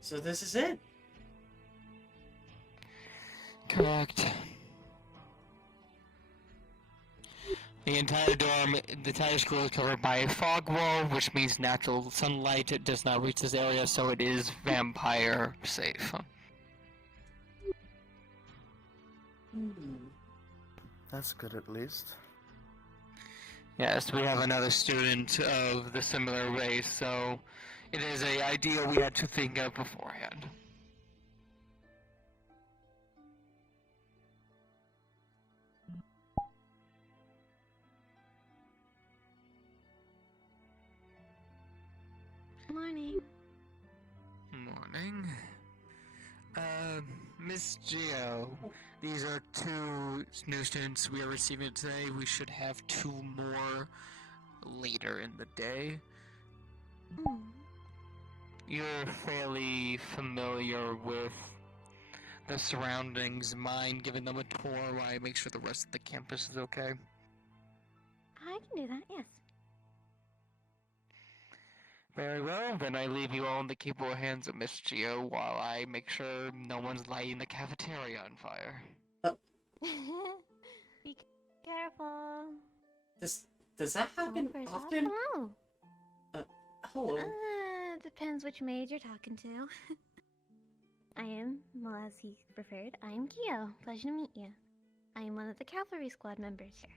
So this is it? Correct. The entire school is covered by a fog wall, which means natural sunlight does not reach this area, so it is vampire safe. That's good at least. Yes, we have another student of the similar race, so it is an idea we had to think of beforehand. Morning. Morning. Miss Gio, these are 2 new students we are receiving today. We should have 2 more later in the day. You're fairly familiar with the surroundings. Mind giving them a tour while I make sure the rest of the campus is okay? I can do that, yes. Very well, then I leave you all in the capable hands of Miss Gio while I make sure no one's lighting the cafeteria on fire. Be careful. Does that happen often? Hello. Depends which maid you're talking to. I am, well, as he preferred, I am Gio. Pleasure to meet you. I am one of the cavalry squad members here.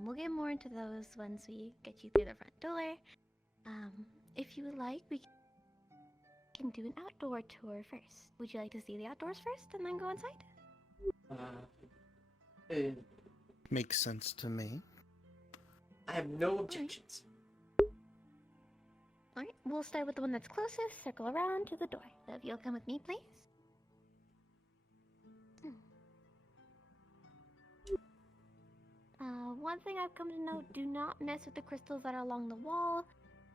We'll get more into those once we get you through the front door. If you would like, we can do an outdoor tour first. Would you like to see the outdoors first and then go inside? Makes sense to me. I have no objections. Alright, we'll start with the one that's closest, circle around to the door. So if you'll come with me, please. One thing I've come to know, do not mess with the crystals that are along the wall.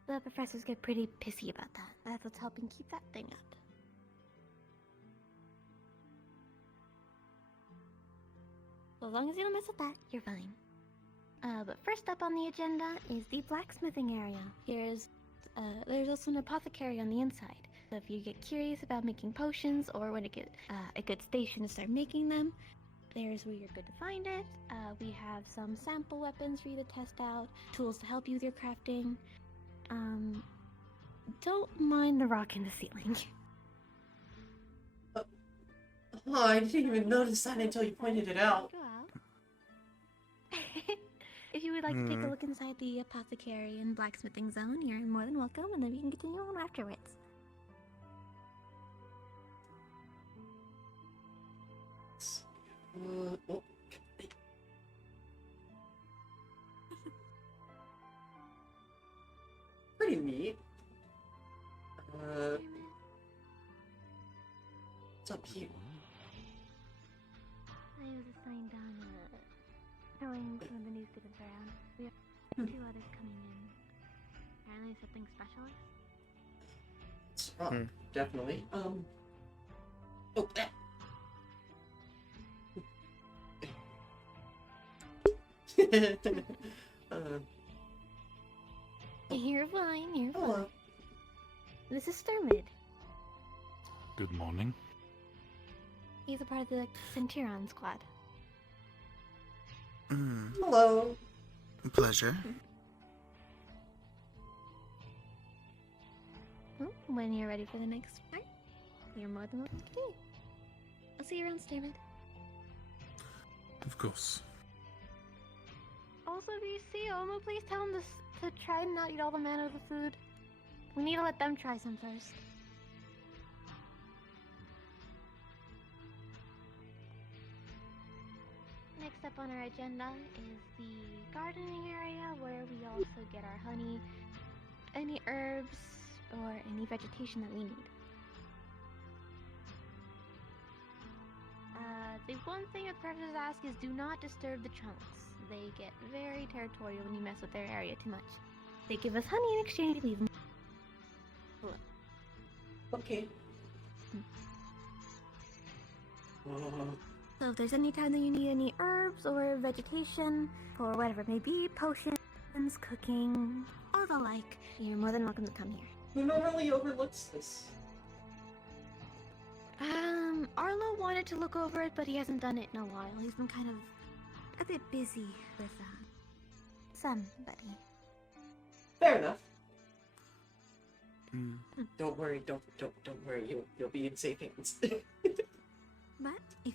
The professors get pretty pissy about that. That's what's helping keep that thing up. So as long as you don't mess with that, you're fine. But first up on the agenda is the blacksmithing area. There's also an apothecary on the inside. So if you get curious about making potions or want to get a good station to start making them, there's where you're good to find it. We have some sample weapons for you to test out, tools to help you with your crafting. Don't mind the rock in the ceiling. Oh, I didn't even notice that until you pointed it out. Go out. If you would like to take a look inside the apothecary and blacksmithing zone, you're more than welcome, and then we can continue on afterwards. Oh. Pretty neat. What's up here? I was assigned on throwing some of the new students around. We have 2 others coming in. Apparently something specialist. Definitely. Oh, You're fine, you're fine. hello. This is Thermid. Good morning. He's a part of the Centurion squad. Hello. Pleasure. Well, when you're ready for the next part, you're more than welcome to continue. I'll see you around, David. Of course. Also, if you see Omo, please tell him to try and not eat all the mana of the food. We need to let them try some first. Next up on our agenda is the gardening area, where we also get our honey, any herbs, or any vegetation that we need. The one thing that professors ask is do not disturb the chunks. They get very territorial when you mess with their area too much. They give us honey in exchange, we leave them. Okay. So if there's any time that you need any herbs or vegetation, or whatever it may be, potions, cooking, or the like, you're more than welcome to come here. Who normally overlooks this? Arlo wanted to look over it, but he hasn't done it in a while. He's been kind of a bit busy with, somebody. Fair enough. Mm. Don't worry, don't worry. You'll be in safe hands. But if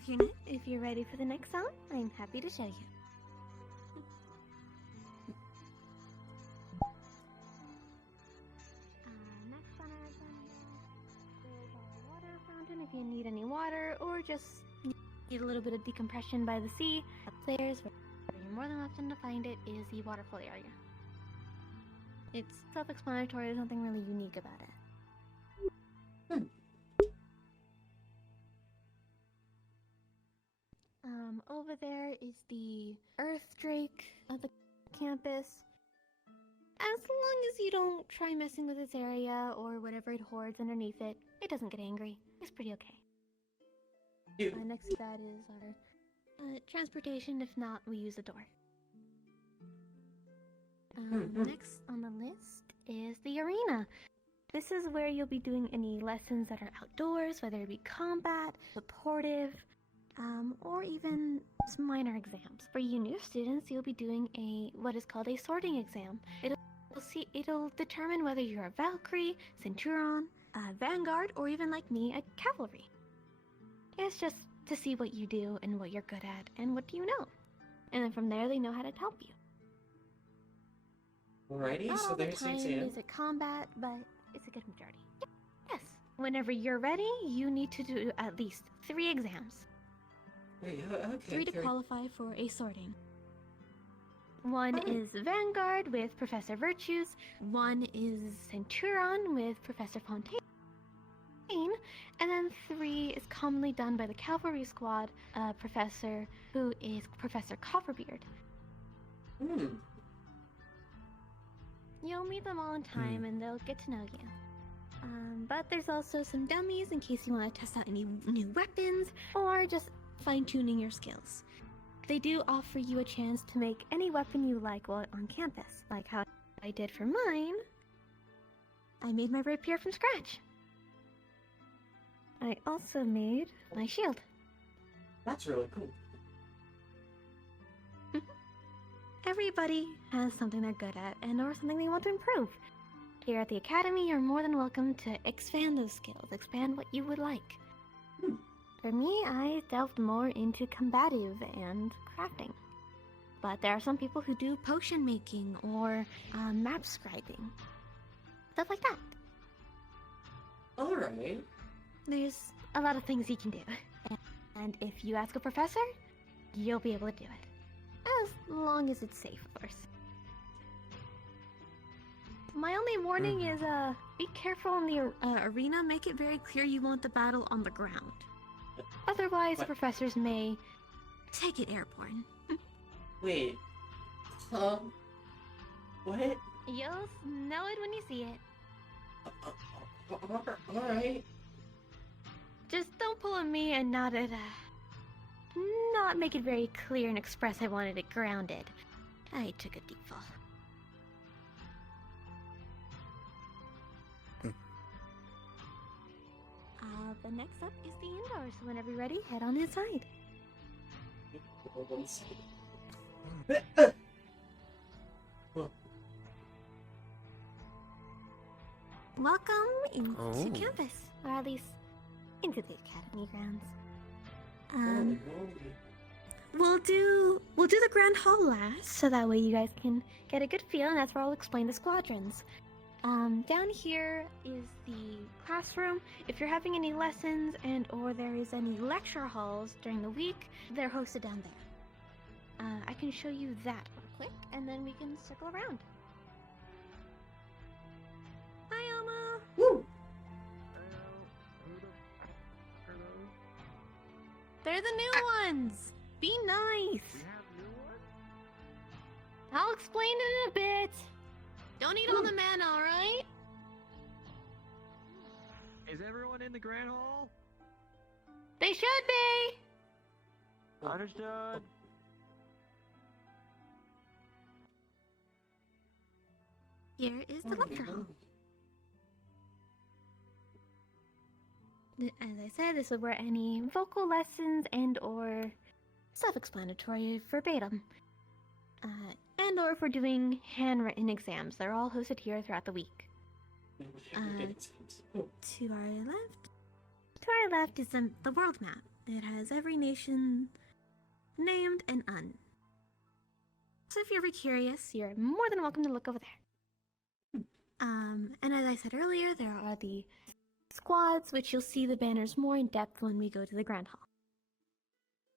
you're ready for the next song, I'm happy to show you. Next on our agenda, there's a water fountain if you need any water, or just need a little bit of decompression by the sea. Upstairs, where you're more than welcome to find it, is the waterfall area. It's self-explanatory, there's nothing really unique about it. Over there is the Earth Drake of the campus. As long as you don't try messing with its area or whatever it hoards underneath it, it doesn't get angry. It's pretty okay. Next to that is our transportation. If not, we use the door. Next on the list is the arena. This is where you'll be doing any lessons that are outdoors, whether it be combat, supportive, or even some minor exams. For you new students, you'll be doing what is called a sorting exam. It'll determine whether you're a Valkyrie, Centurion, a Vanguard, or even like me, a Cavalry. It's just to see what you do and what you're good at and what do you know. And then from there, they know how to help you. Alrighty, Not so all the there's the time exam. is it combat, but it's a good majority. Yes. Whenever you're ready, you need to do at least 3 exams. Wait, okay. 3 to qualify for a sorting. One is Vanguard with Professor Virtues. One is Centurion with Professor Fontaine. And then 3 is commonly done by the Cavalry Squad professor, who is Professor Copperbeard. You'll meet them all in time and they'll get to know you. But there's also some dummies in case you want to test out any new weapons or just fine-tuning your skills. They do offer you a chance to make any weapon you like while on campus, like how I did for mine. I made my rapier from scratch. I also made my shield. That's really cool. Everybody has something they're good at and or something they want to improve. Here at the Academy, you're more than welcome to expand those skills, expand what you would like. For me, I delved more into combative and crafting. But there are some people who do potion making or map scribing. Stuff like that. Alright. There's a lot of things you can do. And if you ask a professor, you'll be able to do it. As long as it's safe, of course. My only warning is, be careful in the arena. Make it very clear you want the battle on the ground. Otherwise, the professors may take it airborne. Wait. What? You'll know it when you see it. Alright. Just don't pull on me and not make it very clear and express I wanted it grounded. I took a deep fall. The next up is the indoors, so whenever you're ready, head on inside. Welcome into campus, or at least into the academy grounds. We'll do the grand hall last, so that way you guys can get a good feel, and that's where I'll explain the squadrons. Down here is the classroom. If you're having any lessons and or there is any lecture halls during the week, they're hosted down there. I can show you that real quick, and then we can circle around. Hi, Alma! Woo! They're the new ones! Be nice! I'll explain it in a bit. Don't eat all the mana, alright? Is everyone in the Grand Hall? They should be! Understood. Here is the lecture hall. As I said, this is where any vocal lessons and or self-explanatory verbatim. And or if we're doing handwritten exams, they're all hosted here throughout the week. To our left is the world map. It has every nation named and un. So if you're ever curious, you're more than welcome to look over there. And as I said earlier, there are the squads, which you'll see the banners more in depth when we go to the Grand Hall.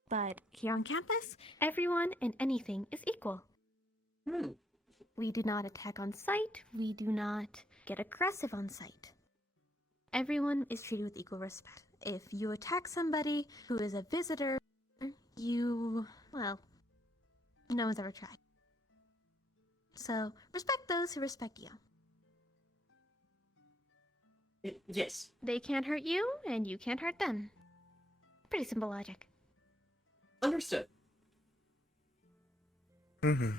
But here on campus, everyone and anything is equal. We do not attack on sight, we do not get aggressive on sight. Everyone is treated with equal respect. If you attack somebody who is a visitor, well, no one's ever tried. So, respect those who respect you. Yes. They can't hurt you, and you can't hurt them. Pretty simple logic. Understood. Mm-hmm.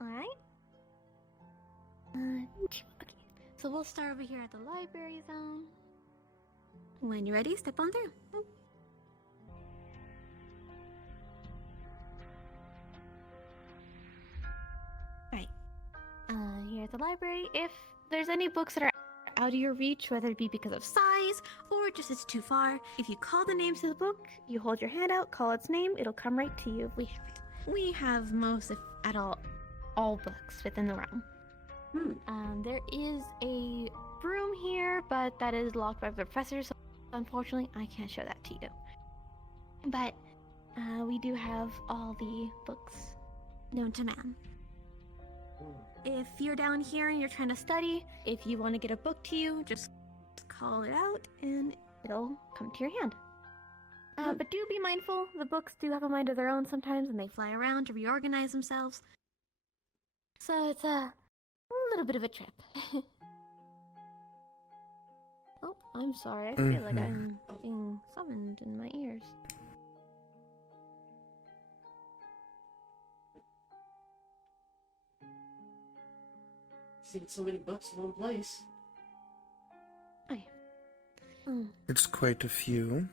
Alright. Okay. So we'll start over here at the library zone. When you're ready, step on through. Right. Here at the library, if there's any books that are out of your reach, whether it be because of size or just it's too far, if you call the names of the book, you hold your hand out, call its name, it'll come right to you if we have it. We have most, if at all books within the realm. There is a room here, but that is locked by the professor, so unfortunately I can't show that to you. But we do have all the books known to man. If you're down here and you're trying to study, if you want to get a book to you, just call it out and it'll come to your hand. But do be mindful, the books do have a mind of their own sometimes and they fly around to reorganize themselves. So it's a little bit of a trip. Oh, I'm sorry, I feel like I'm being summoned in my ears. Seen so many books in one place. It's quite a few.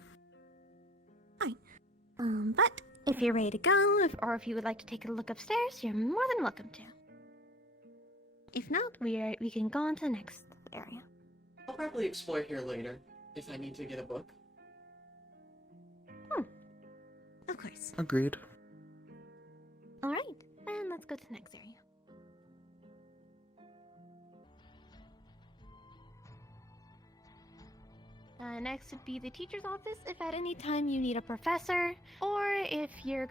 But if you're ready to go, or if you would like to take a look upstairs, you're more than welcome to. If not, we can go on to the next area. I'll probably explore here later, if I need to get a book. Of course. Agreed. Alright, and let's go to the next area. Next would be the teacher's office if at any time you need a professor, or if you're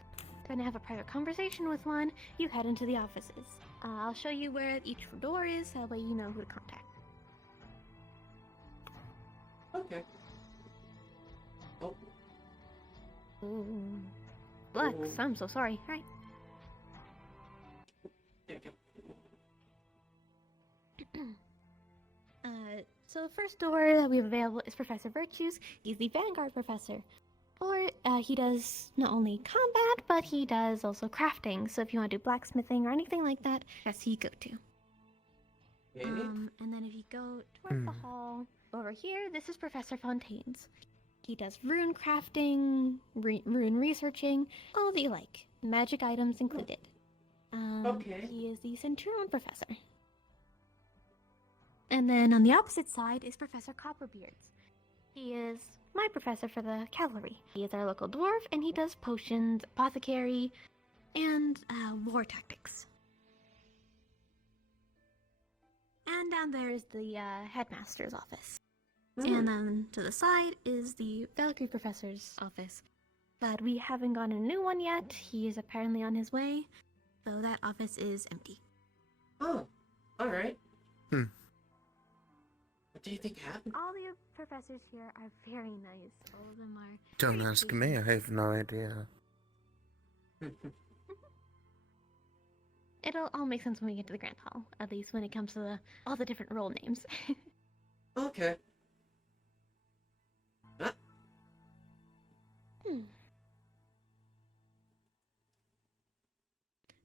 going to have a private conversation with one, you head into the offices. I'll show you where each door is, that way you know who to contact. Okay. Oh. Ooh. Lex, I'm so sorry. Right. There you go. So the first door that we have available is Professor Virtues. He's the Vanguard Professor. Or he does not only combat, but he does also crafting. So if you want to do blacksmithing or anything like that, that's who you go to. Okay. And then if you go towards the hall, over here, this is Professor Fontaine's. He does rune crafting, rune researching, all the like, magic items included. Okay. He is the Centurion Professor. And then on the opposite side is Professor Copperbeards. He is my professor for the cavalry. He is our local dwarf, and he does potions, apothecary, and war tactics. And down there is the headmaster's office. And then to the side is the Valkyrie professor's office. But we haven't gotten a new one yet. He is apparently on his way, so that office is empty. Oh, alright. What do you think happened? All the professors here are very nice. All of them are... Don't very ask patient. me, I have no idea. it'll all make sense when we get to the Grand Hall. At least when it comes to all the different role names. Okay. Huh?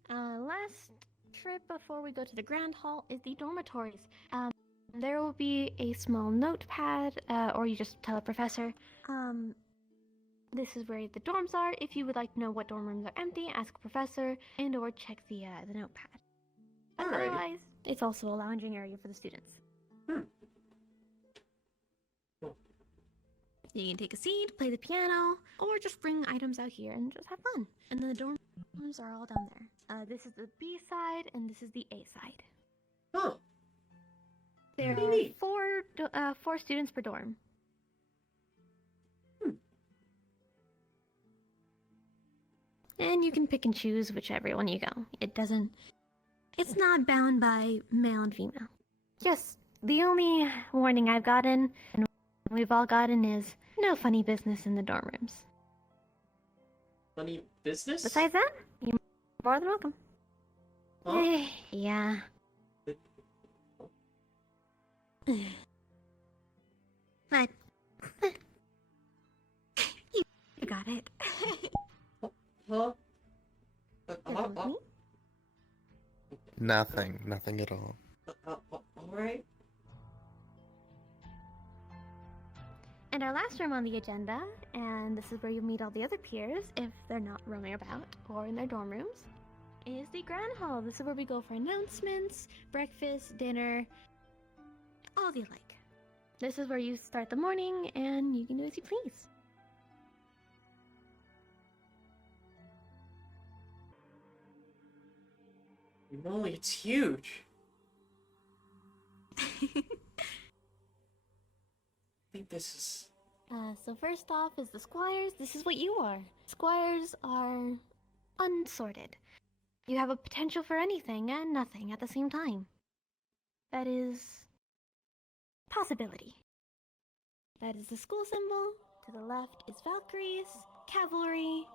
Last trip before we go to the Grand Hall is the dormitories. There will be a small notepad, or you just tell a professor. This is where the dorms are. If you would like to know what dorm rooms are empty, ask a professor and/or check the notepad. Alrighty. Otherwise, it's also a lounging area for the students. Cool. You can take a seat, play the piano, or just bring items out here and just have fun. And then the dorm rooms are all down there. This is the B side, and this is the A side. Oh. There Pretty are neat. four students per dorm. And you can pick and choose whichever one you go. It's not bound by male and female. Yes, the only warning I've gotten, and we've all gotten, is no funny business in the dorm rooms. Funny business? Besides that, you're more than welcome. Huh? Yeah. But you got it. Huh? Me? Nothing at all. Alright. And our last room on the agenda, and this is where you meet all the other peers if they're not roaming about or in their dorm rooms, is the Grand Hall. This is where we go for announcements, breakfast, dinner, all the like. This is where you start the morning and you can do as you please. Moly, it's huge. I think this is... So first off is the squires. This is what you are. Squires are unsorted. You have a potential for anything and nothing at the same time. That is possibility. That is the school symbol. To the left is Valkyries, Cavalry,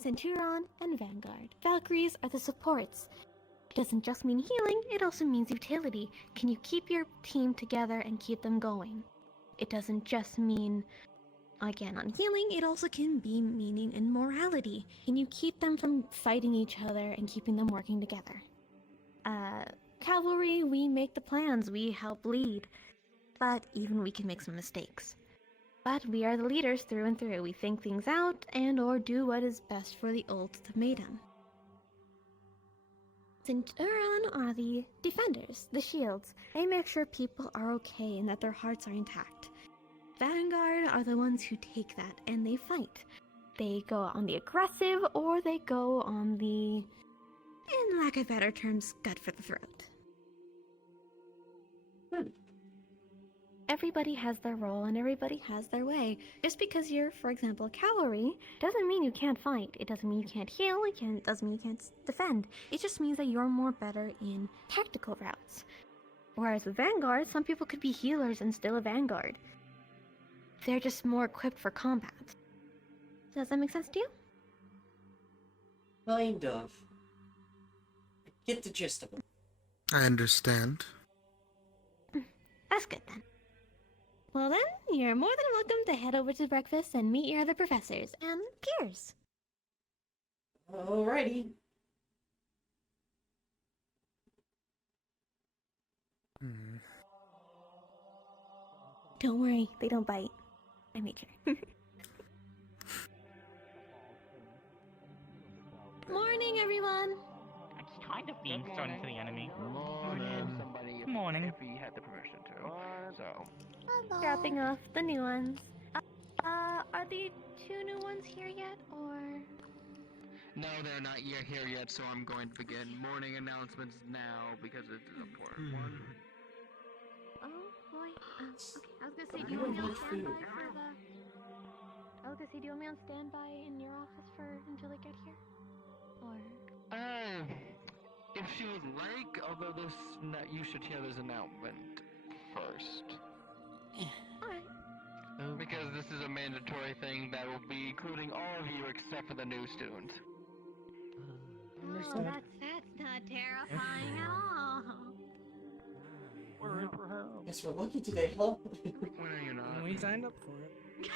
Centurion, and Vanguard. Valkyries are the supports. It doesn't just mean healing, it also means utility. Can you keep your team together and keep them going? It doesn't just mean, again, on healing, it also can be meaning in morality. Can you keep them from fighting each other and keeping them working together? Cavalry, we make the plans, we help lead. But even we can make some mistakes. But we are the leaders through and through. We think things out and or do what is best for the ultimatum. Centurion are the defenders, the shields. They make sure people are okay and that their hearts are intact. Vanguard are the ones who take that and they fight. They go on the aggressive or they go on the, in lack of better terms, gut for the throat. Everybody has their role and everybody has their way. Just because you're, for example, cavalry, doesn't mean you can't fight. It doesn't mean you can't heal. It doesn't mean you can't defend. It just means that you're more better in tactical routes. Whereas with Vanguard, some people could be healers and still a Vanguard. They're just more equipped for combat. Does that make sense to you? Kind of. I get the gist of it. I understand. That's good then. Well then, you're more than welcome to head over to breakfast and meet your other professors and peers. Alrighty. Don't worry, they don't bite. I made sure. Morning, everyone! It's kind of being thrown to the enemy. Somebody, Morning. if he had the permission to. So. Dropping off the new ones. Are the two new ones here yet, or...? No, they're not here yet, so I'm going to begin morning announcements now because it's an important one. Oh, boy. Okay, I was gonna say, do you want me on standby for the... I was gonna say, do you want me on standby in your office for until they get here? Or... If she would like, although you should hear this announcement first. Alright. Because this is a mandatory thing that will be including all of you except for the new students. Oh, that's not Guess we're lucky today, huh? We signed up for it.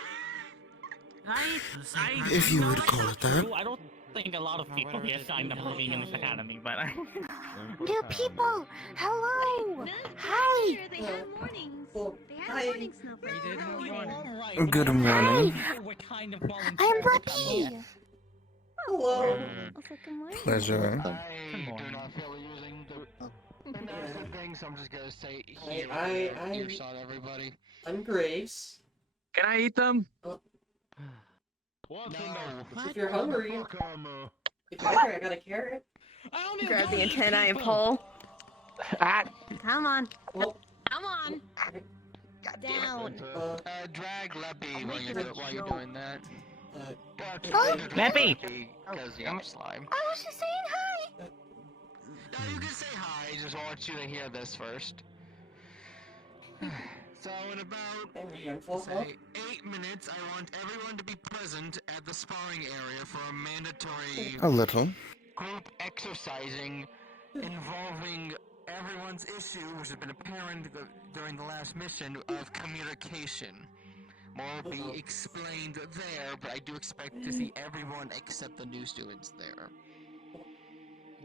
If you would call it that. I don't think a lot of people here signed up for being in this academy, but New people! Hello! Hi! They had mornings. Well, They had hi. morning snuff. We did have one. Good morning. I'm Bucky! Hello. Also, good morning. Pleasure. I do not feel using the innocent thing, so I'm just gonna say here, earshot everybody. I'm Graves. Can I eat them? No. If you're hungry. If you're hungry, I got a carrot. Grab the antennae and pull. Come on. Well, Come on. Down. Drag Leppy while you're doing that. Leppy! Because you're slime. I was just saying hi! No, you can say hi, I just want you to hear this first. So in about, say, 8 minutes, I want everyone to be present at the sparring area for a mandatory A little. group exercising involving everyone's issue, which has been apparent during the last mission, of communication. More will be explained there, but I do expect to see everyone except the new students there.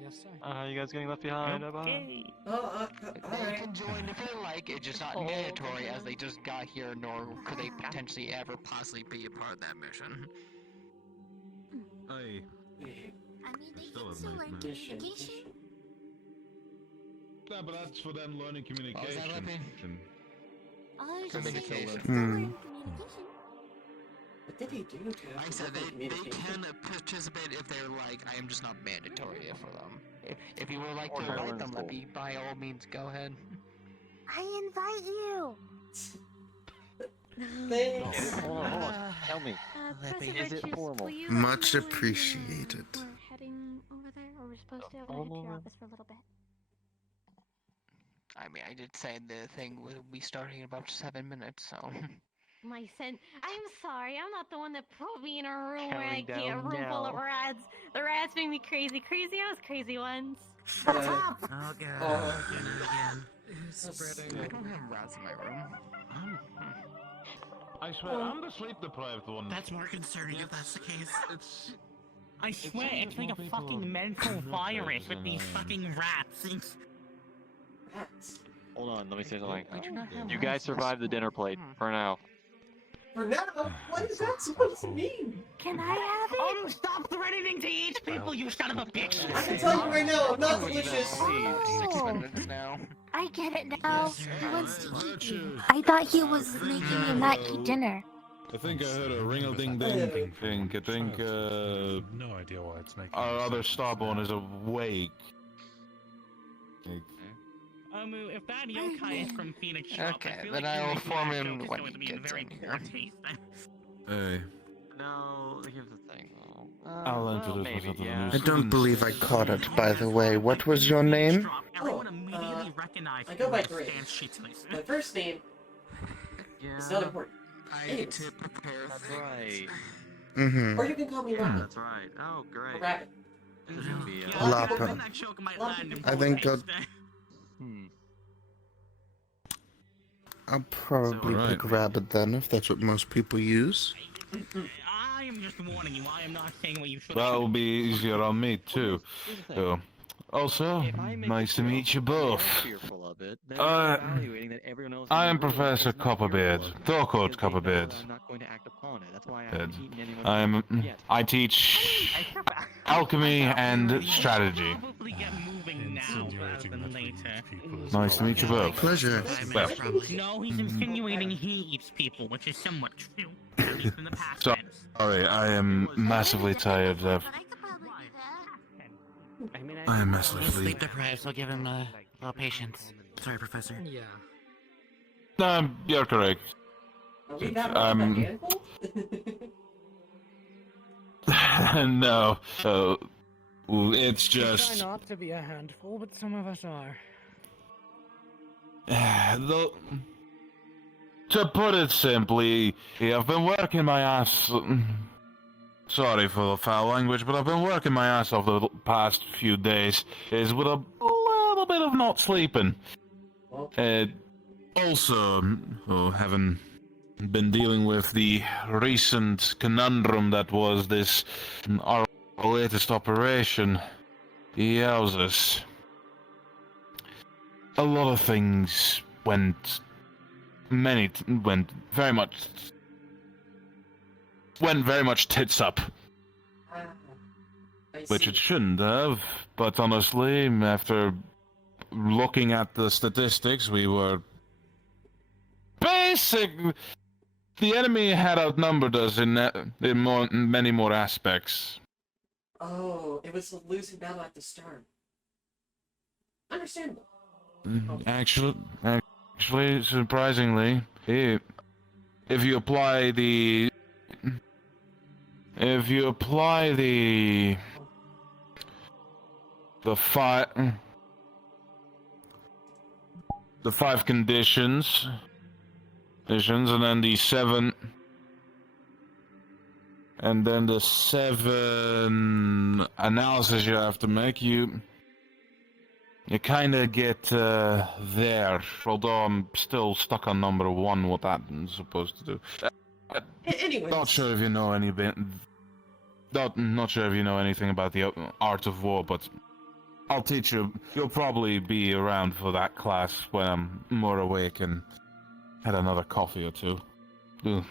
Yes, sir. You guys getting left behind? Okay. They alright. can join if they like, it's just not mandatory as they just got here, nor could they potentially ever possibly be a part of that mission. I Hey, mean, they Still can a still learn nightmare. communication. yeah, but that's for them learning communication. Leppy? I was just saying, they Communication. can still learn communication. What did he do to Like I said, they can participate if they're like, I am just not mandatory for them. If you would like to invite them, Leppy, by all means, go ahead. I invite you! Thanks. Hold on. Tell me. Professor is it Virtues, formal? will you let me Much know when appreciated. We're heading over there, or we're supposed to overnight at your office for a little bit. I mean, I did say the thing will be starting in about 7 minutes, so. My son, I'm sorry, I'm not the one that put me in a room where I Counting get a down room full of now. rats. The rats make me crazy. Crazy, I was crazy once. Uh, Oh, God. Oh. Again. I Spreading. don't have rats in my room. I swear, I'm the sleep deprived one. That's more concerning if that's the case. It's I swear, seems it's like like a more people fucking are mental infected virus with than, these fucking rats. Rats. Hold on, let me say something. We do not have You rats guys in this survived the dinner school. plate, for now. For now? What is that supposed to mean? Can I have it? Oh, stop threatening to eat people, you son of a bitch! I can tell you right now, I'm not delicious. 6 minutes now. I get it now. He wants to eat you. I thought he was making me not eat dinner. I think I heard a ring-a-ding-ding thing. I think, no idea why it's making our other starborn is awake. If that yokai is from Phoenix Shop, Okay, I feel then like I will making inform that him joke is when going he to be in gets very in poor here. taste. Hey, No, here's the thing. I'll enter this maybe, with the yeah. I don't believe I caught it, by the way. What was your name? Everyone immediately recognized I go by the Graves. stance she takes. My first name is not important. I Anyways. to prepare That's things. right. Mm-hmm. Or you can call me Rabbit. That's right. Oh, Or great. Rabbit. Yeah, Lapa. I think that joke might land in I poor think taste. I'll probably Alright. pick rabbit then, if that's what most people use. I am just warning you, I am not saying what you should that'll be easier on me too. Here's the thing. So, also, If I make nice to a meet you joke, you're both. fearful of it, then Uh, you're evaluating that everyone else I in am the room Professor is not Copperbeard, fearful of it, Dorcourt because they know Copperbeard. that I'm not going to act upon it. That's why I Good. haven't eaten anyone yet. I teach alchemy and strategy. probably get moving now rather than later. Nice to meet you both. Pleasure. Well, No, he's insinuating he eats people, which is somewhat true. At least in the past So- tense. sorry, I am massively tired. But I could probably do that. I am massively He's sleep. sleep deprived, so give him a little patience. Sorry, Professor. Yeah. You're correct. Are we that much of a handful? No, it's Try just not to be a handful, but some of us are. to put it simply, I've been working my ass. Sorry for the foul language, but I've been working my ass off the past few days. Is with a little bit of not sleeping. Well, Also, having been dealing with the recent conundrum that was this our latest operation, yowzers. A lot of things went very much tits up, Ah, I which see. it shouldn't have. But honestly, after looking at the statistics, we were the enemy had outnumbered us in many more aspects. Oh, it was a losing battle at the start. Understandable. Actually, surprisingly, if you apply the the five conditions, and then the seven, and then the seven analysis you have to make, you kind of get there. Although I'm still stuck on number one, what that's supposed to do. Anyways. Not sure if you know not sure if you know anything about the art of war, but I'll teach you. You'll probably be around for that class when I'm more awake and had another coffee or two. Ugh.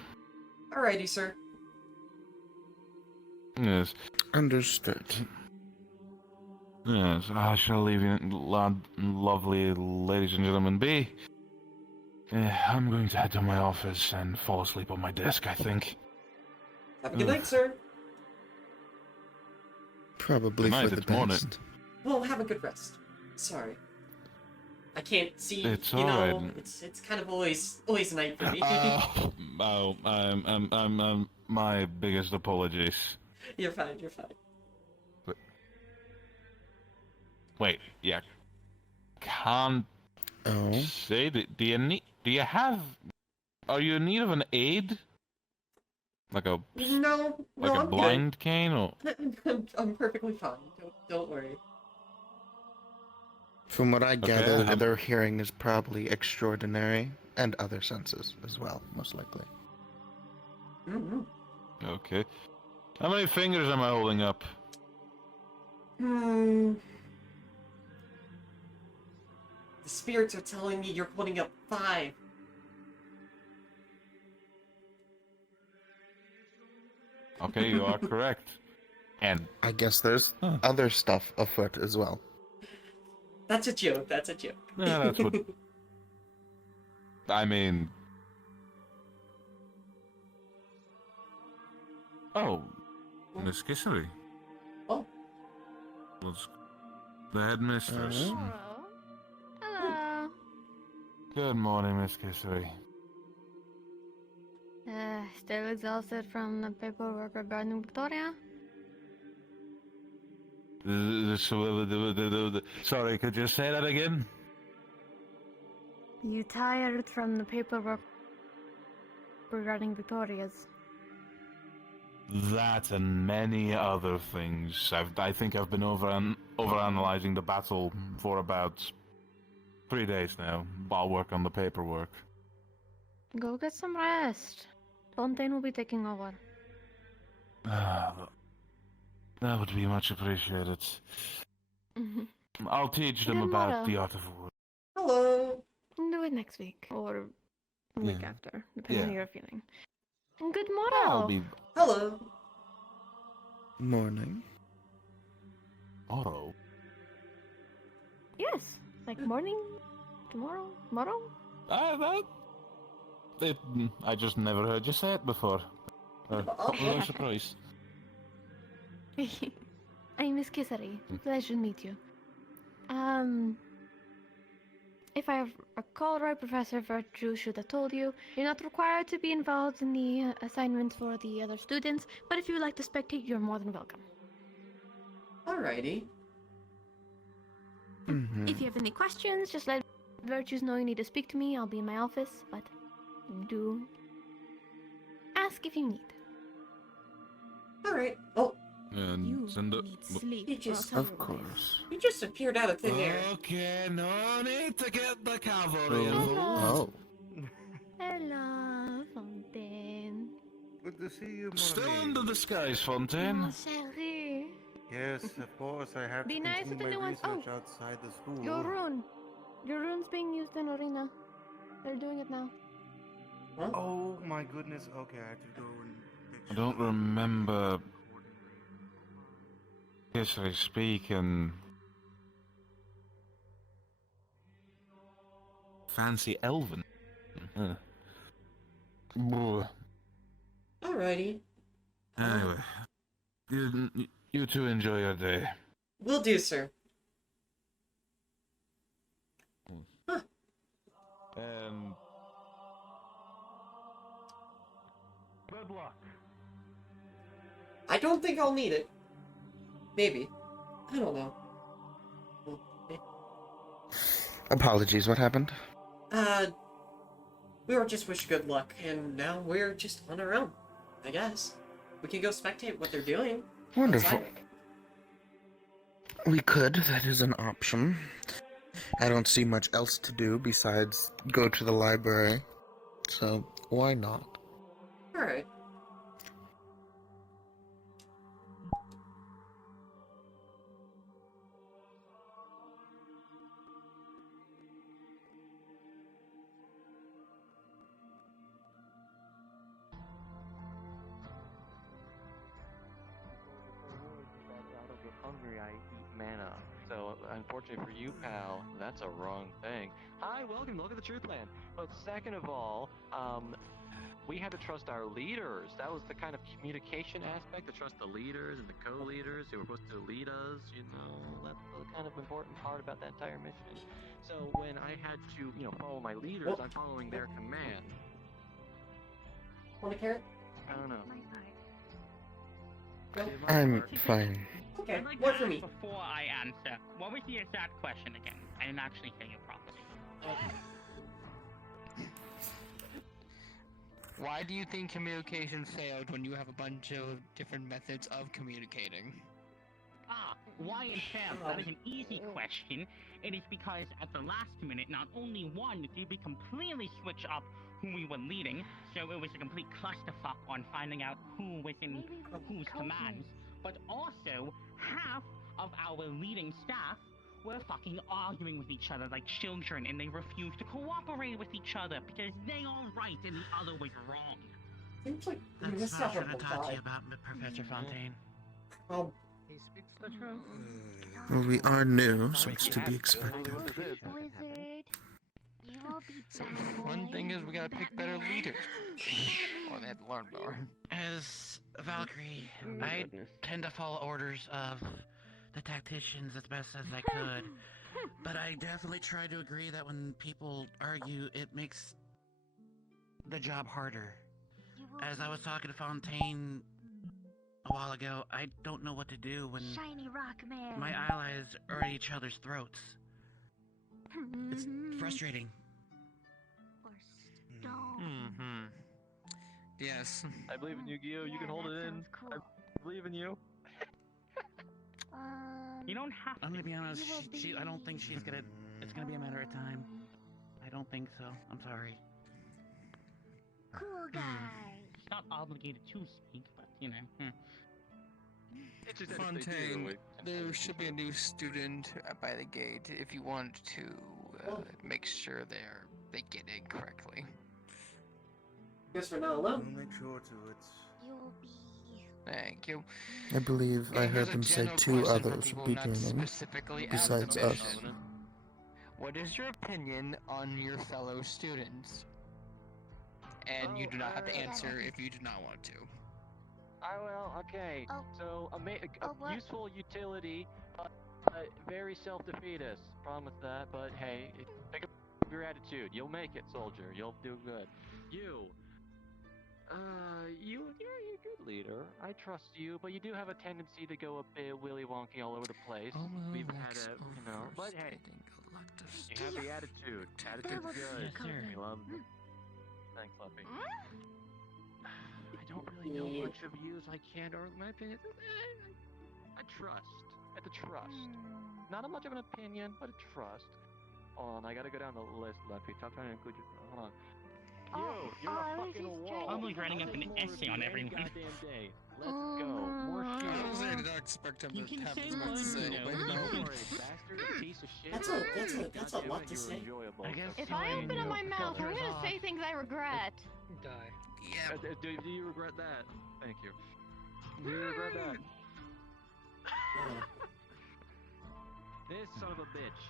Alrighty, sir. Yes. Understood. Yes, I shall leave you, lovely ladies and gentlemen, be. I'm going to head to my office and fall asleep on my desk, I think. Have a good night, sir. Probably Good night, for the it's morning. best. Well, have a good rest. Sorry. I can't see, It's you know, alright. it's kind of always night for me. I'm my biggest apologies. You're fine, you're fine. Wait, yeah. Can't Oh. say, do you have, are you in need of an aid? Like a No, like a I'm blind cane or? good. I'm perfectly fine. Don't worry. From what I gather, I'm- their hearing is probably extraordinary, and other senses as well, most likely. Mm-hmm. Okay. How many fingers am I holding up? The spirits are telling me you're holding up 5. Okay, you are correct. And I guess there's Huh. other stuff afoot as well. That's a joke, that's a joke. yeah, that's what I mean. Oh, Miss Kissery. Oh. Was the headmistress. Oh. Hello. Good morning, Miss Kissery. Still exhausted from the paperwork regarding Victoria? Sorry, could you say that again? You tired from the paperwork regarding Victoria's? That and many other things. I think I've been overanalyzing the battle for about 3 days now. I'll work on the paperwork. Go get some rest. Fontaine will be taking over. That would be much appreciated. I'll teach them Good about motto. the art of war. Hello. Do it next week or the week Yeah. after, depending on Yeah. how you're feeling. And good motto. I'll be Hello. Morning. Otto. Yes, like morning, tomorrow, tomorrow. I just never heard you say it before. What a surprise. I'm Miss Kissery. Pleasure to meet you. If I recall right, Professor Virtue should have told you, you're not required to be involved in the assignments for the other students, but if you would like to spectate, you're more than welcome. Alrighty. Mm-hmm. If you have any questions, just let Virtues know you need to speak to me. I'll be in my office, but do ask if you need. Alright. Oh, And You send it. need sleep. You just- or I'll tell Of your wife. course. You just appeared out of thin air. Okay, no need to get the cavalry Oh. involved. Hello, Fontaine. Good to see you, mon Still ami. in the disguise, Fontaine. Mon chéri. Yes, of course. I have Be to nice with continue the my new ones. research outside the school. Your rune. Your rune's being used in Arena. They're doing it now. Huh? Oh my goodness. Okay, I have to go and. I don't remember if I speak in fancy elven. Huh. Blah. Alrighty. Anyway, you two enjoy your day. Will do, sir. And good luck. I don't think I'll need it. Maybe. I don't know. Apologies, what happened? We were just wish good luck, and now we're just on our own, I guess. We can go spectate what they're doing. Wonderful. outside. We could, that is an option. I don't see much else to do besides go to the library, so why not? Alright. I don't get hungry, I eat mana. So, unfortunately for you, pal, that's a wrong thing. Hi, welcome to the Truth Land. But second of all, we had to trust our leaders. That was the kind of communication aspect, to trust the leaders and the co-leaders who were supposed to lead us, you know. That's the kind of important part about that entire mission. So when I had to, follow my leaders, I'm following their command. Want a carrot? I don't know. No? I'm fine. Okay, I'd like what to for ask me? before I answer, what was the exact question again? I didn't actually hear you properly. Why do you think communication failed when you have a bunch of different methods of communicating? Why it failed? That is an easy question. It is because at the last minute, not only one, did we completely switch up who we were leading, so it was a complete clusterfuck on finding out who was in whose commands, but also half of our leading staff were fucking arguing with each other like children, and they refused to cooperate with each other because they are right and the other was wrong. Seems like we That's missed what I out should on have the taught you vibe. about, Professor Fontaine. Well, He speaks the truth. Well, we are new, so it's to be expected. Wizard, you will be So back. one thing is we gotta pick better leaders. Or they have to learn more. As Valkyrie, I tend to follow orders of the tacticians as best as I could. But I definitely try to agree that when people argue, it makes the job harder. As I was talking to Fontaine a while ago, I don't know what to do when Shiny rock man. my allies are at each other's throats. It's frustrating. Or stone. Mm-hmm. Yes. I believe in you, Gio. You can hold it in. Cool. I believe in you. You don't have to. I'm gonna be honest, You will I don't think she's gonna. It's gonna be a matter of time. I don't think so. I'm sorry. Cool guy. She's not obligated to speak, but Fontaine, there should be a new student by the gate if you want to make sure they get in correctly. guess we're not alone. We'll make sure to it. You'll be. Thank you. I believe I heard them say 2 others would be joining, besides us. What is your opinion on your fellow students? And you do not have to answer if you do not want to. Okay. Oh. So, what? useful utility, very self-defeatist. Promise that, but hey, pick up your attitude. You'll make it, soldier. You'll do good. You're a good leader. I trust you, but you do have a tendency to go a bit willy wonky all over the place. We've had but hey, you have the attitude. Attitude's good. Yes, sir. We love it. Thanks, Luffy. I don't really know much of you, so I can't. Or my opinion is, I trust. It's a trust. Not much of an opinion, but a trust. Hold on, I gotta go down the list, Lucky. Stop trying to include your. Hold on. You're a fucking wall. I'm like writing up an essay on everyone. Goddamn day. Let's go. More shit. I did not expect him You to can have say as much to one, say, you know. but You no. are a bastard, a piece of shit. That's a lot to say. I guess If I open up my mouth, I'm gonna say things I regret. Die. Yeah. Do you regret that? Thank you. Do you regret that? This son of a bitch.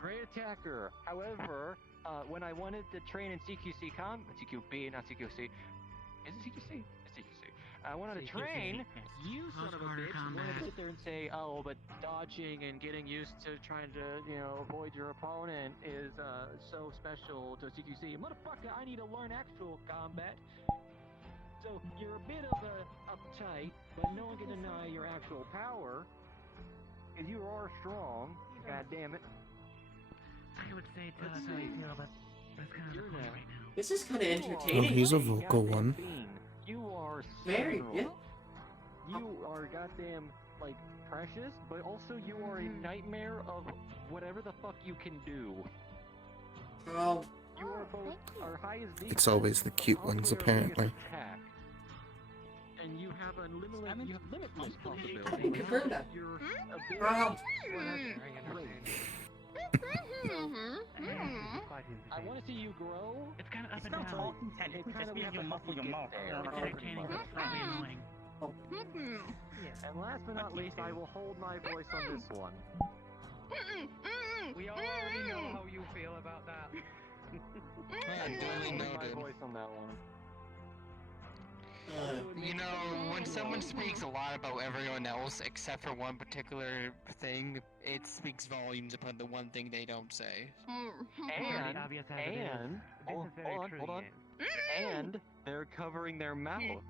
Great attacker. However, when I wanted to train in CQB, not CQC. Is it CQC? It's CQC. I wanted to train. You son of a bitch wanted to sit there and say, oh, but dodging and getting used to trying to, avoid your opponent is so special to CQC. Motherfucker, I need to learn actual combat. So you're a bit of a uptight, but no one can deny your actual power. Because you are strong. God damn it. I would say Let's it's see. but that's kind of the point right now. This is kind of Oh, entertaining. he's a vocal one. You are Very seminal. good. You are goddamn, precious, but also you are a nightmare of whatever the fuck you can do. Oh, You are both our highest defense, It's always the cute ones, probably our apparently. biggest attack. And you have a limitless possibility. I confirm that. Your Wow. I want to see you grow. It's kind of up It's and not down. talking, Ted. It's just because you muffle your mouth. It's entertaining, but slightly annoying. And last but not least, I will hold my voice on this one. We already know how you feel about that. Duly My noted. voice on that one. You know, when someone speaks a lot about everyone else except for one particular thing, it speaks volumes about the one thing they don't say. And hold on. And they're covering their mouth,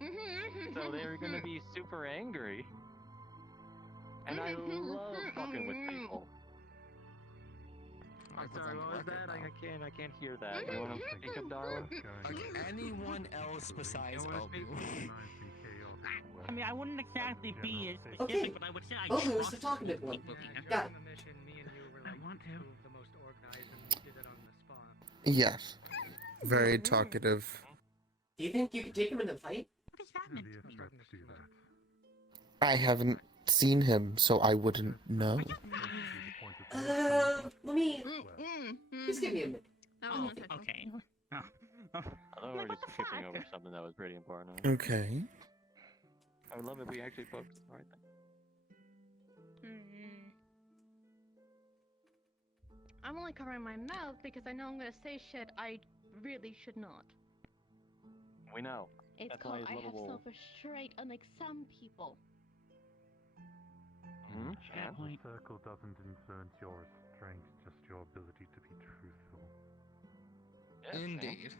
so they're gonna be super angry. And I love fucking with people. I'm sorry, what was that? I can't hear that. You wanna speak up, Darla? Anyone else besides Obu? I mean, I wouldn't exactly be as specific, Okay. but I would say I Oh, who's trust the talkative one? people here. Got it. I want to. Yes. Very talkative. Do you think you could take him in a fight? What does that mean? I haven't seen him, so I wouldn't know. Let me. Just give me a minute. Oh, okay. Oh. I thought we were just skipping over something that was pretty important. Okay. I would love if we actually focused on the right thing. I'm only covering my mouth because I know I'm gonna say shit I really should not. We know. It's That's why called he's I have lovable. self-restraint, unlike some people. Hmm? Fair And? point. Circle doesn't influence your strength, just your ability to be truthful. Yes, and? Indeed.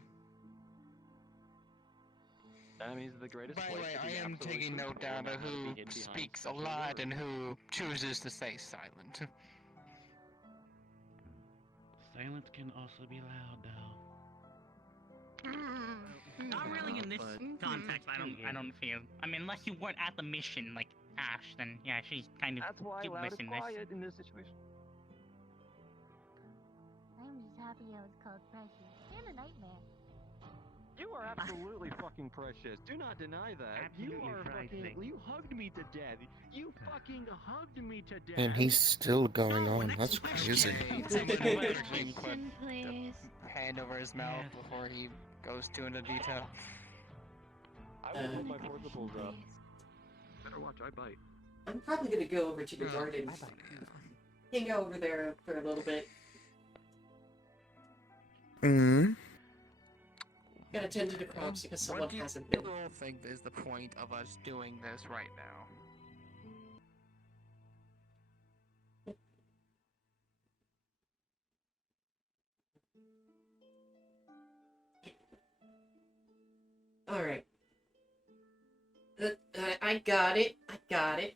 That means the greatest By the place way, to be I am absolutely taking note truthful down and to not to be who hidden behind speaks a special lot words. and who chooses to stay silent. Silence can also be loud, though. Not really in this context. I don't feel. I mean, unless you weren't at the mission, like Ash, then yeah, she's kind of That's why super loud is missing this. quiet in this situation. I'm just happy I was called precious and a nightmare. You are absolutely fucking precious. Do not deny that. Absolutely you are frightening. fucking. You hugged me to death. You fucking hugged me to death. And he's still going So, on. next That's question. crazy. Question, please. Hand over his mouth before he goes too into detail. I will put my forcibles up. Better watch, I bite. I'm probably gonna go over to the garden. Hang out over there for a little bit. Hmm. Gotta tend to the crops because someone What do you hasn't been. all think is the point of us doing this right now? Alright. I got it. I got it.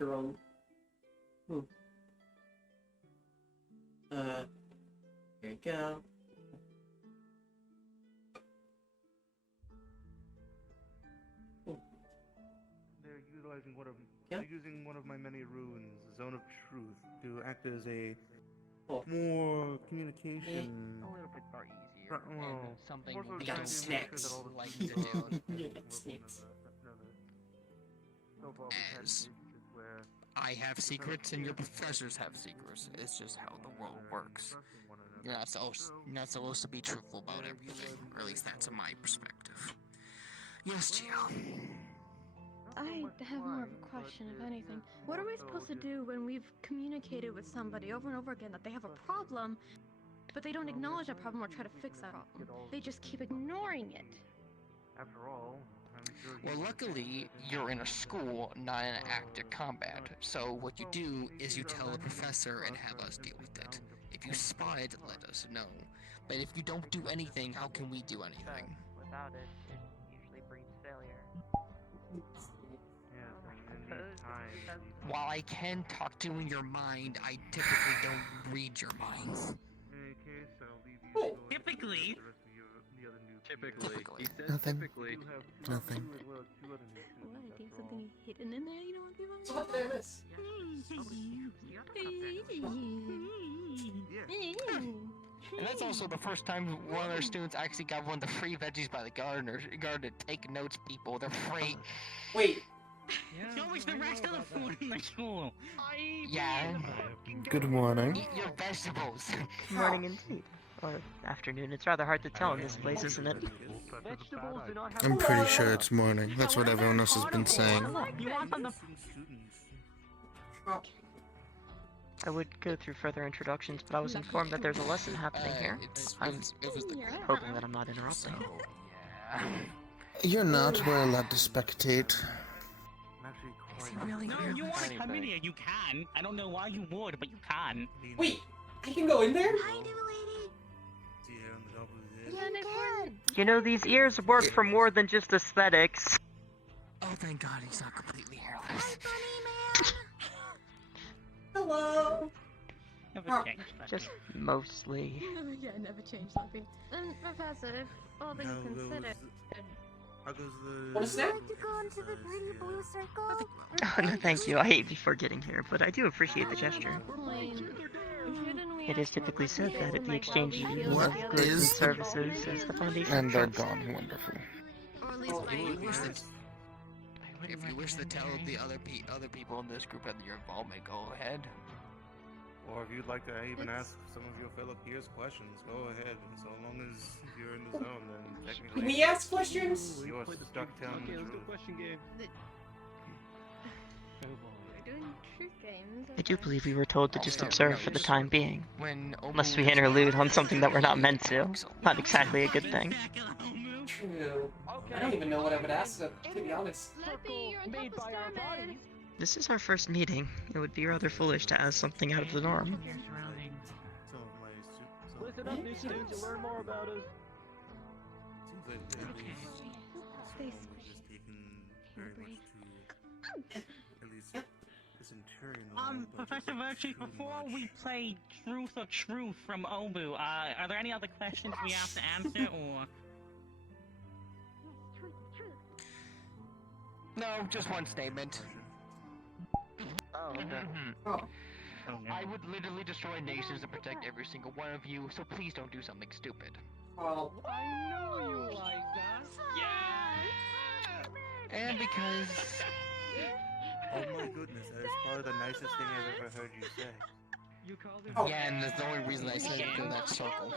Wrong. Here we go. using one of my many runes, Zone of Truth, to act as a Oh. more communication. A little bit more easier. Well, and something more so we got don't snacks. like to do. You got snakes. As I have secrets and your professors have secrets. It's just how the world works. You're not supposed to be truthful about everything, or at least that's in my perspective. Yes, Gio. I have more of a question, if anything. What are we supposed to do when we've communicated with somebody over and over again that they have a problem, but they don't acknowledge that problem or try to fix that problem? They just keep ignoring it. After all, I'm sure Well, luckily, you're in a school, not in active combat. So what you do is you tell the professor and have us deal with it. If you spot it, let us know. But if you don't do anything, how can we do anything? Without it, it usually breeds failure. While I can talk to you in your mind, I typically don't read your minds. Typically. Typically. He said Nothing. typically. Nothing. What? Do you have something hidden in there you don't want people to So know? what did I miss? And that's also the first time one of our students actually got one of the free veggies by the gardener. Garden, take notes, people. They're free. Wait. So is the rest of the food in the school. Yeah. Good morning. Eat your vegetables. Morning indeed. Or afternoon. It's rather hard to tell in this place, isn't it? Vegetables do not have I'm pretty sure it's morning. That's what everyone else has been saying. You want them to... I would go through further introductions, but I was informed that there's a lesson happening here. I'm hoping that I'm not interrupting. You're not. We're allowed to spectate. No, you want to come in here, you can. I don't know why you would, but you can. Wait, I can go in there? You know, these ears work for more than just aesthetics. Oh, thank God he's not completely hairless. Hello. Never changed that. Just mostly. Yeah, never changed something. Professor, if all things considered... How goes the... Want a snack? To go into the pretty blue circle? Oh, no, thank you. I hate before getting here, but I do appreciate the gesture. It is typically said that at the exchange of What goods and is- services is the foundation And of they're trust. gone. Wonderful. If you wish to tell the other people in this group that you're involved, may go ahead. Or if you'd like to even ask some of your fellow peers questions, go ahead. So long as you're in the zone, then technically... Can we ask questions? You're stuck telling the truth. question game. We're doing truth games. I do believe we were told to just observe for the time being. When Unless we interlude on something that we're not meant to. Not exactly a good thing. True. I don't even know what I would ask, to be honest. Made by our bodies. This is our first meeting. It would be rather foolish to ask something out of the norm. Listen up, new students, you'll learn more about us. Professor Virtue, before we play Truth or Truth from Obu, are there any other questions we have to answer, or...? No, just one statement. Oh, okay. Oh. I would literally destroy nations to protect every single one of you, so please don't do something stupid. Oh. I know you like that. And because... Oh my goodness, that is probably the nicest thing I've ever heard you say. You called him. Yeah, and that's the only reason I said it in that circle.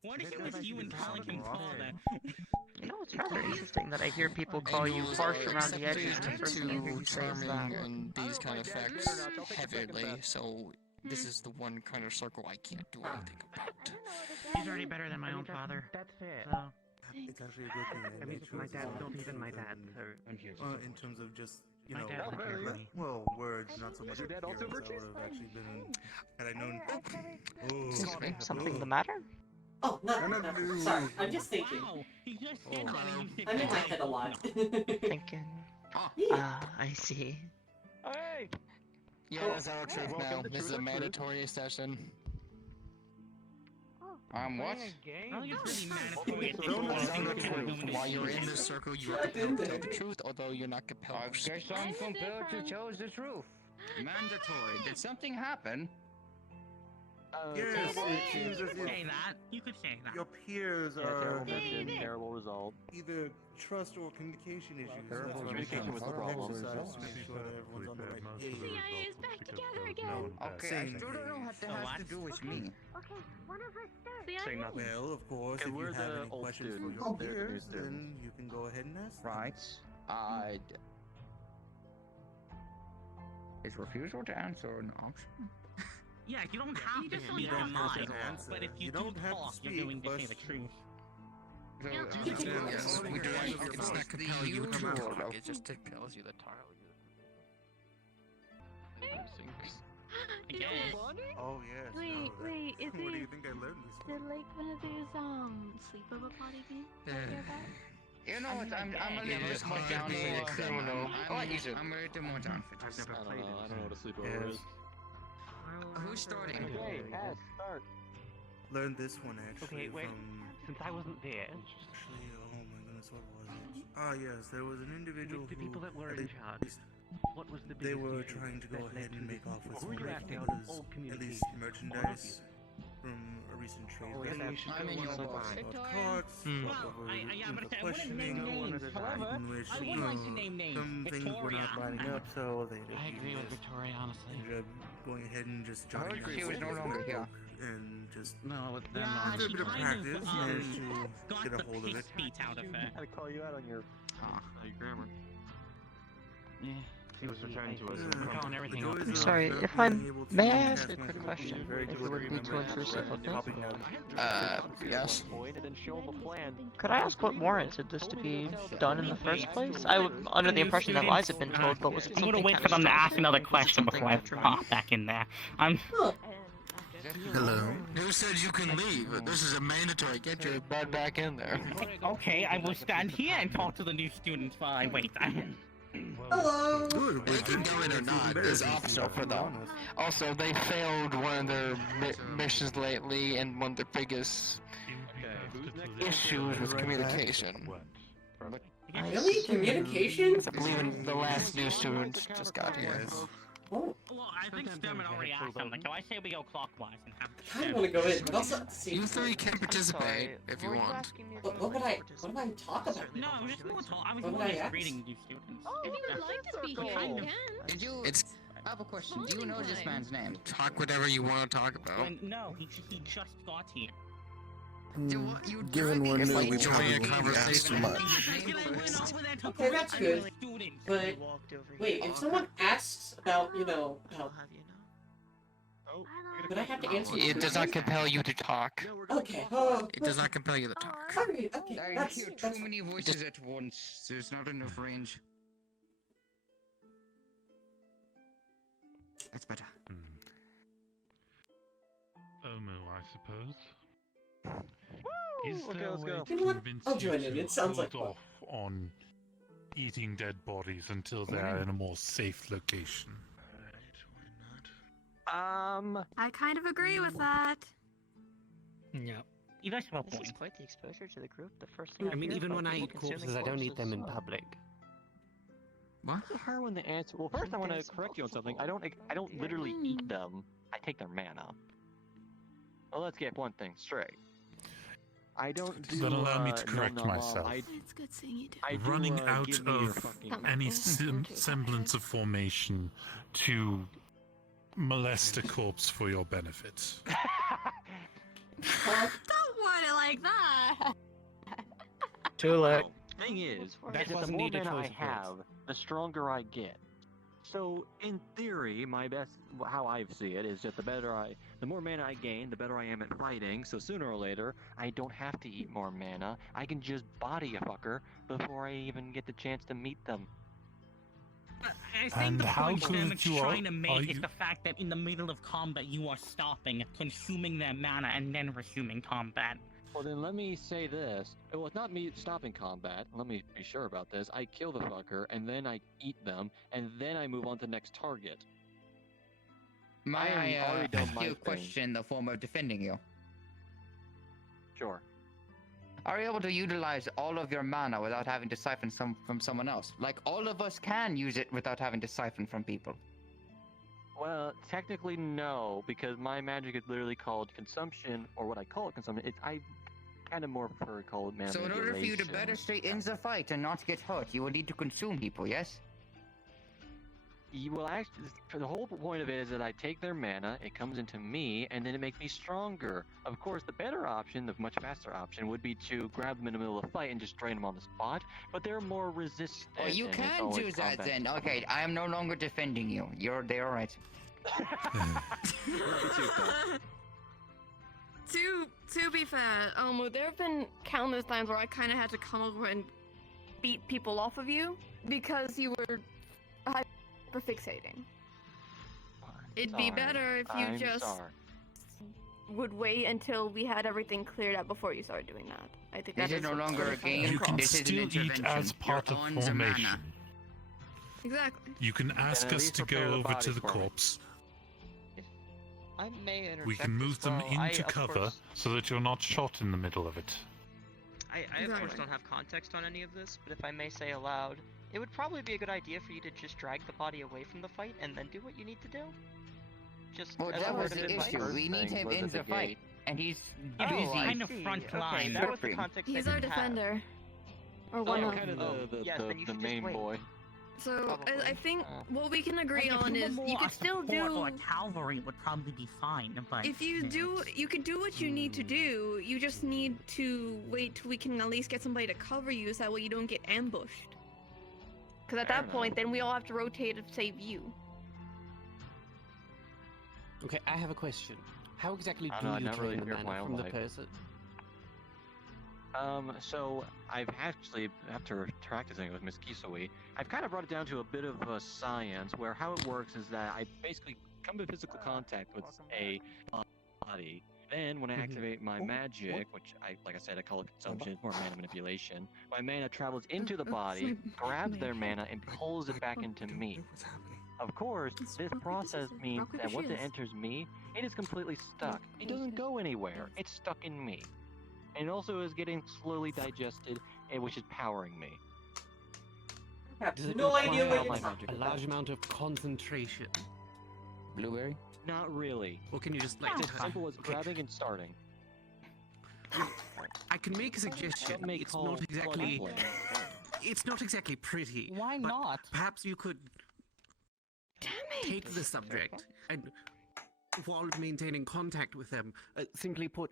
What is it with you and calling him father? You know, it's rather interesting that I hear people call you harsh around the edges, and the first thing I hear you say is that. Charming and these kind of effects heavily, so this is the one kind of circle I can't do anything about. He's already better than my own father. That's fair. So, It's actually a good thing that I mean, they my chose dad, this don't one even my because dad. in terms of just, you My know, dad would care for me. well, words, not so much Your dad also appearance. I virtues? would have actually been, had I known. Excuse me, something oh. the matter? Oh, no, No, no, no, no. sorry, I'm just thinking. Wow, he just said that and you said I'm in my head a lot. Thinking. Yeah. Ah, I see. Hey! Yeah, that's our truth now. This is a mandatory session. What? I don't think it's really mandatory at this Don't point. I tell think the people are truth. doing While it you're in anyway. this circle, you are compelled to tell the truth, although you're not compelled to speak. guess I'm compelled to tell the truth. Mandatory. Did something happen? Yes, it seems as Say if that. You could say that. your peers are terrible mission, terrible result. either trust or communication issues. Terrible That's why communication we was the have problem. exercise to make sure that everyone's on the right page. CIA is back together again. Okay, I still don't know what that has to do with me. Okay, one of us starts. CIA? Well, of course, Okay, if you we're have the any old questions for students. your They're the new peers, then students. you can go ahead and ask them. Right. Is refusal to answer an option? Yeah, you don't have to You speak don't your have to mind, answer. but if you, You do don't have to talk, speak, you're going to but- say the truth. So, Yes, we do. It's not compel you to talk. It just compels you to talk. I guess. Oh, yes. Wait, no, wait, is Where do you it think I learned this the from? like one of those sleepover party games? Yeah. You know I what? mean, I'm I a guess. little It's bit more hard down to for be this. a criminal. I'm a little more down for I've this. never I played don't know. I don't know what a sleepover Yes. is. Who's starting? Okay, S, start. Learned this one actually Okay, wait. from. Since I wasn't there, Actually, oh my goodness, what was it? Ah, yes, there was an individual with the who. people that were at in least charge, what was the They biggest were issue trying to go that led ahead and to make this? off with Who some were you great acting out because of all at communication? least merchandise from a recent trade Oh, yes, value. I'm in your box. Carts, Well, over yeah, but into I wouldn't name questioning, names. However, in which I would like to name names. some things were Victoria. not lining up, so they I agree with Victoria, honestly. ended up going ahead and just I jotting heard she down was no what longer they here. broke and just No, with them. a little bit of practice managed to got get a the hold of piss it. beat out of her. I had to call you out on your grammar. Yeah. He was returning to us. We're calling everything The up. joys of Sorry, not if being I'm- able to may I ask cast a quick my question? very If it good wouldn't be too remember intrusive, and okay? popping out. Yes. And then show him a plan. Could I ask what warranted this to be done in the first place? I was under the impression that lies had been told, but was it I'm gonna something wait kind for of them to ask structured? another Was it question something before I detrimental? pop back in there. I'm. Hello. Who said you can leave? This is a mandatory. Get your butt back in there. Okay, I will stand here and talk to the new students while I wait. Hello. Good, They can go in or not is optional for them. Also, they failed one of their missions lately, and one of their biggest issues was communication. Really? Communication? I believe in the last new student just got here. Oh, Well, I think Sturman already asked something, so I say we go clockwise and have. I kind of want to go in, but also at the same You time, three can participate if you want. what would I talk about? No, just more talk. I was What more would I just ask? reading new students. Oh, if you would like to speak here, Kind you of. can. Did you? I have a question. Do you know this Voting man's name? Talk whatever you want to talk about. When, no, he just got here. Given we're new, we enjoy probably a won't ask conversation. much. Okay, that's good. But wait, if someone asks about, about, would I have to answer? It does not compel you to talk. Okay. Oh. It does not compel you to talk. Alright, okay. I That's hear too many voices at once. There's not enough range. That's better. I suppose. Is Okay, there a let's way go. to You know what? convince I'll you join in. to It sounds like hold off on eating dead bodies until they're in a more safe location? I kind of agree with that. Yeah. You guys have a This is point. quite the exposure to the group. The first thing I mean, hear even about when I people eat consuming corpses, I don't eat them in corpses. public. What? Her when the answer. Well, first I want to correct you on something. I don't literally eat them. I take their mana. Well, let's get one thing straight. I don't do. Then allow me to nom correct nom nom. myself. It's good seeing you do. I do, Running out give me your of fucking- any semblance of formation to molest a corpse for your benefit. Don't want it like that. Too late. Thing is, That the wasn't more needed mana I choice of words. have, the stronger I get. So, in theory, my best, how I see it, is that the more mana I gain, the better I am at fighting. So sooner or later, I don't have to eat more mana. I can just body a fucker before I even get the chance to meet them. I think And the how point good Sturman's you are- trying to are make is you- the fact that in the middle of combat you are stopping, consuming their mana, and then resuming combat. Well, then let me say this. Well, it's not me stopping combat. Let me be sure about this. I kill the fucker, and then I eat them, and then I move on to the next target. May I I already done my you thing. question the form of defending you? Sure. Are you able to utilize all of your mana without having to siphon some from someone else? Like, all of us can use it without having to siphon from people. Well, technically no, because my magic is literally called consumption, or what I call it consumption. I kind of more prefer to call it mana So in order for you to manipulation. better stay in the fight and not get hurt, you will need to consume people, yes? Well, actually, the whole point of it is that I take their mana, it comes into me, and then it makes me stronger. Of course, the better option, the much faster option, would be to grab them in the middle of the fight and just drain them on the spot, but they're more resistant. Oh, you and it's can always do that combat. then. Okay, I am no longer defending you. They're alright. To be fair, there have been countless times where I kind of had to come over and beat people off of you because you were hyperfixating. It'd be better if you would wait until we had everything cleared up before you started doing that. I think This is no longer a game. You can This is an still eat intervention. as part You're of on the mana. formation. Exactly. You can ask at us least to prepare go the over body to the for me. corpse. I may interject. We can move as them well. I, into of cover course- so that you're not shot in the middle of it. I of course don't have context on any of this, but if I may say aloud, it would probably be a good idea for you to just drag the body away from the fight and then do what you need to do. Just Well, as that a was word of the advice. issue. We need him in the fight, and he's Oh, busy. I kind of see. front Okay, line. that was the Surfing. context He's I our didn't have. defender. Or Oh, one of kind of the yes, then you should just main wait. boy. So I think what we can agree Like, if on you were is more you a could still support do. or a cavalry would probably be fine, but If you do, you could do what you need to do. You just need to wait till we can at least get somebody to cover you, so that way you don't get ambushed. Because at that point, then we all have to rotate to save you. Okay, I have a question. How exactly I do don't know, I you never really drain the feared my mana own from the life. person? So I've actually, after practicing with Miss Kisui, I've kind of brought it down to a bit of a science, where how it works is that I basically come in physical contact with a body. Then, when I activate my magic, which like I said, I call it consumption or mana manipulation, my mana travels into the body, grabs their mana, and pulls it back into me. Of course, this process means that once it enters me, it is completely stuck. It doesn't go anywhere. It's stuck in me. And it also is getting slowly digested, which is powering me. Does it No require idea what How my you're magic a is large done. amount of concentration? Blueberry? Not really. Or can you just like... It's as simple as grabbing and starting. I can make a suggestion. Some may It's call not exactly... plug and play. It's not exactly pretty. Why but not? Perhaps you could take the subject and, while maintaining contact with them, simply put,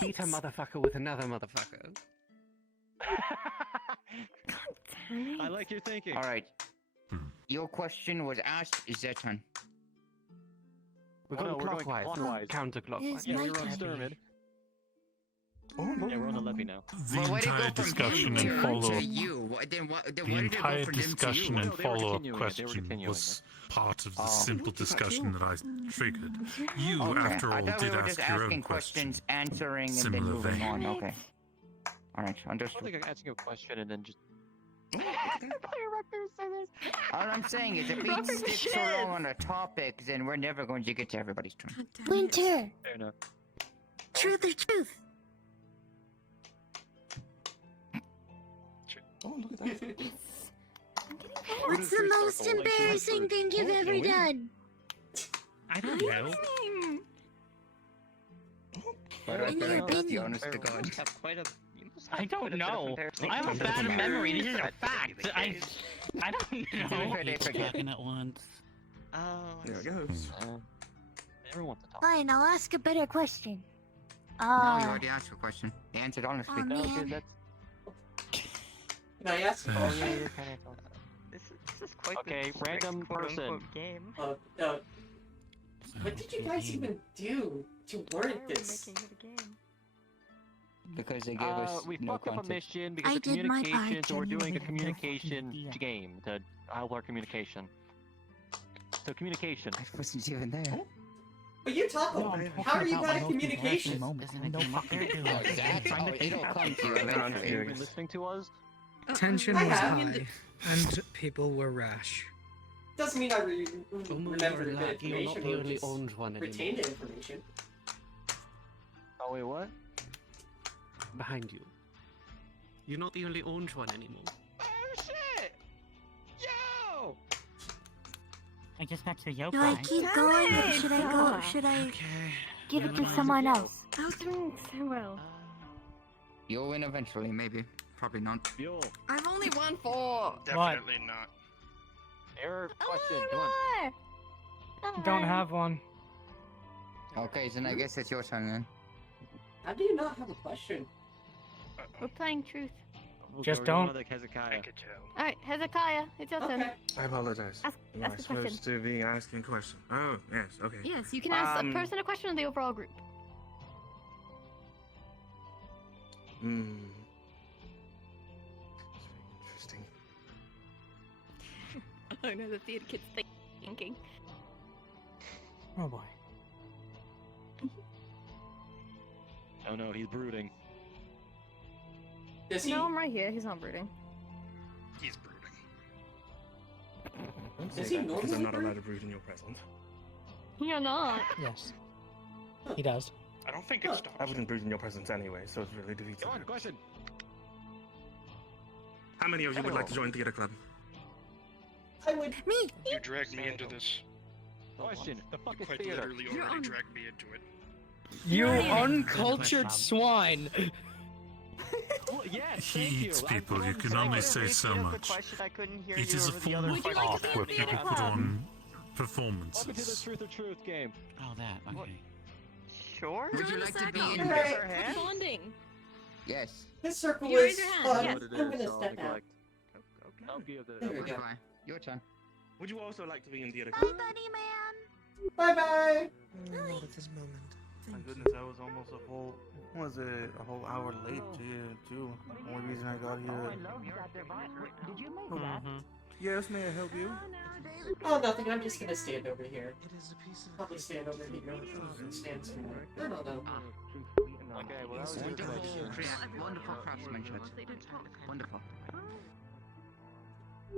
beat a motherfucker with another motherfucker. I like your thinking. Alright. Your question was asked, is that turn? We're Oh, going no, we're going clockwise, clockwise. counterclockwise. Yeah, we're on Styrmid. Yeah, we're on the levy now. The entire discussion and to follow-up. you? The Then why did it entire go from them to discussion you? and No, they were follow-up continuing it, they were question continuing was part of the Oh. simple discussion that I triggered. You, Okay, after I all, thought we did were ask just your own asking question. questions, answering, and then Similar moving vein. on. Okay. Alright, I don't understood. think I'm asking a question and then just. All I'm saying is, if we Rock, paper, stick so shit. long on a topic, then we're never going to get to everybody's turn. Winter, Fair enough. truth or truth? Oh, look at that. What's the most embarrassing thing you've ever done? I don't know. But I In your feel like that's the opinion. honest to God. You have quite a. You must have I quite a don't bit of know. embarrassing I have a things bad to memory. This is remember. a fact. I don't know. They forget. Talking at once. Oh, I There it see. goes. Everyone wants to talk. Fine, I'll ask a better question. No, you already asked your question. They answered honestly. Oh, No, man. that's. Can I ask? Oh, yeah, you're kind of. This is quite Okay, the strict random quote-unquote person. game. What did you guys even do to Why are word we this? making it a game? Because they gave us We no fucked up a context. mission because I of did my communication, part, so we're doing a genuinely. communication game to help our communication. So communication. I wasn't even there. But you talk No, about I'm it. talking How are you about bad my at most embarrassing communication? moment. No fucking Oh, that's, oh, it'll come to you Have eventually. you been listening to us? Tension I was have. high, and people were rash. Doesn't mean I Oh, remember the you're not the information or only just owned one anymore. retain the information. Oh wait, what? behind you. You're not the only orange one anymore. Oh shit! Yo! I just got to Do I keep going or should I go? Should I give it to someone else? I was doing so well. You'll win eventually, maybe. Probably not. Yo. I've only won 4. Definitely not. Error question. Come on. Don't have one. Okay, then I guess it's your turn then. How do you not have a question? We're playing truth. Just We're don't. going to Hezekiah. Alright, Hezekiah, it's your turn. I apologize. Ask Am I a question. supposed to be asking questions? Oh, yes, okay. Yes, you can ask a person a question or the overall group. Hmm. Interesting. I know the theater kid's thinking. Oh boy. Oh no, he's brooding. Does he? No, I'm right here. He's not brooding. He's brooding. Does he Because normally I'm not brood? allowed to brood in your presence. You're not. Yes. He does. I don't think it stops. I wouldn't brood in your presence anyway, so it's really defeats. Come on, question. How many of you would like to join theater club? I would. Me. You dragged me into this. Question. The fuck You is quite theater? literally already dragged me into it. You already in it. uncultured swine! Well, yes, He thank you. eats people, you can only say so much. It is a form of art where people put on performances. Welcome to the Truth or Truth game. Oh, that. Okay. Sure. Would you like to be in Alright. Bonding. Yes. This circle You raise is your hand, fun. yes. I'm gonna step out. I'll give it There we Okay, go. fine. Your turn. Would you also like to be in theater Bye, club? buddy man. Bye bye. Oh, this moment. My goodness, I was almost a whole hour late too. Only reason I got here. Did you make Yes, may I help you? Oh, nothing. I'm just gonna stand over here. It is a piece of Probably stand over here and stand somewhere. I don't know. Okay, well, that was your question. Wonderful craftsmanship. Wonderful.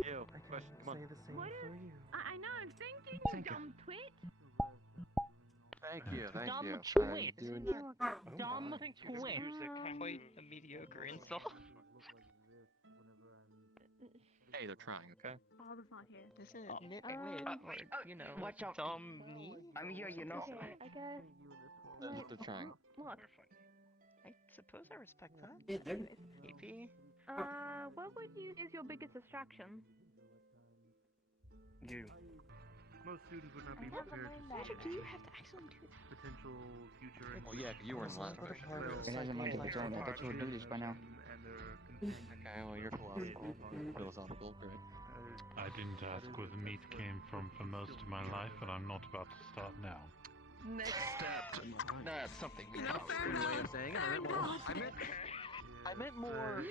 Yo, question, come on. say the same for you. I know, I'm thinking, Thank you. dumb twit. Thank you, thank Dumb you. twit. I'm Dumb twit. Quite a mediocre install. Hey, they're trying, okay? Bob's not here. Isn't it wait, you know, watch out. dumb me? I'm here, you know. Okay, I guess. They're trying. Look, I suppose I respect that. Yeah, they're- EP? what would you is your biggest distraction? You. Most students would not be prepared to Patrick, do you have to actually do that? potential future. Well, yeah, you were in last It hasn't mind if it's on. I thought you would do this by now. Okay, well, you're philosophical, great. I didn't ask where the meat came from for most of my life, and I'm not about to start now. Next step. That's something we know. Good way of saying it. I meant more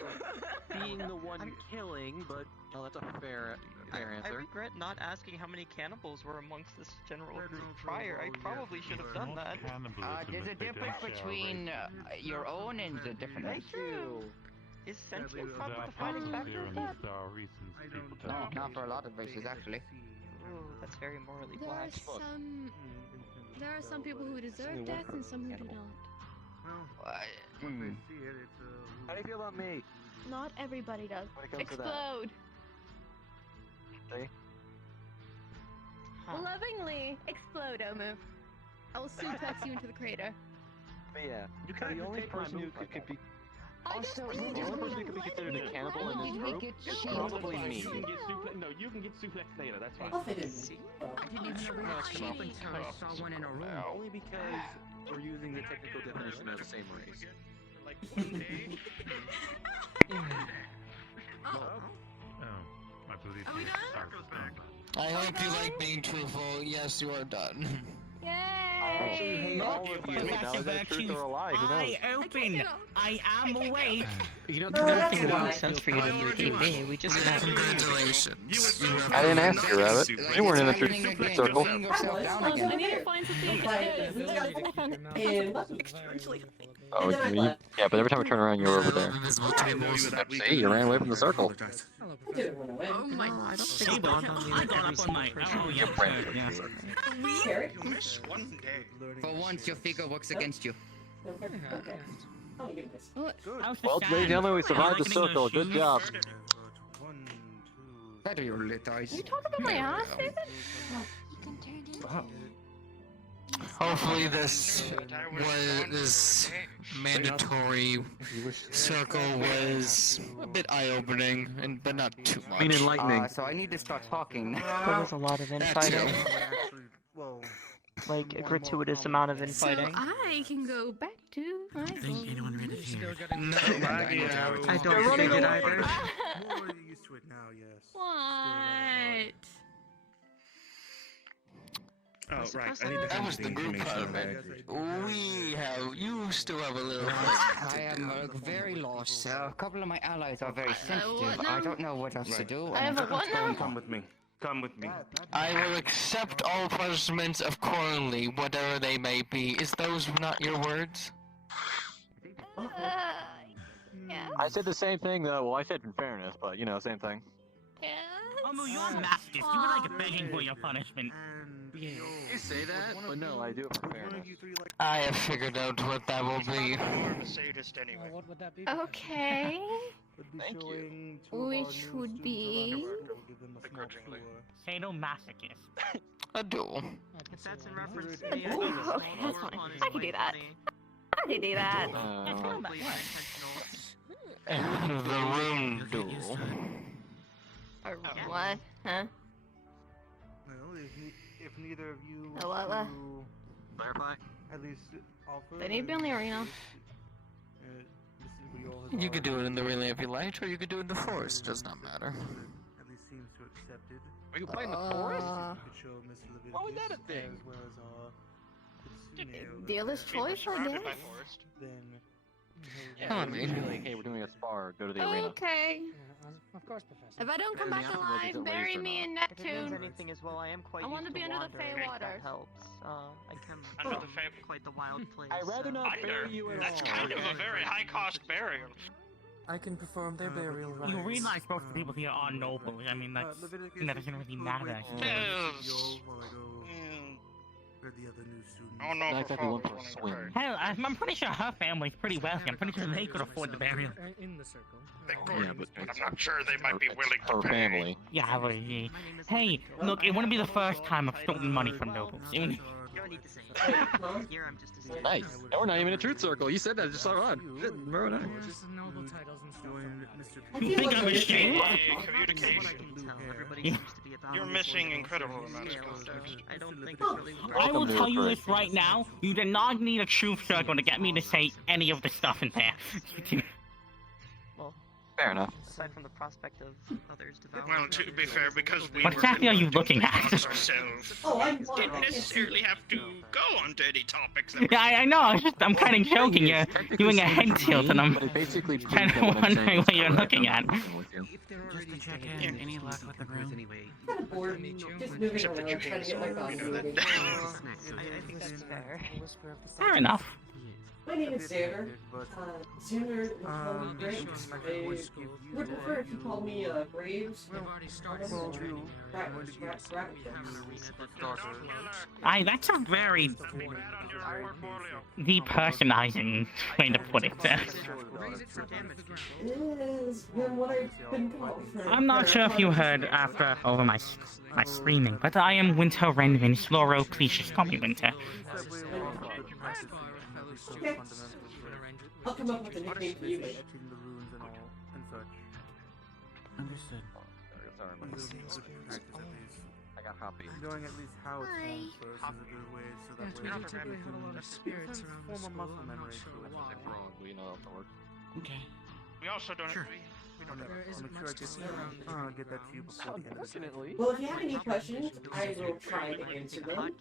being the one killing, but no, that's a fair I answer. regret not asking how many cannibals were amongst this general group prior. I probably should have done that. There's a difference between your own and the different ones. Is sentient fun with the That fighting happens factor here, of and that? there are reasons people No, don't. not for a lot of races, actually. Ooh, that's very morally There are black. some people who deserve death and some who do not. How do you feel about me? Not everybody does. When it comes to that. Explode. See? Lovingly explode, Omu. I will suplex you into the crater. But yeah, You can't the only take my person who move like could be Also, the only person who could be considered a cannibal in this group is probably me. You can get suplexed later. That's fine. I'll fit in. I didn't even know that was cheap until I saw one in a room. Only because we're using the technical definition of the same race. Oh, I believe Are we you done? start. I hope you like being truthful. Yes, you are done. Yay! I actually hate all of you. Now is that a truth or a lie? Who knows? open. I am awake. You know, No, that's nothing why. makes sense for you to be me. We just met. Congratulations. I didn't ask you, Rabbit. You weren't in the truth circle. I need to find something to do. Oh, yeah, but every time I turn around, you're over there. See, you ran away from the circle. I didn't run away. Oh my. I don't think it dawned on me I that got every up on single my. person Oh, was yeah, different. yeah. Carrot? You miss one day. For once, your figure works against you. Okay. Oh my goodness. Well, ladies and gentlemen, we survived the circle. Good job. That are your lit eyes. You talk about my ass, David? Hopefully this mandatory circle was a bit eye-opening, but not too much. enlightening. So I need to start talking. There was a lot of infighting. Like a gratuitous amount of infighting. So I can go back to my Think anyone read it here? No, I don't think it either. More used to it now, yes. What? Oh, right. I need to that was the group part of it. You still have a little. I am very lost. A couple of my allies are very sensitive. I don't know what else to do. I have a what now? Come with me. Come with me. I will accept all punishments accordingly, whatever they may be. Is those not your words? Yeah. I said the same thing though. Well, I said in fairness, but you know, same thing. Oh no, you're masochist. You were like begging for your punishment. You say that, but no, I do it for fairness. I have figured out what that will be. More of a sadist anyway. What would that be? Okay. Thank you. Which would be. Begrudgingly. Sadomasochist. A duel. If that's in reference to me, I Ooh, think this okay, that's whole fine. fun is I can do quite that. funny. I can do that. Probably unintentional. And the room duel. Or what? Huh? Well, if neither of you What? Clarify. at least offer. They need to be on the arena. You could do it in the relay if you liked, or you could do it in the forest. Does not matter. At least seems to accept it. Are you playing the forest? Could show Mr. Leviticus Why was that a thing? as well as Dealer's choice, I guess. then. Tell me. Like, hey, we're doing a spar. Go to the arena. Okay. Of course, Professor. If I don't come back alive, bury me in If it means Neptune. anything as well, I am quite I want used to be under the wandering, Fey if waters. that helps. I can Under the Fey. quite the wild place. I'd rather not bury you at That's all. kind of a very high-cost burial. I can perform their burial rites. You realize most of the people here are nobles. I mean, that doesn't really matter. Oh no, Not exactly one for a swim. Hell, I'm pretty sure her family's pretty wealthy. I'm pretty sure they could afford the burial. In the circle. They could, Yeah, but I'm not sure they might be willing to Her pay. family. Yeah, but hey, look, it wouldn't be the first time I've stolen money from nobles. I mean, You don't need to say Here I'm just a saint. Nice. And we're not even in a truth circle. You said that just so on. Shit, remember that? Just noble titles and stuff. you think I'm ashamed? Communication. Everybody Yeah. seems to be about You're this missing level of incredible amounts of detail, so context. I don't think it's really worth I will Welcome to tell you the this right now. You do not need a truth circle to get me to say any of the stuff in there. Well, Fair enough. aside from the prospect of others devouring. Well, to be fair, because we What exactly are you looking at? ourselves, didn't necessarily have to go onto any topics that Yeah, I know. I'm kind of joking. You're doing a head tilt, and I'm But it basically kind of wondering what you're looking at. Just to check in, any luck with the room? Kind of bored. Just moving around, trying to get my thoughts moving. I think that's fair. Fair enough. My name is Xander. Xander would call me Graves. I would prefer if you called me Graves. That's a very depersonalizing way to put it. I'm not sure if you heard after over my screaming, but I am Winter Renvin, Sloro, please just call me Winter. Okay. I'll come up with a nickname for you. Understood. I got happy. Knowing at least how it's formed first is a good way, so that way we typically have a lot of spirits around the form a school. muscle I'm memory not sure to it. why. We know how to work. Okay. we also don't. Sure. We don't have. There I'll isn't make sure I much to see around the get that to you before the end of the day. Well, if you have any questions, I will try to answer them.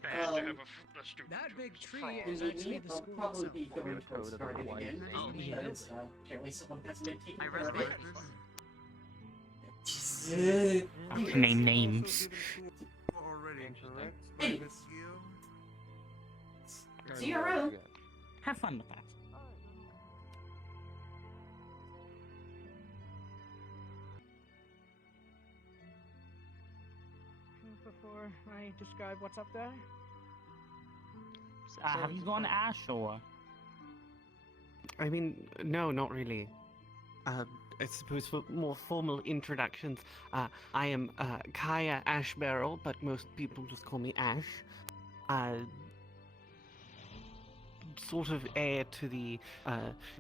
That big tree you is need actually me, the I'll school probably itself. be going towards starting again. Yeah. Because apparently someone has been taking I care of respect it. this. I can name names. Hey. See you around. Have fun with that. Before I describe what's up there? Have you gone to Ash or? I mean, no, not really. I suppose for more formal introductions, I am Kaya Ashbarrel, but most people just call me Ash. Sort of heir to the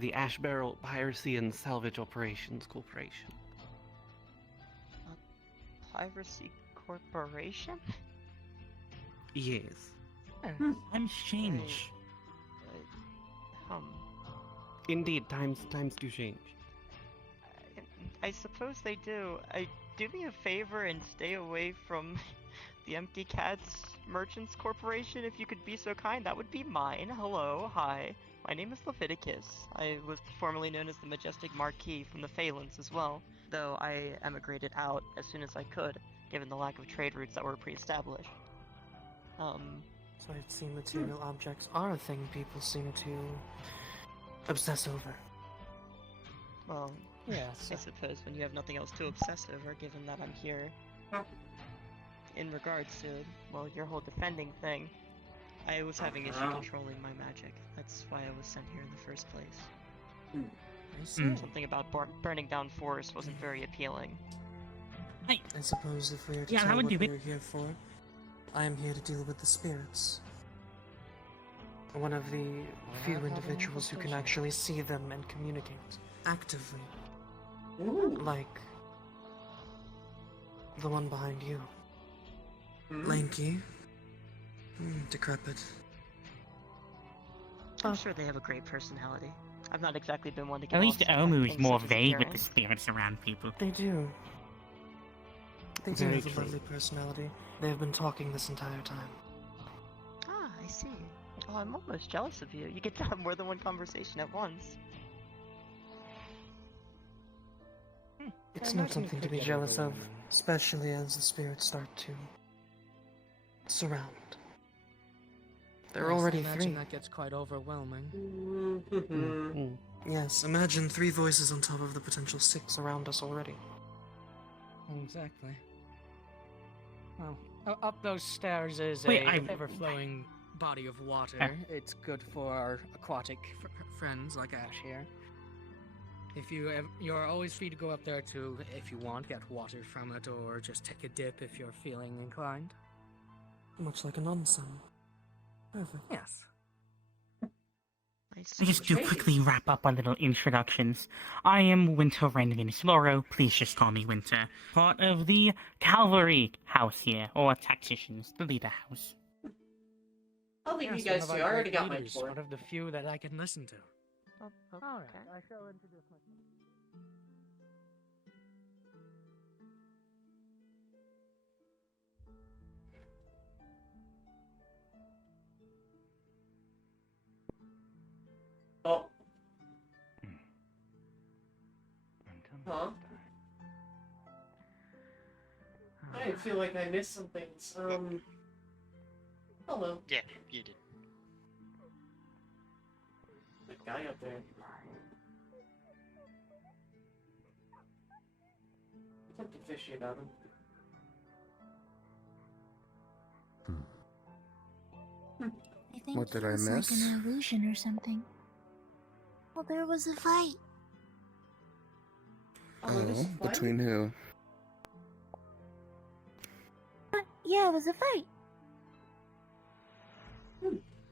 Ashbarrel Piracy and Salvage Operations Corporation. Piracy Corporation? Yes. Times change. Indeed, times do change. I suppose they do. Do me a favor and stay away from the Empty Cats Merchants Corporation, if you could be so kind. That would be mine. Hello, hi. My name is Leviticus. I was formerly known as the Majestic Marquis from the Phalans as well, though I emigrated out as soon as I could, given the lack of trade routes that were pre-established. So I've seen material objects are a thing people seem to obsess over. Well, yes. I suppose when you have nothing else to obsess over, given that I'm here. In regards to, well, your whole defending thing, I was having issue controlling my magic. That's why I was sent here in the first place. I see. Something about burning down forests wasn't very appealing. I suppose if we are to tell what we are here for, I am here to deal with the spirits. One of the few individuals who can actually see them and communicate actively. Like the one behind you. Lanky. Decrepit. I'm sure they have a great personality. I've not exactly been one to get At least all Omu things is more such as vague with the appearance. spirits around people. They do. They do Very have a true. lovely personality. They have been talking this entire time. Ah, I see. Oh, I'm almost jealous of you. You get to have more than one conversation at once. It's not something to be jealous of, especially as the spirits start to surround. There are already I imagine three. that gets quite overwhelming. Yes, imagine 3 voices on top of the potential 6 around us already. Exactly. Well, up those stairs is Wait, a ever-flowing body of water. It's good for our aquatic friends like Ash here. If you're always free to go up there to, if you want, get water from it, or just take a dip if you're feeling inclined. Much like an onsen. Perfect. Yes. I just do quickly wrap up our little introductions. I am Winter Renvin Sloro, please just call me Winter. Part of the Cavalry House here, or Tacticians, the leader house. I'll leave Yes, you guys one to. of I our already great got my leaders, tour. one of the few that I can listen to. Alright, I shall introduce myself. Oh. Huh? I feel like I missed some things. Hello. Yeah, you did. That guy up there. Something fishy about him. I think What did I it was miss? like an illusion or something. Well, there was a fight. Oh, between who? Yeah, it was a fight.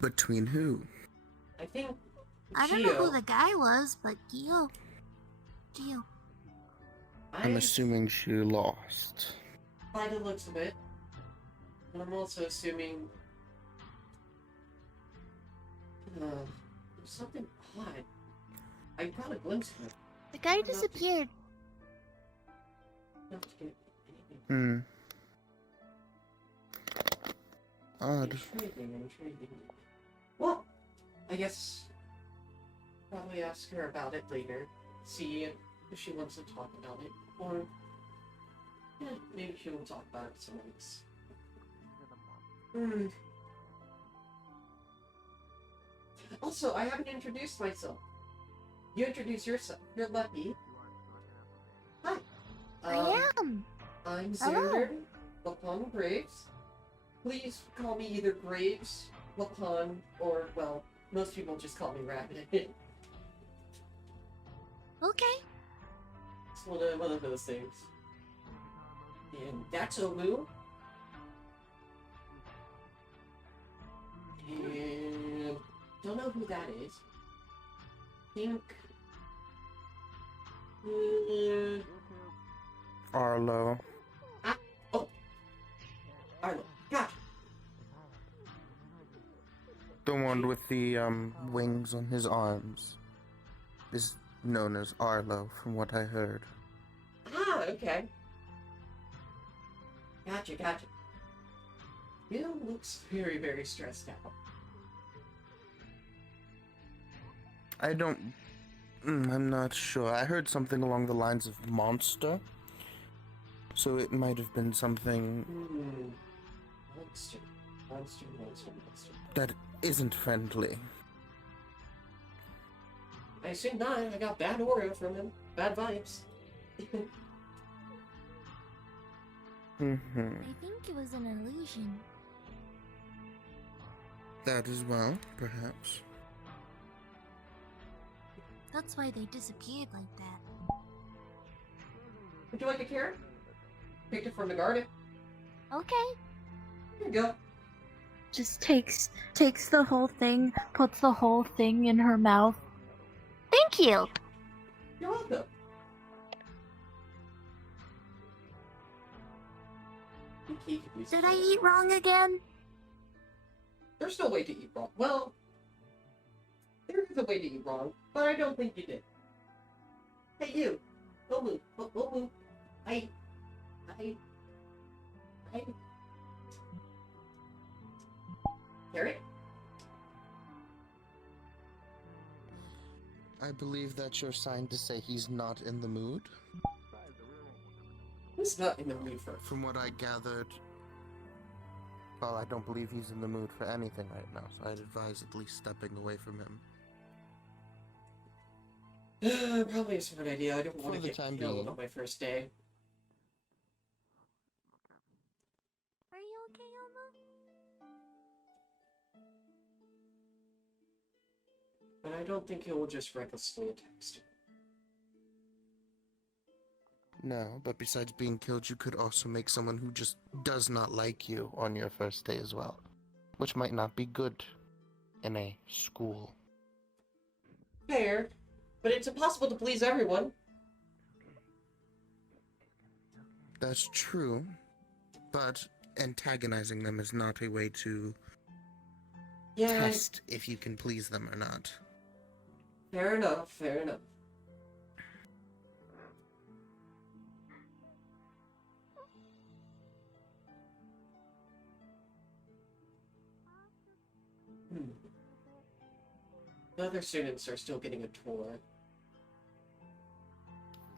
Between who? I think. I don't know who the guy was, but Gio. I'm assuming she lost. By the looks of it. And I'm also assuming. There's something odd. I got a glimpse of it. The guy disappeared. Not to get anything. Odd. Intriguing. Well, I guess probably ask her about it later. See if she wants to talk about it, or yeah, maybe she will talk about it some weeks. Also, I haven't introduced myself. You introduce yourself. You're lucky. Hi. I am. I'm Hello. Xander Lapon Graves. Please call me either Graves, Lapon, or, well, most people just call me Rabbit. Okay. It's one of those things. And that's Omu. And don't know who that is. Think. Arlo. Arlo. Gotcha. The one with the wings on his arms is known as Arlo, from what I heard. Ah, okay. Gotcha. You looks very, very stressed out. I'm not sure. I heard something along the lines of monster. So it might have been something Monster. that isn't friendly. I assume not. I got bad aura from him. Bad vibes. I think it was an illusion. That as well, perhaps. That's why they disappeared like that. Would you like a carrot? Picked it from the garden. Okay. Here you go. Just takes the whole thing, puts the whole thing in her mouth. Thank you. You're welcome. Did I eat wrong again? There's no way to eat wrong. Well, there is a way to eat wrong, but I don't think you did. Hey, you. Don't move. Don't move. I. Carrot? I believe that's your sign to say he's not in the mood. Who's not in the mood for? From what I gathered, well, I don't believe he's in the mood for anything right now, so I'd advise at least stepping away from him. Probably a smart idea. I don't want to For the get time killed being. on my first day. Are you okay, Elmo? But I don't think he will just recklessly text. No, but besides being killed, you could also make someone who just does not like you on your first day as well. Which might not be good in a school. Fair, but it's impossible to please everyone. That's true, but antagonizing them is not a way to test if you can please them or not. Fair enough, fair enough. The other students are still getting a tour.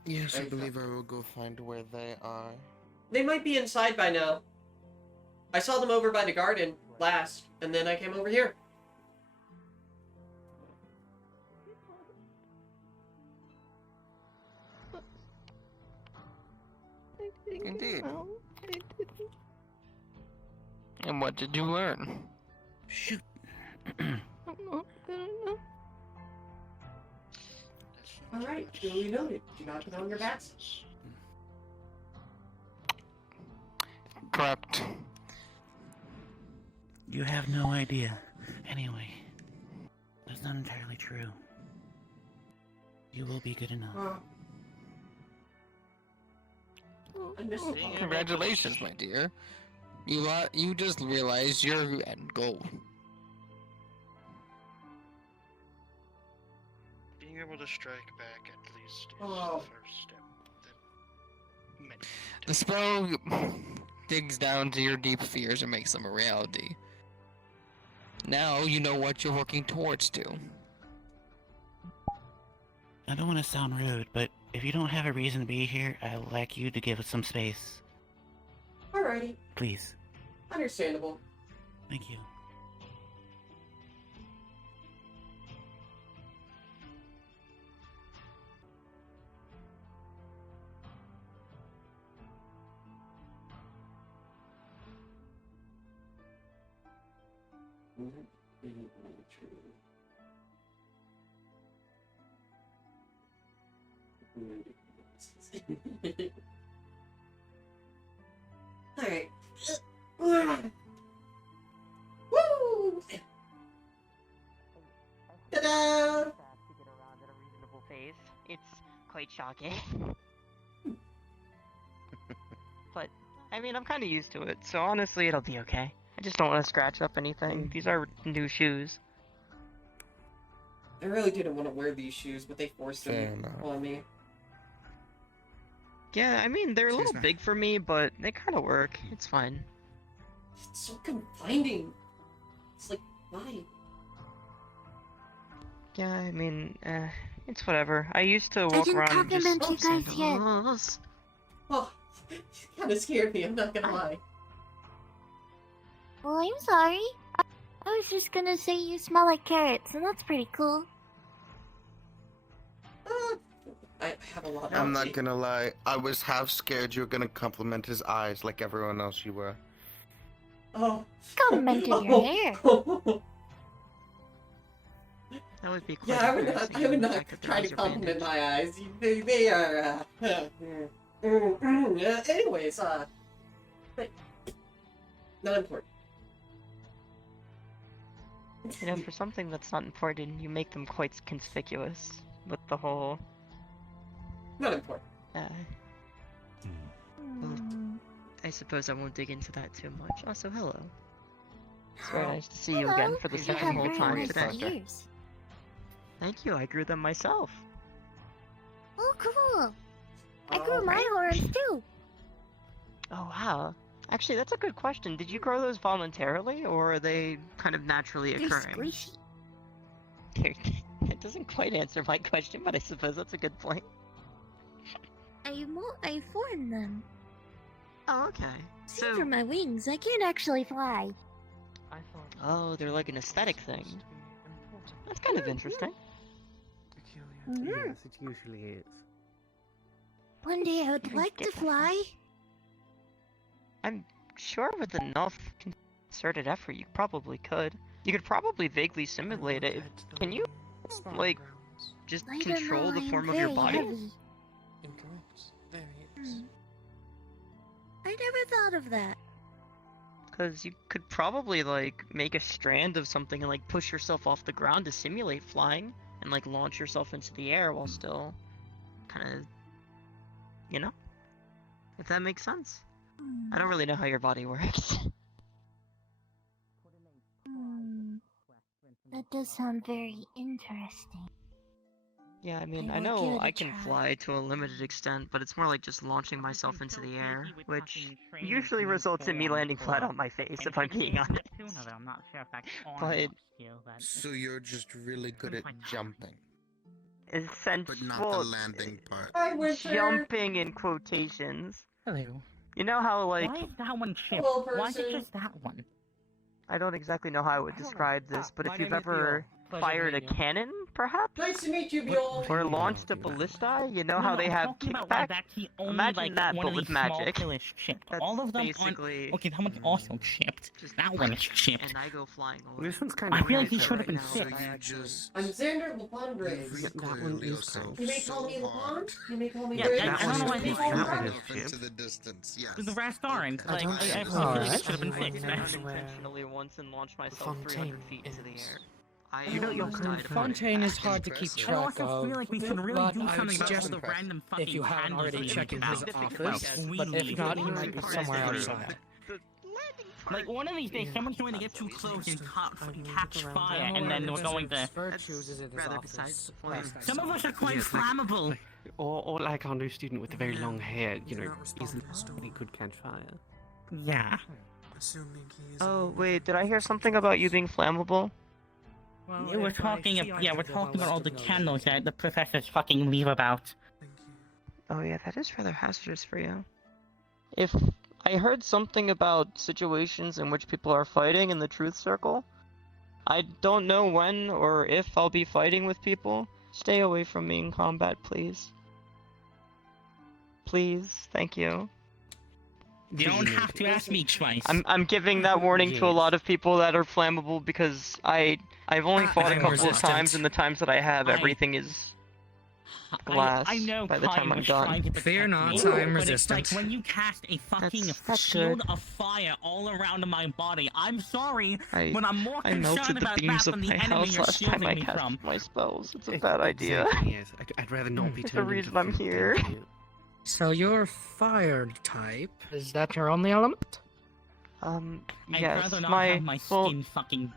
Yes, I believe I will go find where they are. They might be inside by now. I saw them over by the garden last, and then I came over here. Indeed. And what did you learn? Shoot. I'm not good enough. Alright, duly noted. Do not put on your bats. Correct. You have no idea. Anyway, that's not entirely true. You will be good enough. Congratulations, my dear. You just realized your end goal. Being able to strike back at least is Oh. the first step. That many The spell digs down to your deep fears and makes them a reality. Now you know what you're working towards to. I don't want to sound rude, but if you don't have a reason to be here, I'd like you to give us some space. Alrighty. Please. Understandable. Thank you. Alright. Woo! Ta-da! Face. It's quite shocking. But, I mean, I'm kind of used to it, so honestly, it'll be okay. I just don't want to scratch up anything. These are new shoes. I really didn't want to wear these shoes, but they forced them on me. Yeah, I mean, they're a little big for me, but they kind of work. It's fine. It's so confining. It's like, why? Yeah, I mean, it's whatever. I used to walk around and just... you guys yet. Oh, you kind of scared me, I'm not gonna lie. Well, I'm sorry. I was just gonna say you smell like carrots, and that's pretty cool. I have a lot of I'm not gonna lie, I was half scared you were gonna compliment his eyes like everyone else you were. Oh. Complimented your hair. That would be quite Yeah, I would not try to compliment my eyes. They are, anyways, but not important. You know, for something that's not important, you make them quite conspicuous with the whole... Not important. Well, I suppose I won't dig into that too much. Also, hello. It's very nice to see you again for the second whole time today. Thank you, I grew them myself. Oh, cool. I grew my horns too. Oh, wow. Actually, that's a good question. Did you grow those voluntarily, or are they kind of naturally occurring? They're squishy. It doesn't quite answer my question, but I suppose that's a good point. I formed them. Oh, okay. See, for my wings, I can't actually fly. Oh, they're like an aesthetic thing. That's kind of interesting. Yes, it usually is. One day I would like to fly. I'm sure with enough concerted effort you probably could. You could probably vaguely simulate it. Can you, like, just I don't control know, the I form am of your very body? heavy. Incorrect. Very I never thought of that. Because you could probably, like, make a strand of something and, like, push yourself off the ground to simulate flying. And, like, launch yourself into the air while still kind of, you know? If that makes sense. I don't really know how your body works. That does sound very interesting. Yeah, I mean, I I will know give it a I can try. fly to a limited extent, but it's more like just launching myself into the air, which usually results in me landing flat on my face, if I'm being honest. I'm not sure if that's But So you're just really good at jumping. essentially, But not the landing part. Hi, Winter. jumping in quotations. Hello. You know how, like, Why is that one chipped? Hello, Why is it person. just that one? I don't exactly know how I would describe this, but my if you've name is ever Biol. Pleasure fired a meeting you. cannon, perhaps? Nice to meet you, Biol. Or launched a ballista, you know how No, they I'm have talking about like kickback? actually only Imagine like that, one but of with these small magic. killers chipped. That's All of them basically... aren't. Okay, that one's also chipped. Just That one is chipped. And I go flying over. This one's kind I of feel like he nicer should have been right now. fixed. You just I'm Xander Lapondre. That one is kind You may call me Lapond. You may call me Yeah, Grizz. I don't know why You may they call me that Rob. one off into the distance. Yes. The rest aren't. I Like, don't I see feel how like it it should have been is. fixed. I I know man. where intentionally once and launched myself Fontaine 300 feet into the is. air. I You know, your almost died upon Fontaine is impact. hard to keep Impressive. I track also of. feel like we should really but do I would something about all suggest the random fucking if you haven't candles already that checked in we his found. office, Like, but if we not, need he to might be do somewhere something. outside. Like, one of these days, Yeah. someone's going to get too close and catch around. fire, I don't and know then where we're going to... Virtues is in his rather office. besides the point. last I Some saw. of us are quite Yes, like- flammable. Or like our new student with the very long hair, you know, Not easily responsible. could catch fire. Yeah. Assuming he is. Oh, wait, did I hear something about you being flammable? Well, Yeah, we're if I talking. feel Yeah, like we're it, talking I'll about all let the you know. candles that the professors fucking leave about. Thank you. Oh yeah, that is rather hazardous for you. If I heard something about situations in which people are fighting in the truth circle, I don't know when or if I'll be fighting with people. Stay away from me in combat, please. Please, thank you. You don't have to ask me twice. I'm giving that warning to a lot of people that are flammable because I've only fought a I'm couple of resistant. times, and the times that I have, I- everything is glass I know by the time Kyle I'm was trying done. to Fear protect not, me, I am but resistant. It's like when you cast a fucking That's shield good. of fire all around my body. I'm sorry, I but I'm more I concerned melted the about beams that of than the my enemy house you're last time shielding I me cast from. my spells. It's a bad idea. Exactly, yes. I'd rather not be There's a turned reason into I'm food, here. thank you. So you're fire type. Is that your only element? I'd Yes, rather not have my skin fucking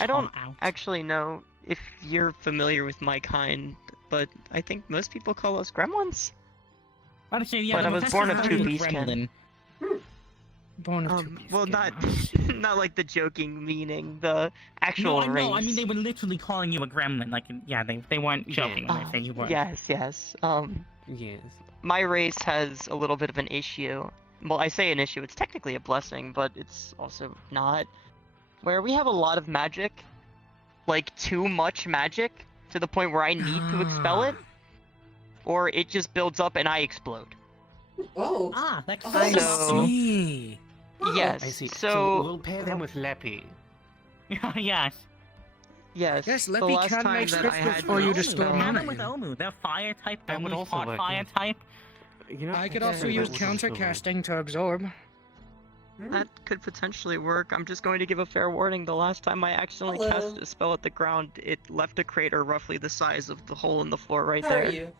I don't shot out. actually know if you're familiar with my kind, but I think most people call us gremlins. Honestly, yeah, But the I was born of professor's two only beast gremlin. Born of two beast Well, not not like the joking meaning, the actual No, I race. know. I mean, they were literally calling you a gremlin. Like, yeah, they weren't joking when they say you were. Yes. Yes. My race has a little bit of an issue. Well, I say an issue, it's technically a blessing, but it's also not. Where we have a lot of magic, like too much magic, to the point where I need to expel it, or it just builds up and I explode. Oh. Ah, that's I So- see. Yes, I see. so- we'll pair them with Leppy. Yes. Yes, Yes, the Leppy last can time make that I scripts had for you to to store expel- mana Them with Omu, they're fire type. That would Omu's also hot work, fire yeah. type. You know, I could guess also that use would counter work. casting to absorb. That could potentially work. I'm just going to give a fair warning. The last time I accidentally cast a spell at the ground, it left a crater roughly the size of the hole in the floor right How there. are you?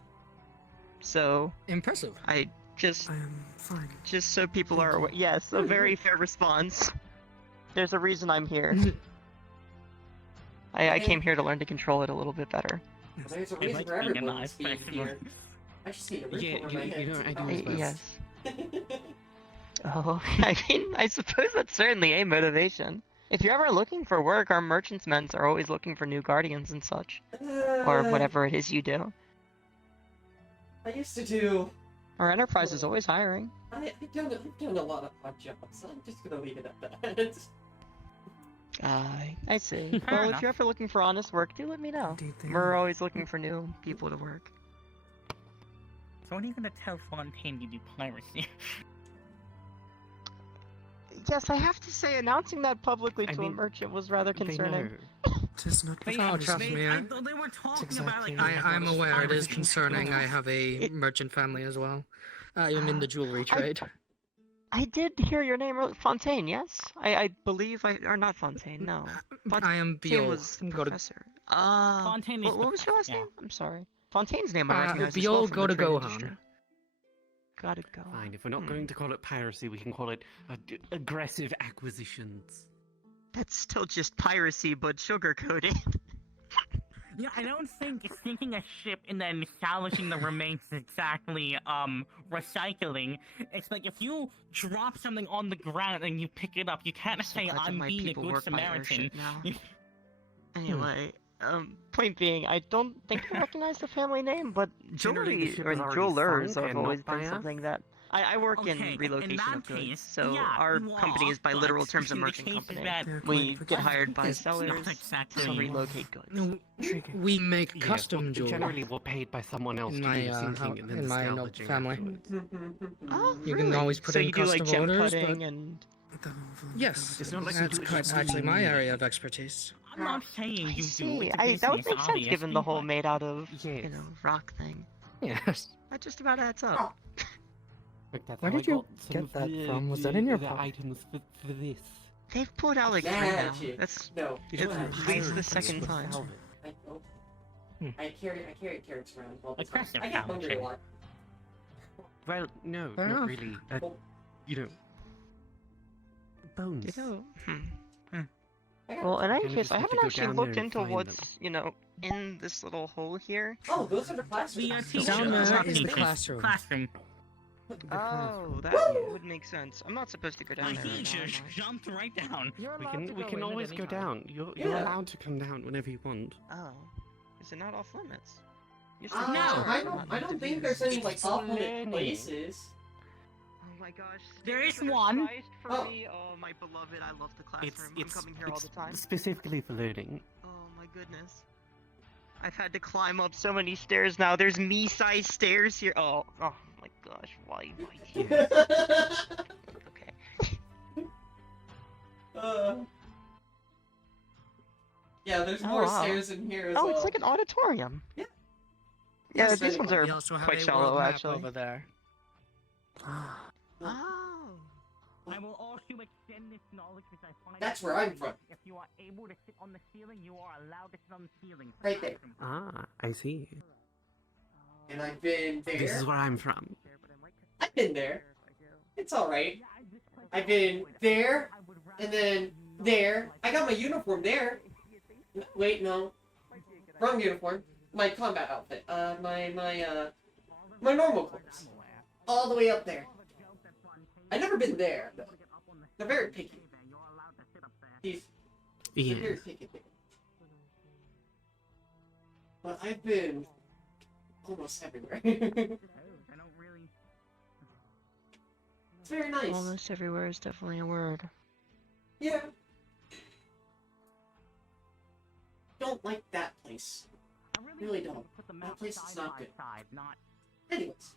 So Impressive. I just I am fine. just so people are aware. Yes, a very fair response. There's a reason I'm here. I came here to learn to control it a little bit better. There's a I reason like for being everyone alive, to be especially- here. I just need a roof Yeah, over my head. you know, I do as well. Yes. Oh, I mean, I suppose that's certainly a motivation. If you're ever looking for work, our merchants' men are always looking for new guardians and such. Or whatever it is you do. I used to do. Our enterprise is always hiring. I've done a lot of odd jobs. I'm just gonna leave it at that. I see. Fair Well, if enough. you're ever looking for honest work, do let me know. Indeed they We're are. always looking for new people to work. So when are you gonna tell Fontaine you do piracy? Yes, I have to say, announcing that publicly I to a mean, merchant was rather They concerning. know. Tis not They, Oh, trust they, me, I thought they were talking about like. exactly- I'm aware it is piracy. concerning. I have a merchant family as well. I am in the jewelry trade. I did hear your name, Fontaine, yes? I believe or not Fontaine, no. I am Fontaine Biol. was Go to professor. Fontaine is What was your last yeah. name? I'm sorry. Fontaine's name I recognize as well Biol. from Go the to trade Gohan. industry. Gotta go. Fine, if we're not going to call it piracy, we can call it aggressive acquisitions. That's still just piracy, but sugar-coated. Yeah, I don't think sinking a ship and then salvaging the remains is exactly recycling. It's like if you drop something on the ground and you pick it up, you can't say glad that I'm my being a people good work by Samaritan. airship now. Anyway, point being, I don't think I recognize the family name, but Generally, the jewelry ship or is already jewelers sunk have and always not by been us. something that I work Okay, in in relocation that of goods, case, so yeah, our you company are, is by but literal terms a the merchant case is company. that- They're We quite get hired by It's not sellers exactly- to relocate goods. No, Intriguing. we make Yes, custom well, jewelry. generally, we're paid by someone else In to my, do the sinking and then in the my salvaging family. afterwards. Oh, You can really? always put so in you do like custom gem orders, cutting but- and Yes, It's not like we that's do it quite just actually my me. area of expertise. I'm not saying you do. see. It's a That would business, make sense obviously, given the whole but- made out of Yes. rock thing. Yes. That just about adds up. Look, that's Where how I did you got some get of that the, from? Was that in your the pocket? items for this? They've pulled out like three now. Magic. That's No. You it's don't at have least to the hire second us time. to salvage. I don't. Hmm. I carry carrots around all the time. Aggressive I get hungry a challenge. lot. Well, no, Fair not enough. really. Well, You know, bones. You know, I got- well, in any Kinda case, just I have to haven't go actually down there looked and into find what's, in this little hole here. Oh, those are the classrooms. The teacher- Down it's there not is the teachers. classroom. Classroom. Oh, that would make sense. I'm not supposed to go down there. He right now, just am I? jumped right down. We can always go down. You're Yeah. allowed to come down whenever you want. Oh, is it not off limits? You're No, supposed to I not don't. I meant don't to be think there's here. any like off-limit places. Oh my gosh. There is Savior one. Christ for Oh. me. Oh my beloved, I love the classroom. It's I'm coming here all the time. specifically for learning. Oh my goodness. I've had to climb up so many stairs now. There's me-sized stairs here. Oh my gosh, why? Okay. Yeah, there's Oh, more wow. stairs in here as Oh, well. it's like an auditorium. Yeah. Yeah, Yes, these ones anyway. are We also have quite a shallow, world map actually. over there. Oh. I will also extend this knowledge because I find That's it where I'm funny. from. If you are able to sit on the ceiling, you are allowed to sit on the ceiling. Right there. Ah, I see. And I've been there. This is where I'm from. I've been there. It's alright. I've been there, and then there. I got my uniform there. Wait, no. Wrong uniform. My combat outfit. My normal clothes. All the way up there. I've never been there, though. They're very picky. They're very picky. But I've been almost everywhere. It's very nice. Almost everywhere is definitely a word. Yeah. Don't like that place. Really don't. That place is not good. Anyways.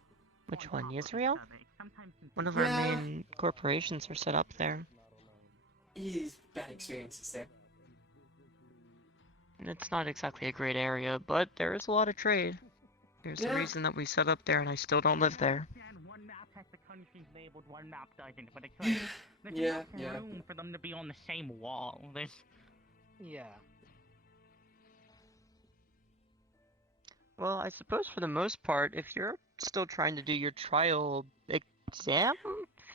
Which one? Israel? One of our Yeah. main corporations are set up there. He's bad experiences there. And it's not exactly a great area, but there is a lot of trade. There's Yeah. a reason that we set up there and I still don't live there. One map has the countries labeled, one map doesn't, but it's like, there's Yeah, enough yeah. room for them to be on the same wall. There's... Yeah. Well, I suppose for the most part, if you're still trying to do your trial exam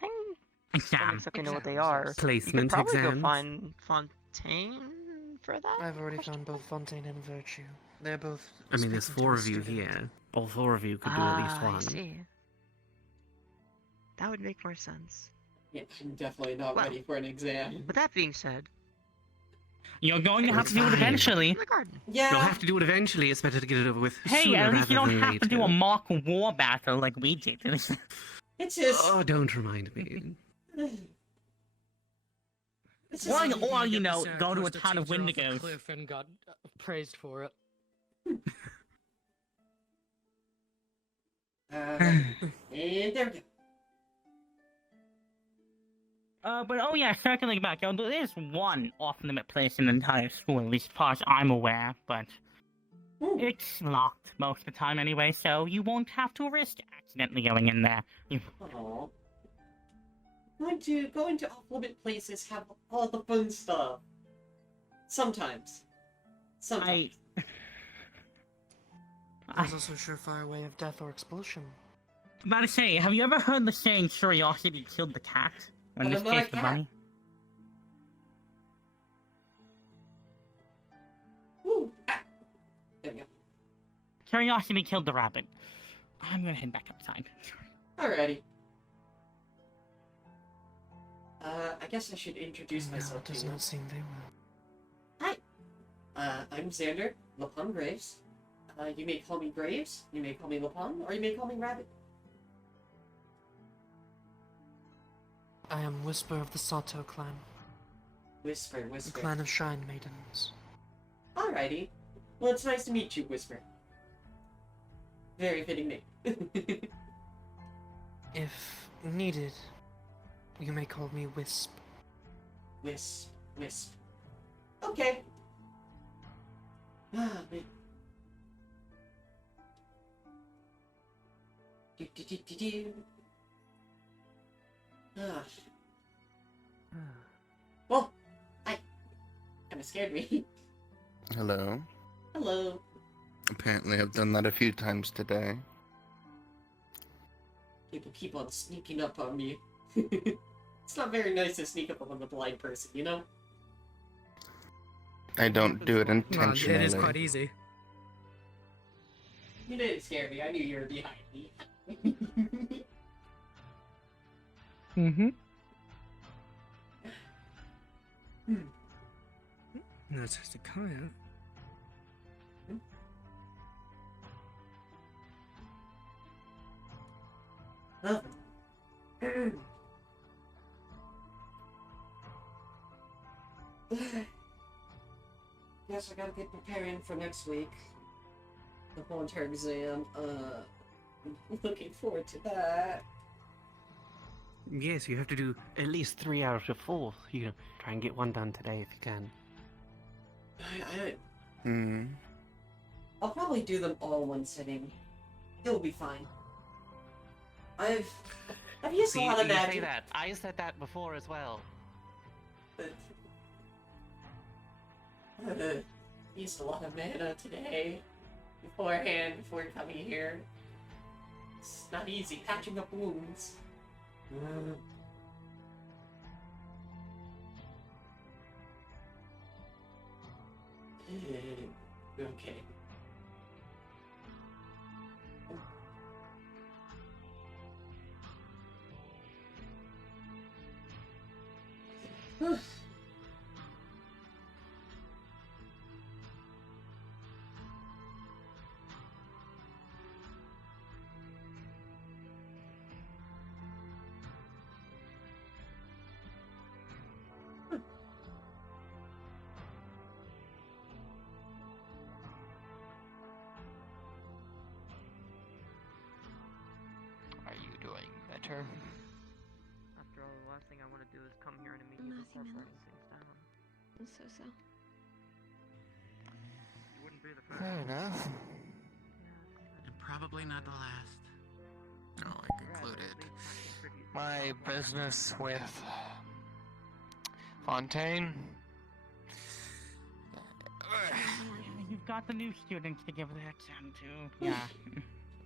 thing, I don't exactly know what they are. You could Placement probably exams. go find Fontaine for that. I've already found both Fontaine and Virtue. They're both. I mean, there's speaking to 4 a of you student. here. All 4 of you could do at least I one. see. That would make more sense. Yeah, I'm definitely not Well, ready for an exam. With that being said, You're going to have It's to do it fine. eventually. Yeah. You'll have to do it eventually. It's better to get it over with Hey, sooner at least you rather don't than have to do a later. mock war battle like we did. It's just... Oh, don't remind me. It's Or, just... or you know, Sarah go to a pushed town of teacher off a Wendigos. cliff and got praised for it. And there we go. But oh yeah, circling back, there is one off-limit place in the entire school, at least as far as I'm aware, but it's locked most of the time anyway, so you won't have to risk accidentally going in there. Aww. Going to off-limit places have all the fun stuff. Sometimes. Sometimes. There's also a surefire way of death or expulsion. I'm about to say, have you ever heard the saying curiosity killed the cat? Or in But this I'm not case, a the cat. bunny? Woo! Ah. There we go. Curiosity killed the rabbit. I'm gonna head back outside. Alrighty. I guess I should introduce No, myself it to does you. not seem they will. Hi! I'm Xander, Lapon Graves. You may call me Graves, you may call me Lapon, or you may call me Rabbit. I am Whisper of the Sato clan. Whisper, The Whisper. clan of Shrine Maidens. Alrighty. Well, it's nice to meet you, Whisper. Very fitting name. If needed, you may call me Wisp. Wisp. Wisp. Okay. Ah, man. Do. Ah. Well, hi. Kinda scared me. Hello. Hello. Apparently, I've done that a few times today. People keep on sneaking up on me. It's not very nice to sneak up on a blind person, you know? I don't do it Well, intentionally. it is quite easy. You didn't scare me. I knew you were behind me. Mm-hmm. That's just a Kaya. Nothing. Guess I gotta get preparing for next week. The whole entire exam. I'm looking forward to that. Yes, you have to do at least 3 out of 4. You know, try and get one done today if you can. I Hmm. I'll probably do them all in one sitting. You'll be fine. I've used a lot of you magic. say that. I said that before as well. But used a lot of mana today. Beforehand, before coming here. It's not easy patching up wounds. Okay. Are you doing better? After all, the last thing I want to do is come here and immediately start burning things down. So. You wouldn't be the first. Fair enough. And probably not the last. No, I concluded my business with Fontaine. You've got the new students to give their exam to. Yeah.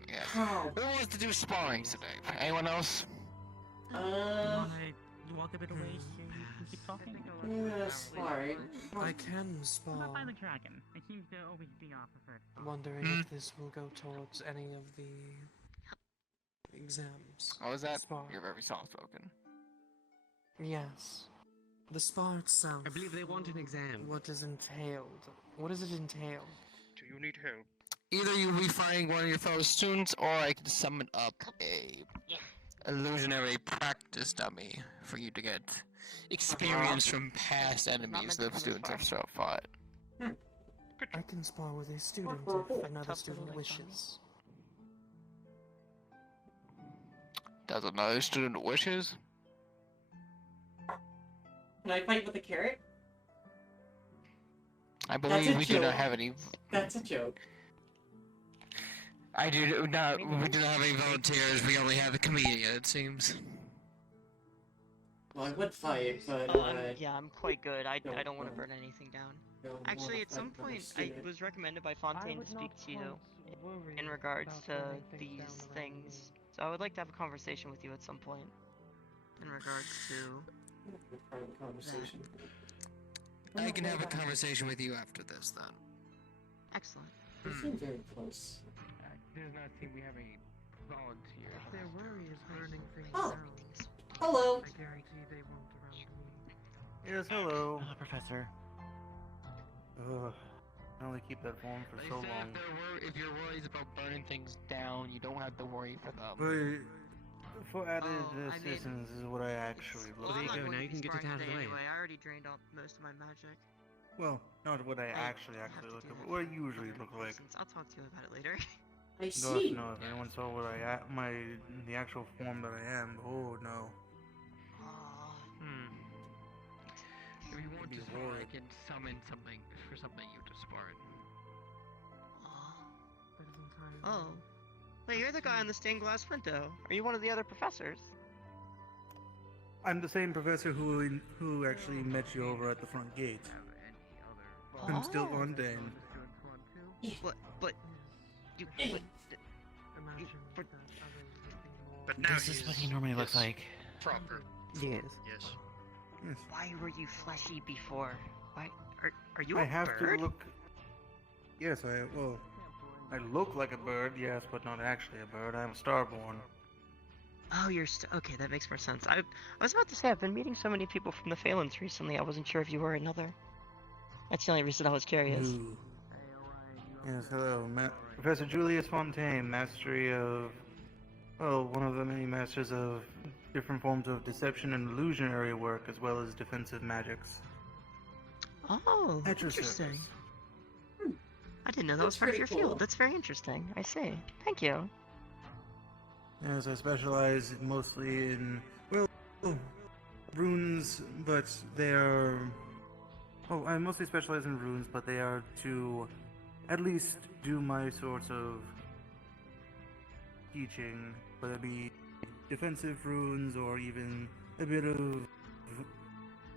Yes. Who wants to do sparring today? Anyone else? You walk a bit away so you can keep talking? Sparring. I can What spar. about by the dragon? It seems to always be our preferred. Wondering if this will go towards any of the exams. What was that? Spar. You're very soft-spoken. Yes. The spar itself. I believe they want an exam. What is entailed? What does it entail? Do you need help? Either you'll be fighting one of your fellow students, or I can summon up a illusionary practice dummy for you to get experience from past enemies the students have so fought. I can spar with a student if another student wishes. Does another student wishes? Can I fight with a carrot? I believe we do not have any. That's a joke. We do not have any volunteers. We only have a comedian, it seems. Well, I would fight, but yeah, I'm quite good. I don't want to burn anything down. Actually, at some point, I was recommended by Fontaine to speak to you in regards to these things. So I would like to have a conversation with you at some point in regards to conversation. I can have a conversation with you after this, then. Excellent. We seem very close. Does not seem we have any volunteers. Their worry is burning things Oh. down. Hello. I guarantee they won't around me. Yes, hello. Hello, Professor. Ugh. I only keep that form for They so said long. if you're worried about burning things down, you don't have to worry for them. But for added assistance is what I actually look Well, I'm for. not going to be Now you can get it sparring out of the today way. anyway. I already drained out most of my magic. Well, not what I actually have to look do like, that but what I for usually other look like. reasons. I'll talk to you about it later. I No, see. no, if anyone saw what the actual form that I am, oh no. If you want Be to spar, I horrid. can summon something for something you to spar. Oh. Wait, you're the guy on the stained glass window. Are you one of the other professors? I'm the same professor who actually met you over at the front gate. I'm still Oh. Fontaine. But you But now This is what he normally looks like. Proper. Yes. Yes. Yes. why were you fleshy before? Why are you a I have bird? to look. Yes, I look like a bird, yes, but not actually a bird. I'm starborn. Oh, you're okay. That makes more sense. I was about to say I've been meeting so many people from the Phalans recently. I wasn't sure if you were another. That's the only reason I was curious. Ooh. Yes, hello, Professor Julius Fontaine, mastery of, well, one of the many masters of different forms of deception and illusionary work, as well as defensive magics. Oh, At your interesting. service. I didn't know that was That's part of pretty your cool. field. That's very interesting. I see. Thank you. Yes, I specialize mostly in, well, runes, but they are... Oh, I mostly specialize in runes, but they are to at least do my sorts of teaching, whether it be defensive runes or even a bit of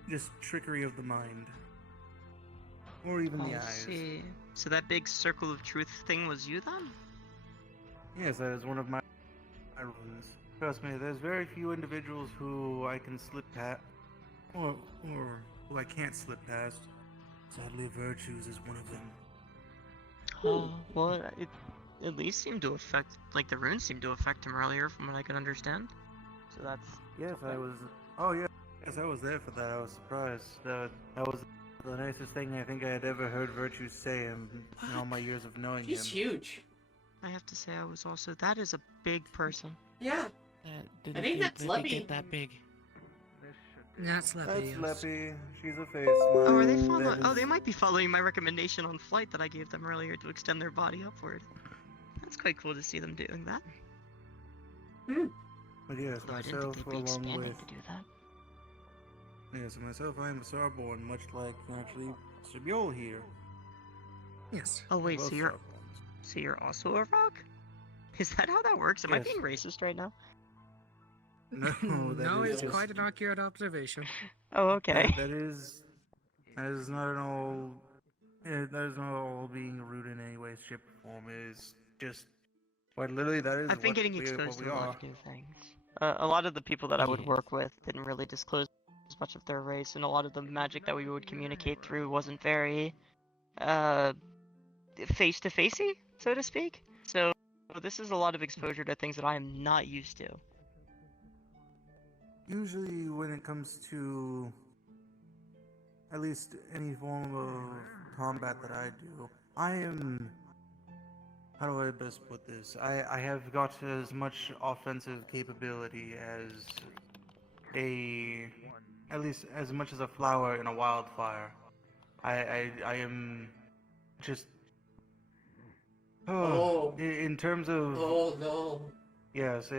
just trickery of the mind. Or even the I eyes. see. So that big circle of truth thing was you then? Yes, that is one of my runes. Trust me, there's very few individuals who I can slip past, or who I can't slip past. Sadly, Virtues is one of them. Oh, well, it at least seemed to affect, like the runes seemed to affect him earlier from what I could understand. So that's... Yes, I was... Oh, yeah. Yes, I was there for that. I was surprised. That was the nicest thing I think I had ever heard Virtues say in all my years of knowing He's him. huge. I have to say I was also... That is a big person. Yeah. Didn't I think that's really Leppy. get that big. That's Leppy. That's yes. Leppy. She's a face Oh, are they line. following? That Oh, is- they might be following my recommendation on flight that I gave them earlier to extend their body upward. That's quite cool to see them doing that. But yes, Although I didn't myself, think they'd be along expanding with... to do that. Yes, myself, I am a Starborn, much like, actually, Sibyol here. Yes. Oh wait, Both so you're... Starborns. So you're also a rock? Is that how that works? Am I Yes. being racist right now? No, that No, is it's just- quite an accurate observation. Oh, okay. That is not at all. Yeah, that is not at all being rude in any way, shape, or form. It is just quite literally that is. I've been what getting we, exposed what we to a lot are. of new things. A lot of the people that I would work with didn't really disclose much of their race, and a lot of the magic that we would communicate through wasn't very, face-to-facey, so to speak. So this is a lot of exposure to things that I am not used to. Usually, when it comes to at least any form of combat that I do, I am. How do I best put this? I have got as much offensive capability as at least as much as a flower in a wildfire. I am just. In terms of. Oh no. Yes,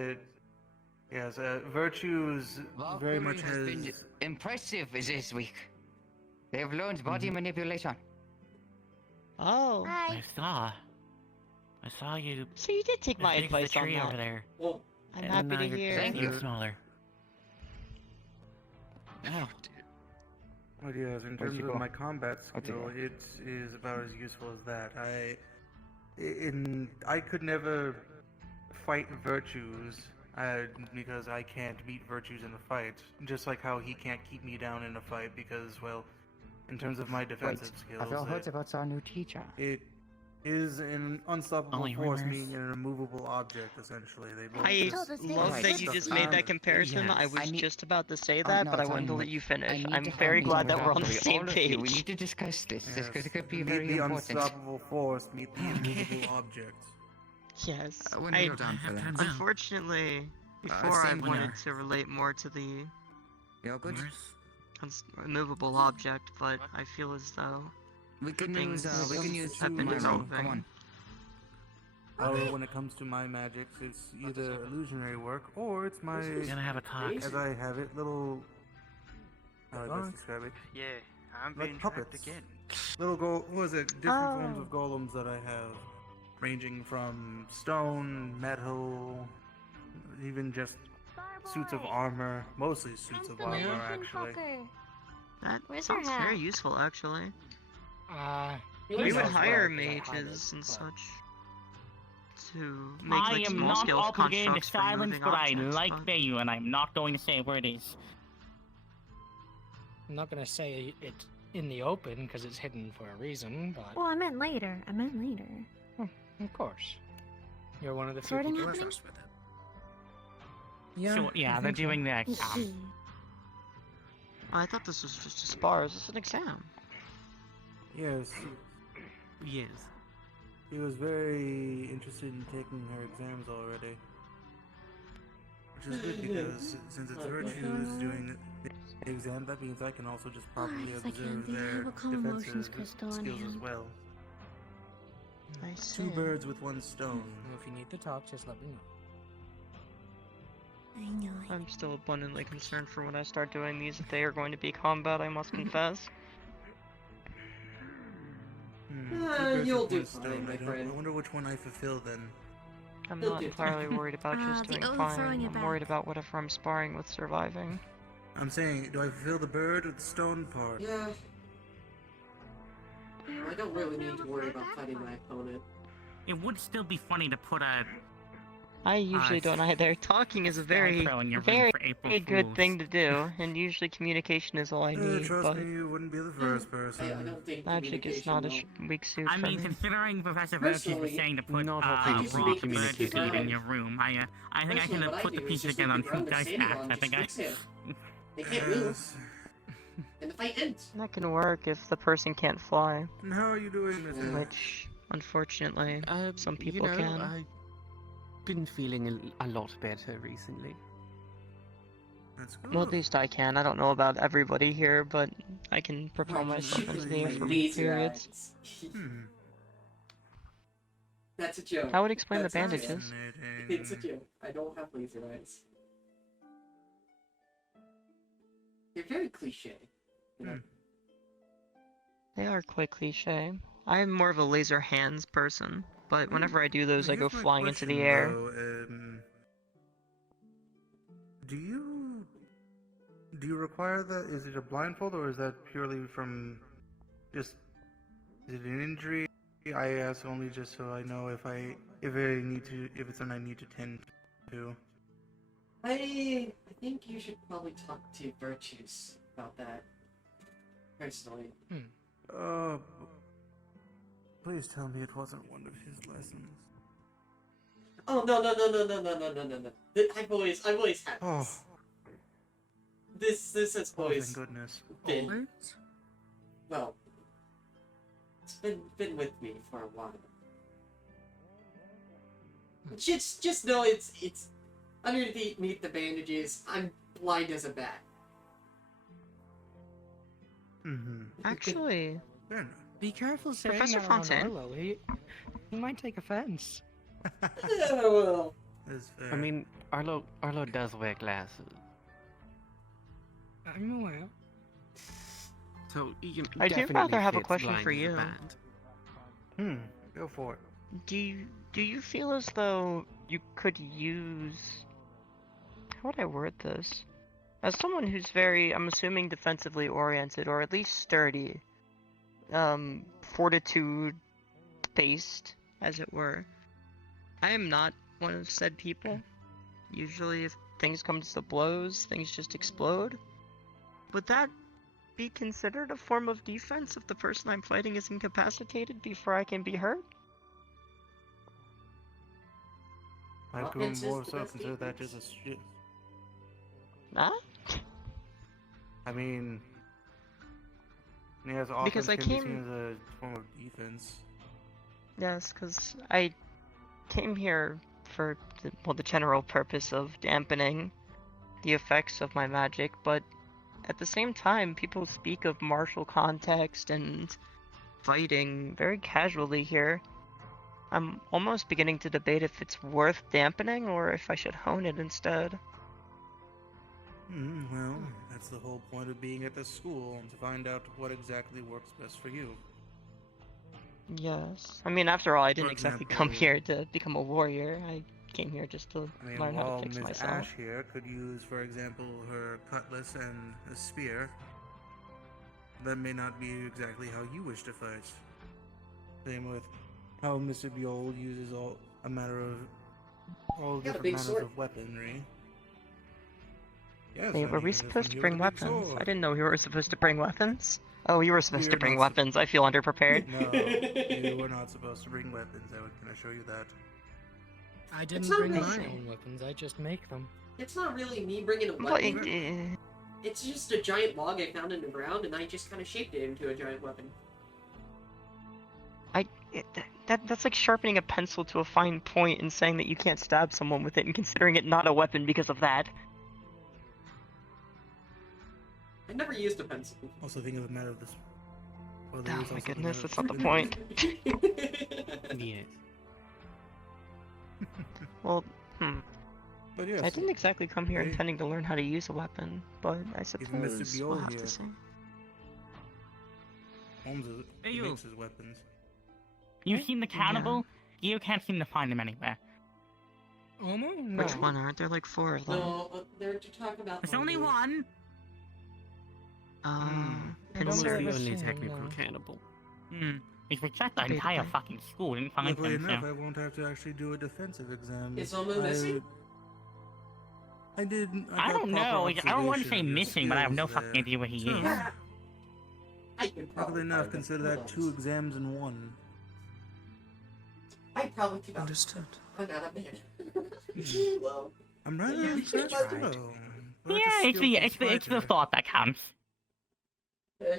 Yes, Virtues very much has. been impressive this week. They have learned body manipulation. Oh. I saw you. So you did take my fix the advice on tree that. over there. Well, I'm and happy now to you're hear. just Thank you. smaller. Oh, But yes, in Where'd terms you of go? my combat What's skill, it? it is about as useful as that. I could never fight Virtues because I can't beat Virtues in a fight. Just like how he can't keep me down in a fight because, well, in terms of my defensive skills, Have you heard about our new teacher? it is an unstoppable Only force, rumors. meaning an immovable object, essentially. They both I just love that you just made that comparison. I was just about to say that, but I wanted to let you finish. I'm very glad that we're on the same page. We need to discuss this Yes, because it could be meet very the important. unstoppable force, meet the immovable object. Yes. When you're done for that. Unfortunately, before I same wanted here. to relate more to the You're good? immovable object, but I feel as though We can use, we can use have been my room. evolving. Come on. However, when it comes to my magics, it's either illusionary work or it's my. You're gonna have a talk. As I have it, little. How do I best describe it? Yeah, I'm Like being tracked puppets. again. Little what was it? Different forms of golems that I have, ranging from stone, metal, even just suits of armor. Mostly suits of armor, actually. That Where's your sounds hat? very useful, actually. He We would knows hire where I could hide mages it, and but- such to make I like am small not scale obligated to constructs for silence, moving but I objects, like but- Bayu, and I'm not going to say where it is. I'm not gonna say it in the open because it's hidden for a reason, but Well, I meant later. of course, you're one of the few Sorting people who happening? trust with it. Yeah, Sure, yeah, I they're think so. doing their I thought this was just a spar. Is this an exam? Yes. Yes. He was very interested in taking her exams already. Which is good because since it's Virtues doing the exam, that means I can also just properly yes, I can. observe They their have a calm emotions defensive crystal on skills as hand. well. I see. Two birds with one stone. If you need to talk, just let me know. I know. I'm still abundantly concerned for when I start doing these if they are going to be combat, I must confess. Two birds you'll with do one fine, stone. my I friend. wonder which one I fulfill then. I'm He'll not do. entirely worried about just doing fine. I'm worried about whatever I'm sparring with surviving. I'm saying, do I fulfill the bird or the stone part? Yeah. I don't really need to worry about fighting my opponent. It would still be funny to put a I usually don't either. Talking is a very, Scarecrow in your room very for April good Fools. thing to do, and usually communication is all I need, Trust but me, you wouldn't be the first person. I don't think magic is not a weak suit I for mean, me. considering Professor Virtues was Personally, saying to put not all raw people bird communicate seed in right. your room, I think I Personally, can what I put the do is pieces just together on look around two the dice standing axe. on, I think I. just fix him. They can't move. And the fight ends. That can work if the person can't fly, And how are you doing, Miss Anne? which, unfortunately, some people you know, can. I've been feeling a lot better recently. That's good. Well, at least I can. I don't know about everybody here, but I can propel myself into the air for brief periods. That's a joke. That would explain the That's a joke. bandages. It's a joke. I don't have laser eyes. They're very cliche. You know? They are quite cliche. I'm more of a laser hands person, but whenever I do those, I go Here's my flying into the question, air. though, do you require that? Is it a blindfold or is that purely from just? Is it an injury? I ask only just so I know if it's something I need to tend to. I think you should probably talk to Virtues about that. Personally. Please tell me it wasn't one of his lessons. Oh no. I've always had this. This has always thank goodness. been. Well, it's been with me for a while. Just know it's underneath the bandages. I'm blind as a bat. Actually, Be careful saying Professor that around Fontaine. Arlo. He might take offense. Well, I mean, Arlo does wear glasses, I'm aware. so you can I do definitely rather have a fits question blind for as a you. bat. Go for it. Do you feel as though you could use... How would I word this? As someone who's very, I'm assuming, defensively oriented, or at least sturdy, fortitude-based, as it were. I am not one of said people. Usually, if things come to blows, things just explode. Would that be considered a form of defense if the person I'm fighting is incapacitated before I can be hurt? I could more so consider that just a shit. Huh? I mean, yes, Because offense I can be came- seen as a form of defense. Yes, because I came here for the general purpose of dampening the effects of my magic, but at the same time, people speak of martial context and fighting very casually here. I'm almost beginning to debate if it's worth dampening or if I should hone it instead. Well, that's the whole point of being at the school, to find out what exactly works best for you. Yes. I mean, after all, I didn't For exactly example- come here to become a warrior. I came here just to I mean, learn how while to fix Ms. myself. Ash here could use, for example, her cutlass and a spear, that may not be exactly how you wish to fight. Same with how Mr. Buell uses all got a different big manners sword. of weaponry. Yes, Wait, and were we even supposed to you bring with a big weapons? sword. I didn't know we were supposed to bring weapons. Oh, you were supposed to You're bring not sup- weapons. I feel underprepared. No, you were not supposed to bring weapons. I can assure you that. I didn't not bring really- my own weapons. I just make them. it's not really me bringing a But weapon. It's just a giant log I found in the ground, and I just kind of shaped it into a giant weapon. That's like sharpening a pencil to a fine point and saying that you can't stab someone with it and considering it not a weapon because of that. I never used a pencil. Also, think of the matter of this. Well, Oh my goodness, that's not the point. Yes. Well, But yes, I didn't exactly come here hey. intending to learn how to use a weapon, but I suppose Mr. we'll Buell have here. to see. Holmes Ew. makes his weapons. You've seen the cannibal? You can't seem to find him anywhere. Omo? No. Which one? Aren't there like 4 of them? No, but they're to talk about. There's only one. Almost the Consider- only technical cannibal. We checked the entire fucking school, didn't find Luckily them, enough, so. I won't have to actually do a defensive exam. Is Omo missing? I did. I don't know. I don't want to say observation of your missing, but I have no skills fucking idea where he there. is. Luckily enough, consider that 2 exams in 1. I probably keep Understood. I'm not a man. Well, I'm rather impressed though. But Yeah, it's the thought that counts.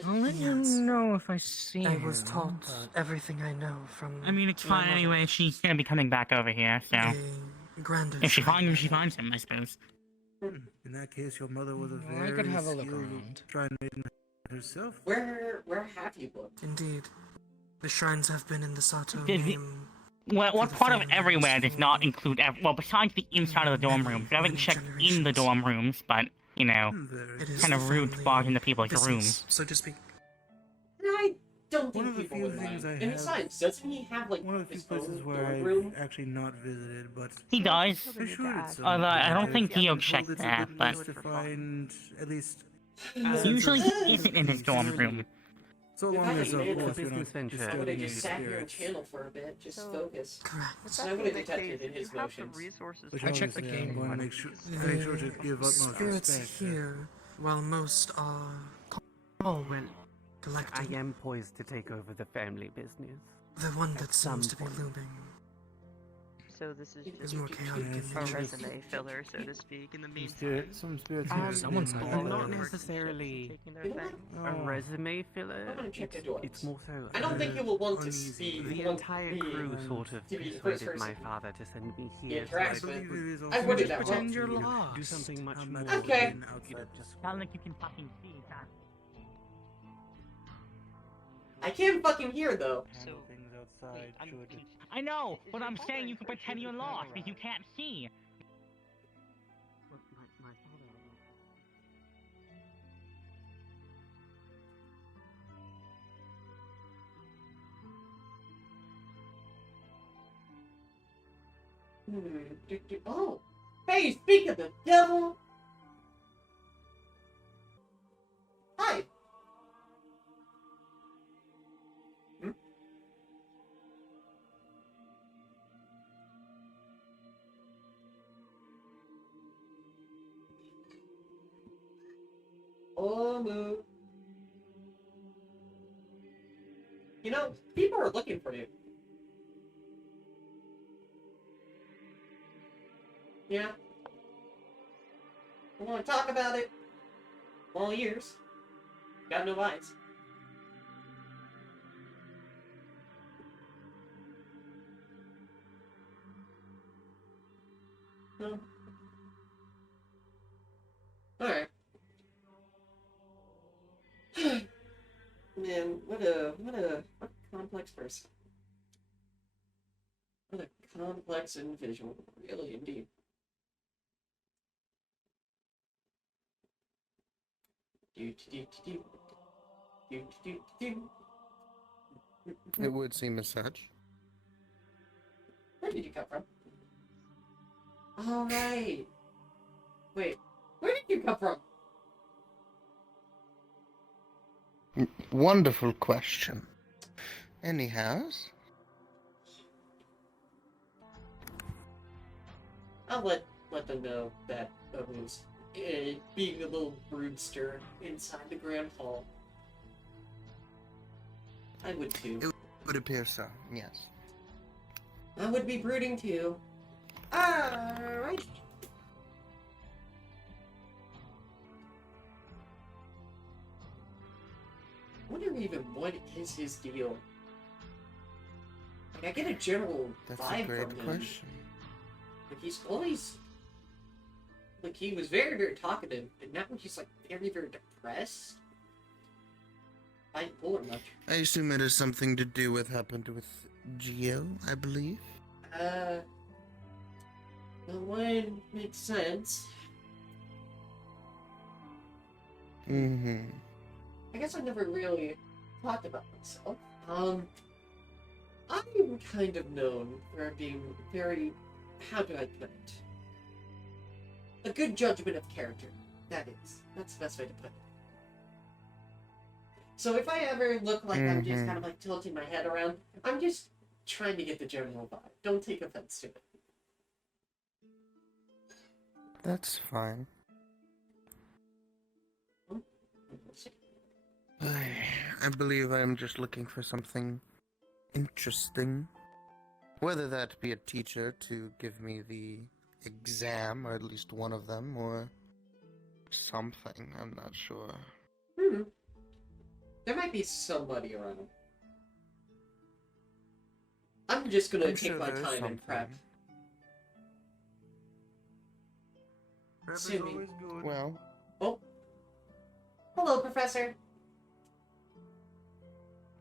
I'll let you know if I see I her, was taught but- everything I know from. I mean, it's fine anyway. She's gonna be coming back over here, so. Grander If she finds him, she finds him, I suppose. In that case, your mother was a Well, I very could have a look skilled around. shrine maiden herself. Where have you looked? Indeed. The shrines have been in the Sato Did the- name. What part of everywhere does not include well, besides the inside of the dorm rooms? We haven't checked in the dorm rooms, but, you know, It is kind of the rude to family barge into people's business, rooms. so to speak. I don't One think of the people few would things mind. I And have- besides, doesn't he have like One of the few his places own where dorm I've room? actually not visited, but He does. I should at some Although I don't point. think I've Geo been told checked it's a that, good but place to find at least. usually he isn't in his dorm room. So If long I as had made of course a you're not business venture, I disturbing would have any just sat here and spirits. channeled for a bit, just focus. Correct. And I would have detected in his motions. Which I checked the obviously game. I'm going to make sure to give utmost Spirits respect. here, while most are Oh, well, collected. I am poised to take over the family business. The one that At some seems to be point. looming. So this is Is just more chaotic in a nature. resume filler, so to speak, in the meantime. Some spirits here have someone's been, hiding. Not uh, necessarily Taking their thing. a resume filler. I'm gonna check the doors. It's more so. I don't think you will want to uneasy. be The entire crew sort of to be the first persuaded my person father to send me he here. interacts so with. I I wouldn't just that pretend well. you're do lost. something much I'm more not Okay. than outside. just Sound like you can fucking see, that. I can fucking hear though. Handle things outside should. I know, but I'm saying you can pretend you're lost because you can't see. Oh, hey, speak of the devil. Hi. Almost. You know, people are looking for you. Yeah. I want to talk about it. All ears. Got no eyes. No. Alright. Man, what a complex person. What a complex individual, really indeed. It would seem as such. Where did you come from? All right. Wait, where did you come from? Wonderful question. Anyhows, I'll let them know that I was being a little broodster inside the Grand Hall. I would too. it would appear so, yes. I would be brooding too. Alright. I wonder even what is his deal. Like, I get a general That's vibe a great from him. question. Like, he's always... Like, he was very, very talkative, and now he's, like, very, very depressed. I didn't pull it much. I assume it has something to do with happened with Geo, I believe. The one makes sense. Mm-hmm. I guess I never really talked about myself. I'm kind of known for being very how do I put it? A good judgment of character. That's the best way to put it. So if I ever look like I'm just kind of like tilting my head around, I'm just trying to get the general vibe. Don't take offense to it. That's fine. I believe I'm just looking for something interesting. Whether that be a teacher to give me the exam, or at least one of them, or something. I'm not sure. There might be somebody around. I'm just gonna I'm take sure my there's time and prep. Prep is Assuming. always good. Well, Oh. Hello, Professor.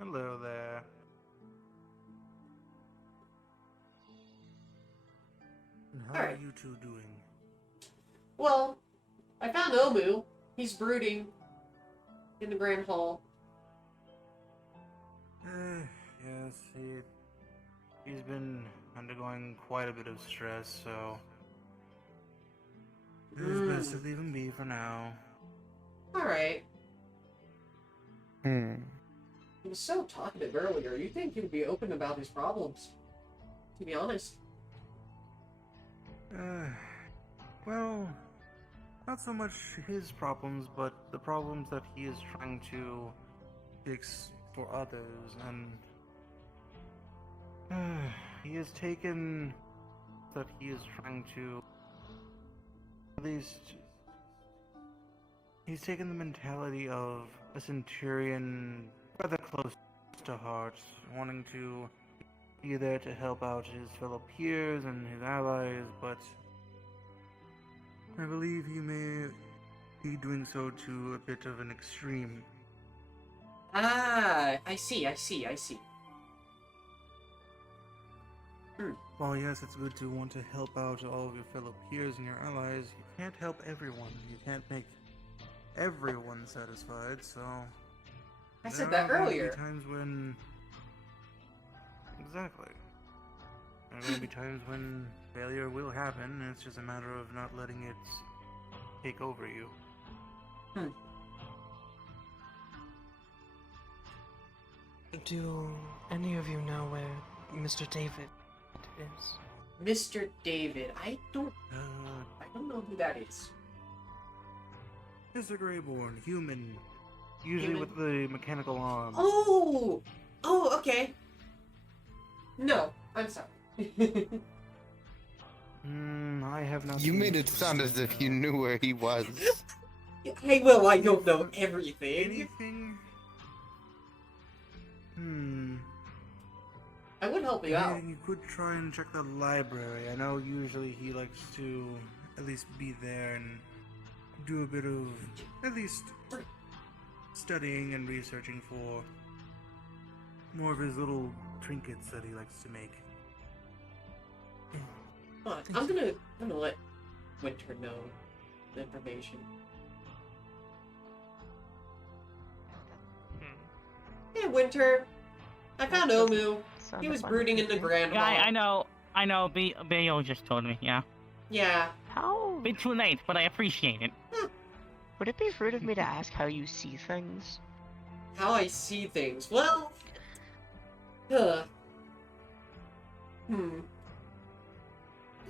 Hello there. And how Alright. are you two doing? Well, I found Omu. He's brooding in the Grand Hall. Yes, he's been undergoing quite a bit of stress, so it's best to leave him be for now. Alright. He was so talkative earlier. You'd think he'd be open about his problems. To be honest. Well, not so much his problems, but the problems that he is trying to fix for others, and he has taken that he is trying to, at least, he's taken the mentality of a centurion rather close to heart, wanting to be there to help out his fellow peers and his allies, but I believe he may be doing so to a bit of an extreme. Ah, I see. While yes, it's good to want to help out all of your fellow peers and your allies, you can't help everyone. You can't make everyone satisfied, so... I said that earlier. There are going to be times when... Exactly. There are going to be times when failure will happen, and it's just a matter of not letting it take over you. Do any of you know where Mr. David is? Mr. David. I don't know who that is. It's a Greyborn, human. Usually with the mechanical arm. Oh, okay. No, I'm sorry. I have not. You made it sound as if you knew where he was. Hey, well, I don't know everything. I would help you out. You could try and check the library. I know usually he likes to at least be there and do a bit of at least studying and researching for more of his little trinkets that he likes to make. I'm gonna let Winter know the information. Hey, Winter. I found Omu. He was brooding in the Grand Hall. Yeah, I know. Bayo just told me. Yeah. Yeah. How? Bit too late, but I appreciate it. Would it be rude of me to ask how you see things? How I see things? Well... Yeah,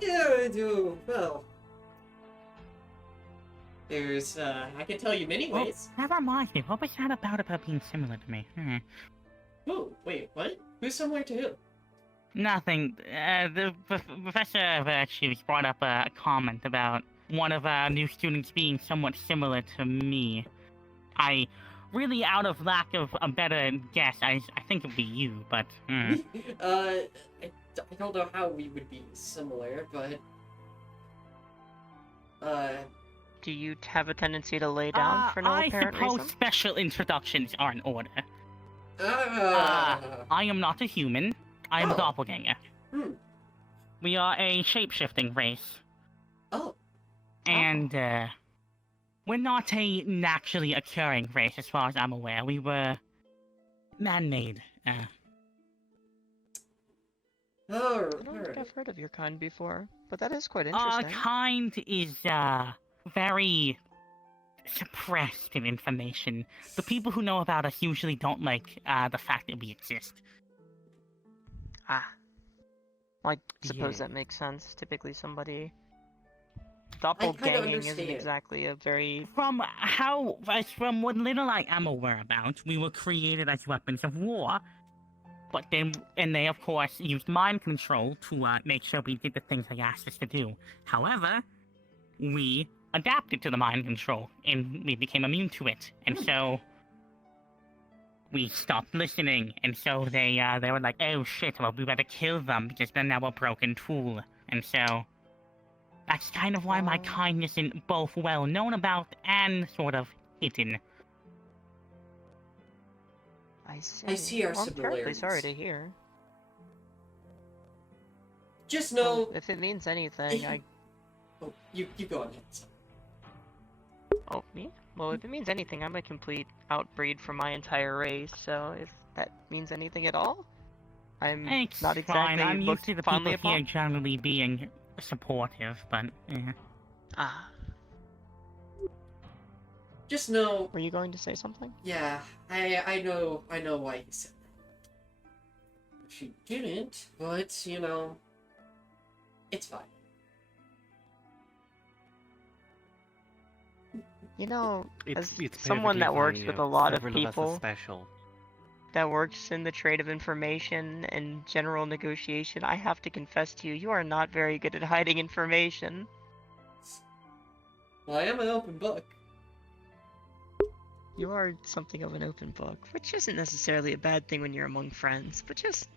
I do. Well... There's, I can tell you many ways. That reminds me, what was that about being similar to me? Oh, wait, what? Who's similar to who? Nothing. The Professor Virtues brought up a comment about one of our new students being somewhat similar to me. I really, out of lack of a better guess, I think it would be you, but... I don't know how we would be similar, but... Do you have a tendency to lay down for no apparent I suppose reason? special introductions are in order. I am not a human. I am a doppelganger. We are a shape-shifting race. And, we're not a naturally occurring race, as far as I'm aware. We were man-made. Oh, I don't think I've heard of your kind before, but that is quite Our interesting. kind is, very suppressed in information. The people who know about us usually don't like, the fact that we exist. Ah. I suppose Yeah. that makes sense. Typically somebody... kinda Doppelganging isn't understand. exactly a very... From what little I am aware about, we were created as weapons of war. But they of course used mind control to make sure we did the things they asked us to do. However, we adapted to the mind control and we became immune to it, and so we stopped listening. And so they were like, "Oh shit, well we better kill them because they're now a broken tool." And so that's kind of why my kind isn't both well known about and sort of hidden. I see. I see our Well, I'm terribly similarities. sorry to hear. Just know... Well, if it means anything, I... Oh, you go ahead. Oh, me? Well, if it means anything, I'm a complete outbreed from my entire race, so if that means anything at all, I'm It's not exactly fine. I'm used looked to the fondly people here upon. generally being supportive, but yeah. Ah. Just know... Were you going to say something? Yeah, I know why you said that. She didn't, but, you know, it's fine. You know, It's as someone that works perfectly with fine, a lot of several us are people special. that works in the trade of information and general negotiation, I have to confess to you, you are not very good at hiding information. Well, I am an open book. You are something of an open book, which isn't necessarily a bad thing when you're among friends, but just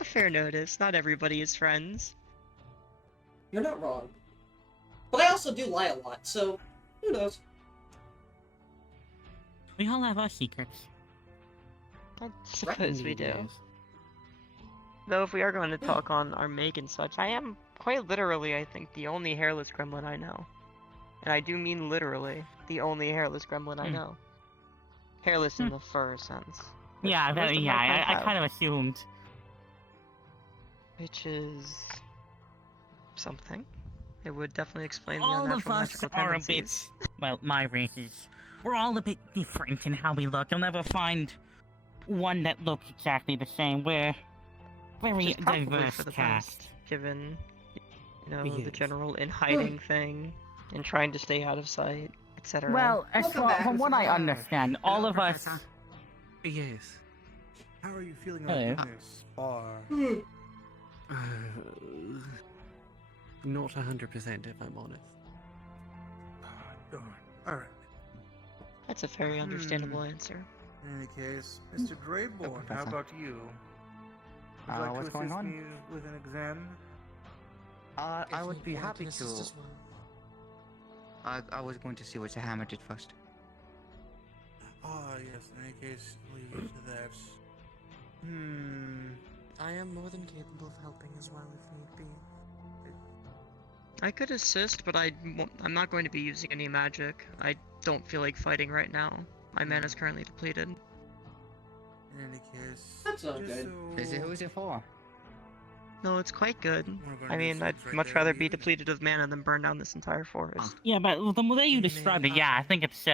a fair notice, not everybody is friends. You're not wrong. But I also do lie a lot, so who knows? We all have our secrets. I suppose we do. Though if we are going to talk on our make and such, I am quite literally, I think, the only hairless gremlin I know. And I do mean literally, the only hairless gremlin I know. Hairless in the fur sense. Yeah, Most of my kind I have. kind of assumed. Which is... something. It would definitely explain the All of unnatural us magical are a tendencies. bit, well, my race is, we're all a bit different in how we look. You'll never find one that looks exactly the same. We're very Which is probably diverse for the cast. best, given, you know, the Yes. general in hiding thing, and trying to stay out of sight, etc. Well, from what I understand, all of us... Yes. How are you feeling Hello. about this bar? Not 100% if I'm honest. Darn. Alright. That's a very understandable answer. In any case, Mr. Drayborn, how Professor. about you? Would you like what's to going assist on? me with an exam? I would be happy to. I was going to see what the hammer did first. Ah, yes, in any case, leave to that. I am more than capable of helping as well if need be. I could assist, but I'm not going to be using any magic. I don't feel like fighting right now. My mana is currently depleted. In any case, That's not just good. Who is it for? No, it's quite good. gonna I do mean, I'd things right much there rather with be you. depleted of mana than burn down this entire forest. Yeah, but the way you described it, yeah, I think it's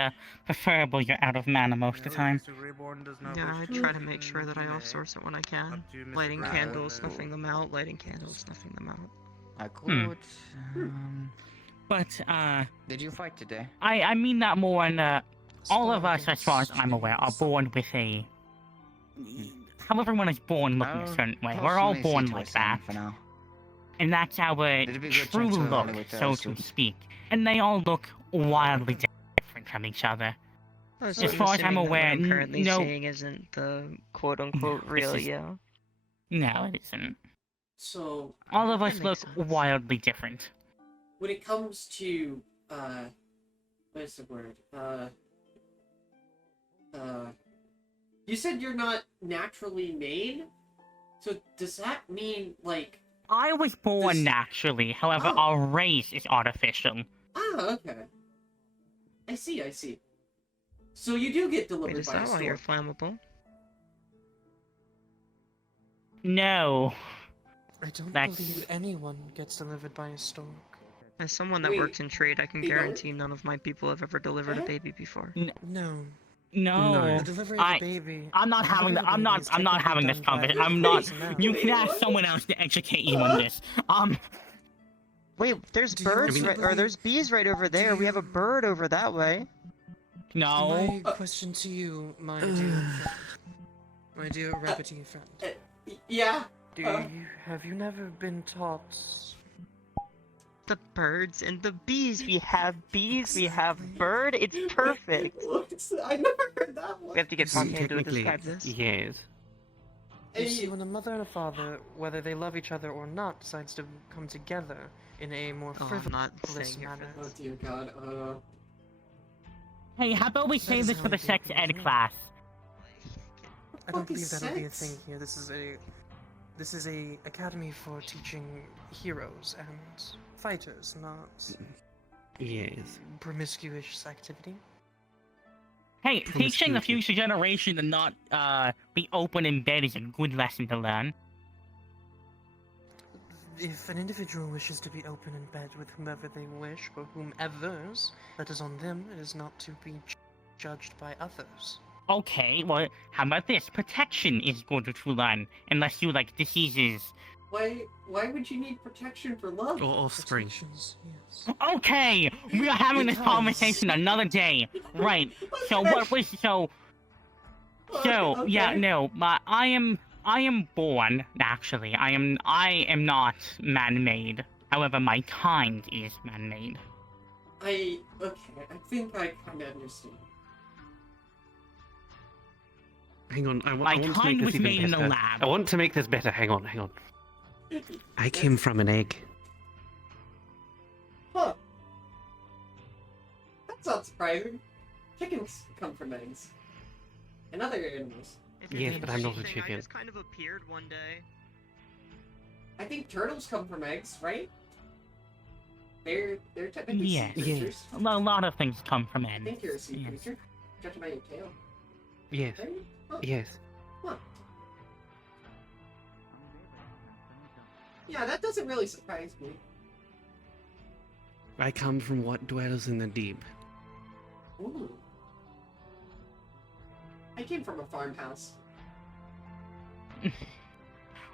preferable you're out of mana most of the time. Mr. Rayborn does not Yeah, I wish try to to make sure that I outsource it when I can. Up to Mr. Lighting Rayborn. candles, snuffing them out, lighting candles, snuffing them out. I could. But, Did you fight today? I mean that more in, all of us, as far as I'm aware, are born with a... How everyone is born looking a certain way. We're all born like that. For now. And that's our It'd be a good true chance to look, evaluate the so to suits. speak. And they all look wildly different from each other. So As far as I'm assuming that what aware, I'm currently no... seeing isn't the quote-unquote No, real this is- you. No, it isn't. So, All of us That look makes sense. wildly different. when it comes to, what is the word? You said you're not naturally made? So does that mean, like... I was born This- naturally, however, Oh. our race is artificial. Ah, okay. I see. So you do get delivered Wait, is by a that why you're storm. flammable? No. I don't That's- believe anyone gets delivered by a stork. As someone that works in trade, I can guarantee none of my people have ever delivered a baby before. No. No, The delivery of a baby. I'm not having. I'm not. I'm not having this conversation. I'm not. You can ask someone else to educate you on this. Wait, there's birds or there's bees right over there. We have a bird over that way. No. My question to you, my dear friend. My dear rabbity friend. Yeah? Have you never been taught... The birds and the bees. We have bees, we have bird. It's perfect. I never heard that one. We have to get Fontaine to describe this. Yes. You see, when a mother and a father, whether they love each other or not, decides to come together in a more Oh, I'm not frivolous saying your manner. Oh dear God, Hey, how about we save this for the sex ed class? I don't believe that'll be a thing here. This is a academy for teaching heroes and fighters, not Yes. promiscuous activity. Hey, teaching the future generation to not be open in bed is a good lesson to learn. If an individual wishes to be open in bed with whomever they wish, or whomever's, that is on them. It is not to be judged by others. Okay, well, how about this? Protection is good to learn, unless you like diseases. Why would you need protection for love? Or offspring. Okay, we are having this conversation another day. Right. So what was so? So yeah, no, I am born. Actually, I am not man-made. However, my kind is man-made. I think I kind of understand. Hang on, I My want to kind make was this even made in better. the lab. I want to make this better. Hang on. I came from an egg. Huh. That's not surprising. Chickens come from eggs. And other animals. Yes, but I'm not a I chicken. just kind of appeared one day. I think turtles come from eggs, right? They're technically sea Yes. creatures. A lot of things come from I eggs. think you're a sea Yes. creature, judging by your tail. Yes. Right? Huh. Yes. Huh. Yeah, that doesn't really surprise me. I come from what dwells in the deep. Ooh. I came from a farmhouse.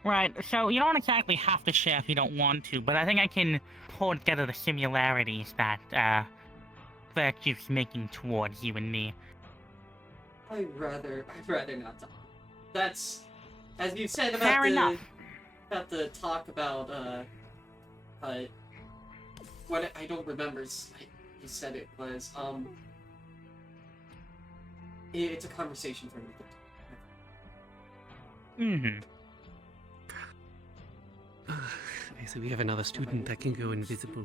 Right, so you don't exactly have to share if you don't want to, but I think I can pull together the similarities that Virtue's making towards you and me. I'd rather not talk. That's, as you said about Fair enough. about the talk about what I don't remember. You said it was it's a conversation for me. Mm-hmm. I see we have another student that can go invisible.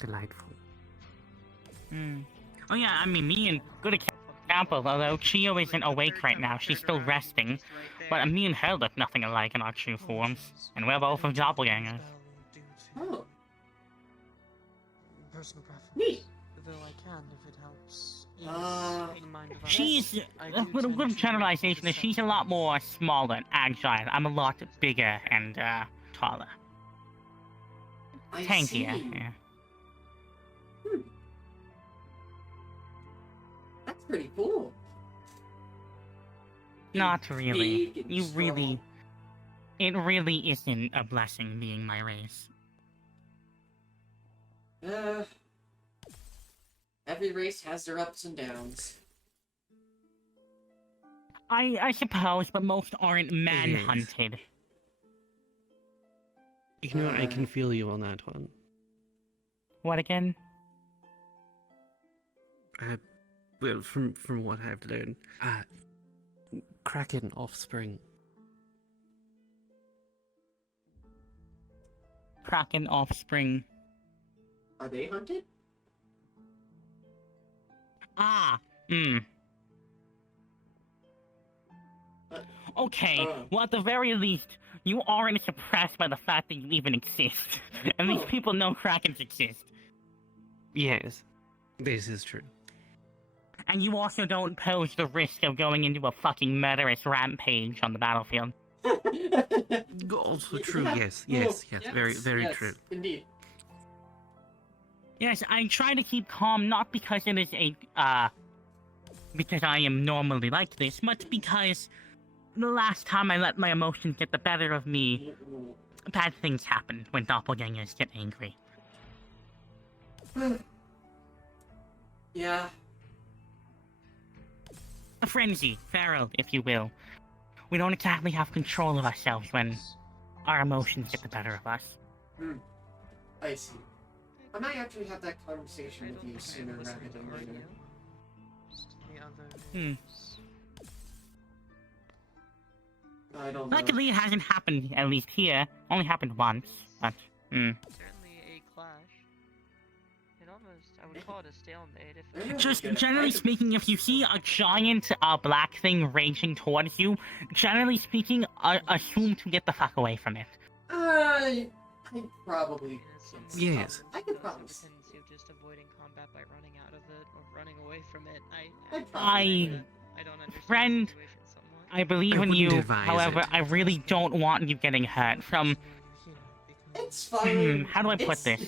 Delightful. Oh yeah, I mean, me and good example, although Chio isn't awake right now, she's still resting. But me and her look nothing alike in our true forms, and we're both of doppelgangers. Oh. Personal preference. Neat. Though I can if it helps. The mind of She's, others. with a good generalization, is she's a lot more smaller and agile. I'm a lot bigger and, taller. I Tankier, see. yeah. That's pretty cool. Not really. Big and You strong. really... It really isn't a blessing being my race. Every race has their ups and downs. I suppose, but most aren't manhunted. You know what? I can feel you on that one. What again? Well, from what I've learned, Kraken offspring. Kraken offspring. Are they hunted? Okay, well at the very least, you aren't suppressed by the fact that you even exist. And these people know Krakens exist. Yes, this is true. And you also don't pose the risk of going into a fucking murderous rampage on the battlefield. Also true, yes, yes, yes, very, very yes, true. Indeed. Yes, I try to keep calm, not because it is because I am normally like this, but because the last time I let my emotions get the better of me, bad things happen when doppelgangers get angry. Yeah. A frenzy, feral, if you will. We don't exactly have control of ourselves when our emotions get the better of us. I see. I might actually have that conversation with you sooner rather than later. I don't know. Luckily, it hasn't happened, at least here. Only happened once, but, Certainly a clash. It almost, I would call it a stalemate if Just generally speaking, if you see a giant black thing raging towards you, generally speaking, assume to get the fuck away from it. I probably. Yes. I could probably. Just avoiding combat by running out of it or running away from it. I don't understand Friend, the situation somewhat. I believe in wouldn't you. advise However, it. I really don't want you getting hurt from. It's fine. How do I put this?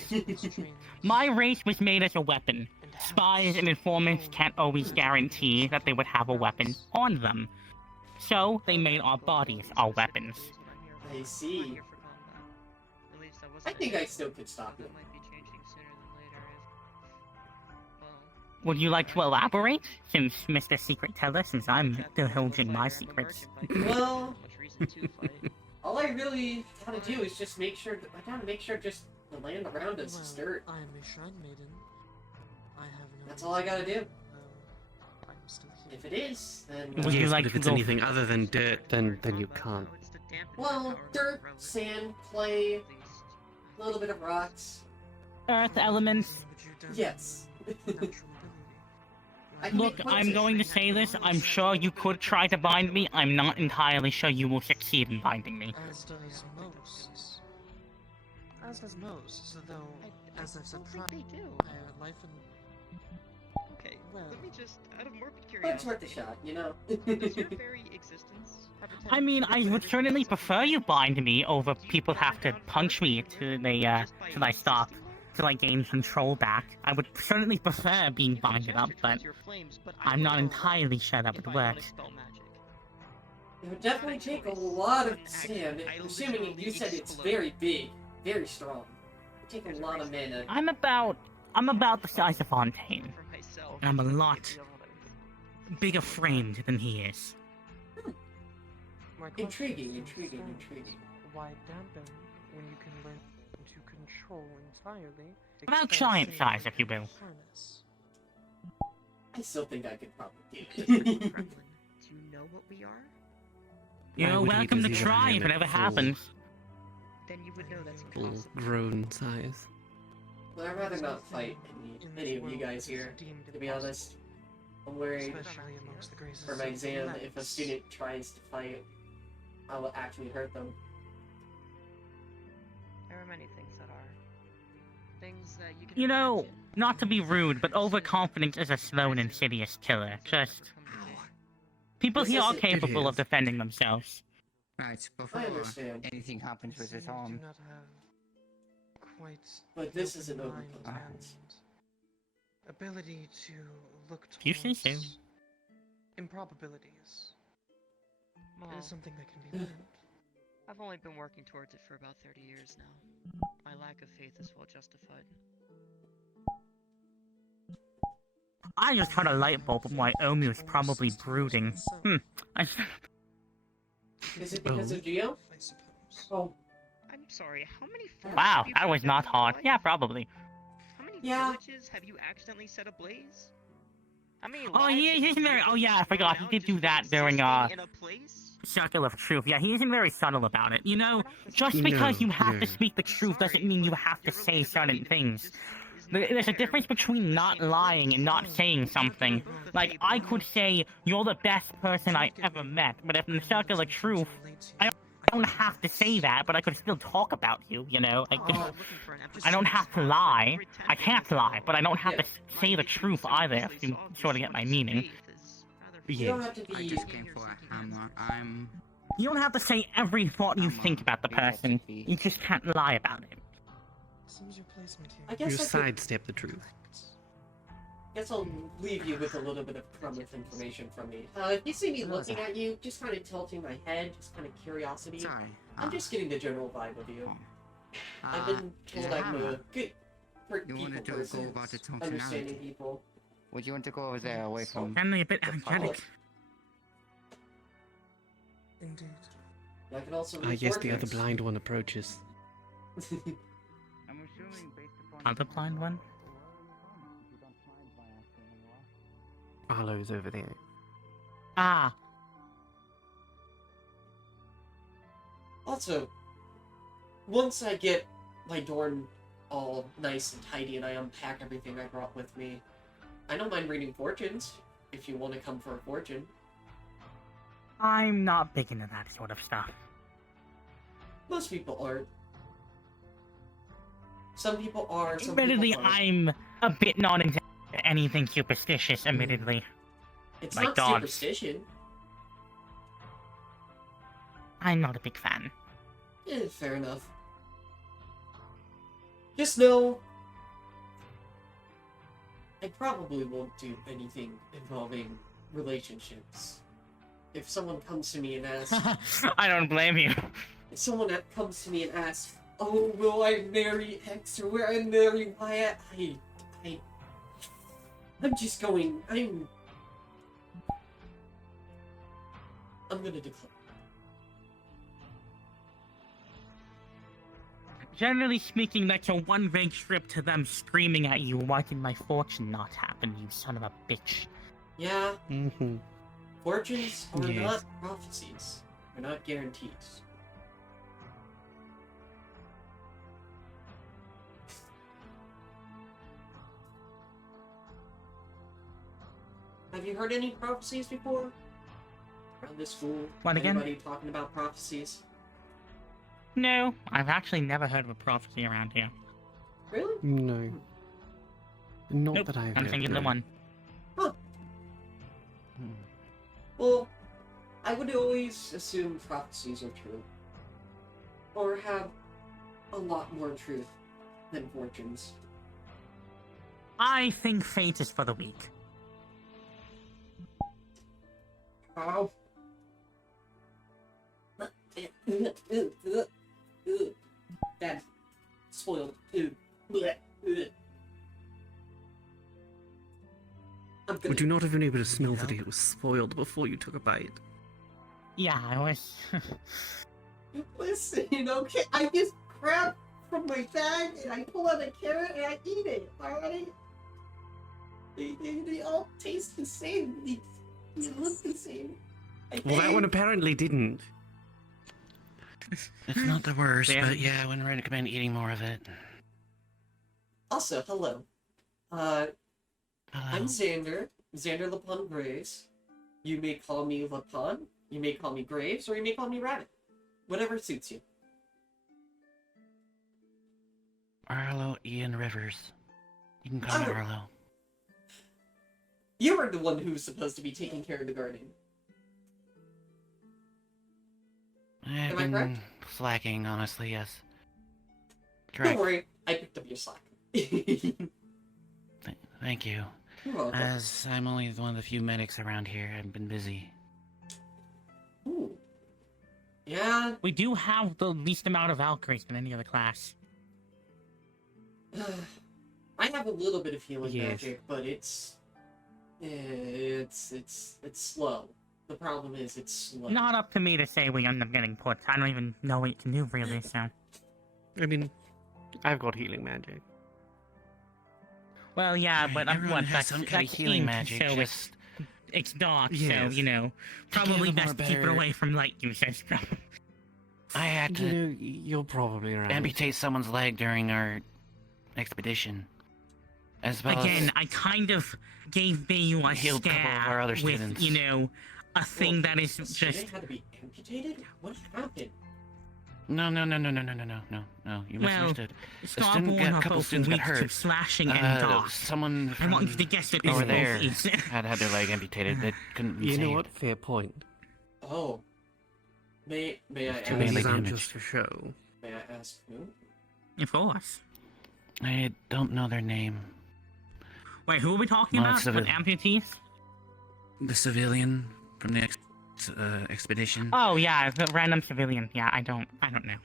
My race was made as a weapon. Spies and informants can't always guarantee that they would have a weapon on them. So, they made our bodies our weapons. I see. I think I still could stop it. Would you like to elaborate? Since Mr. Secret Teller, since I'm divulging my secrets. Well, all I really gotta do is just make sure that I gotta make sure just the land around us is dirt. I am a shrine maiden. I have no. That's all I gotta do. I'm still here. If it is, then Would you Yes, like but if to it's go anything other than dirt, then you can't. well, dirt, sand, clay, a little bit of rocks. Earth elements? Yes. Look, I'm going to say this. I'm sure you could try to bind me. I'm not entirely sure you will succeed in binding me. As does most. As does most, though, as I've said prior, life and... Okay, let me just, out of morbid But curiosity... it's worth a shot, you know? Does your very existence have a I mean, I would certainly prefer you bind me over people have to punch me till I stop. Till I gain control back. I would certainly prefer being binded up, but I'm not entirely sure that would work. It would definitely take a lot of sand, assuming you said it's very big, very strong. It would take a lot of mana. I'm about the size of Fontaine. And I'm a lot bigger framed than he is. Intriguing. Why dampen when you can learn to control entirely? About giant size, if you will. I still think I could probably do it. Do you know what we are? You're welcome to try if it ever happens. Then you would know that's Full impossible. grown size. Well, I'd rather not fight any of you guys here, to be honest. I'm worried for my exam if a student tries to fight, I will actually hurt them. There are many things that are. Things that you can You know, not to be rude, but overconfidence is a slow and insidious killer. Just... People here are capable of defending themselves. Right, before anything happens with his arm. But this is an overconfidence. Ability to look You say so. towards improbabilities. It is something that can be learned. I've only been working towards it for about 30 years now. My lack of faith is well justified. I just had a light bulb of why Omi was probably brooding. Is it because of Geo? Oh. I'm sorry, how many forms Wow, have you that was burned not in your hard. life? Yeah, probably. How many Yeah. villages have you accidentally set ablaze? How many Oh, lives he have isn't you very. Oh, literally yeah, I forgot. He thrown did out do just that for during existing in a place? Circle of Truth. Yeah, he isn't very subtle about it. You know, just because you have to speak the truth doesn't mean you have to say certain things. There's a difference between not lying and not saying something. Like, I could say, you're the best person I ever met, but if in the Circle of Truth, I don't have to say that, but I could still talk about you, you know? Like, I don't have to lie. I can't lie, but I don't have to say the truth either, if you sort of get my meaning. You don't have to I be... just came for a hammer. I'm You don't have to say every thought you think about the person. You just can't lie about it. Seems your placement here. I You guess I could, sidestep the truth. guess I'll leave you with a little bit of crumb of information from me. If you see me looking at you, just kind of tilting my head, just kind of curiosity. Sorry. I'm just getting the general vibe of you. I've been told I'm a good You wanted to go person, about its understanding functionality. people. Would you want to go over there away from... Generally a bit energetic. Indeed. I can also Ah, read yes, the other portraits. blind one approaches. I'm assuming based upon... Other blind one? Arlo's over there. Ah. Also, once I get my dorm all nice and tidy and I unpack everything I brought with me, I don't mind reading fortunes, if you want to come for a fortune. I'm not big into that sort of stuff. Most people aren't. Some people are, some Admittedly, people aren't. I'm a bit not into anything superstitious, admittedly. It's like not dogs. superstition. I'm not a big fan. Fair enough. Just know, I probably won't do anything involving relationships. If someone comes to me and asks... I don't blame you. If someone that comes to me and asks, oh, will I marry X or will I marry Y? I'm just going, I'm gonna decline. Generally speaking, that's a one-way trip to them screaming at you, why did my fortune not happen, you son of a bitch? Yeah, Mm-hmm. fortunes are Yes. not prophecies. They're not guarantees. Have you heard any prophecies before? Around this school? What again? Anybody talking about prophecies? No, I've actually never heard of a prophecy around here. Really? No. Not Nope, that I've I'm heard, thinking the no. one. Huh. Well, I would always assume prophecies are true. Or have a lot more truth than fortunes. I think fate is for the weak. How? That spoiled. Would you not have been able to smell that it was spoiled before you took a bite? Yeah, I was... Listen, okay, I just grab from my bag and I pull out a carrot and I eat it, alright? They all taste the same. They look the same. Well, that one apparently didn't. It's not the worst, Damn. but yeah, I wouldn't recommend eating more of it. Also, hello. I'm Xander. Xander Lapon Graves. You may call me Lapon, you may call me Graves, or you may call me Rabbit. Whatever suits you. Arlo Ian Rivers. You can call me Arlo. You were the one who's supposed to be taking care of the garden. I've Am I been correct? slacking, honestly, yes. Don't Correct. worry, I picked up your slack. Thank you. You're welcome. As I'm only one of the few medics around here, I've been busy. Ooh. Yeah. We do have the least amount of Valkyries in any other class. I have a little bit of healing Yes. magic, but it's slow. The problem is it's slow. Not up to me to say we end up getting put. I don't even know what you can do, really, so... I mean, I've got healing magic. Well, yeah, but Everyone what, has that's, some kind of that's healing ink, magic, so just... it's dark, so, Yes. you know, To give probably them a best to keep it better- away from light users. I had You to know, you're probably right. amputate someone's leg during our expedition. As well Again, as I kind of gave Bayu a healed a couple of our other scare with, students. you know, a thing that is The just... student had to be amputated? What happened? No, you Well, misunderstood. A Stop student warned got, her a couple both students got weeks of hurt. slashing and dark. Someone I from want you to guess it over is there both is. had their leg amputated. That couldn't be You know saved. what? Fair point. Oh. May I Too ask? many damage for show. May I ask who? Of course. I don't know their name. Wait, who are we talking Well, about? it's With amputees? The civilian from the expedition. Oh yeah, the random civilian. Yeah, I don't know.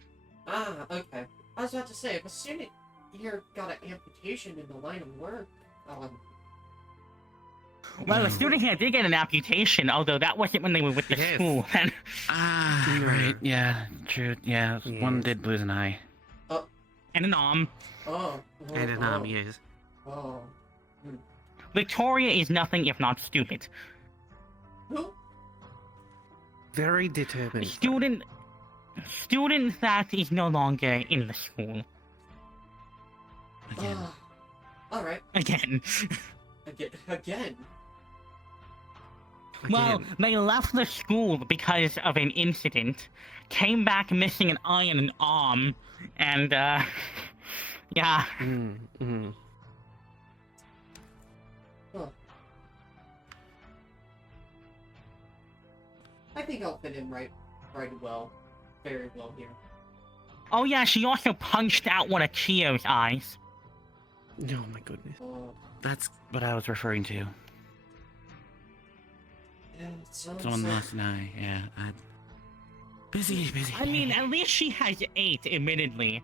Ah, okay. I was about to say, if a student here got an amputation in the line of work, Well, the student here did get an amputation, although that wasn't when they were with the school. Right. Yeah. True. Yeah. One did lose an eye. And an arm. And an arm, yes. Victoria is nothing if not stupid. Very determined. Student that is no longer in the school. Again. Alright. Again. Again? Well, they left the school because of an incident, came back missing an eye and an arm, and, yeah. Huh. I think I'll fit in right well. Very well here. Oh yeah, she also punched out one of Chio's eyes. Oh my goodness. That's what I was referring to. Yeah, it sounds Someone like... lost an eye. Yeah. Busy. I mean, at least she has 8, admittedly.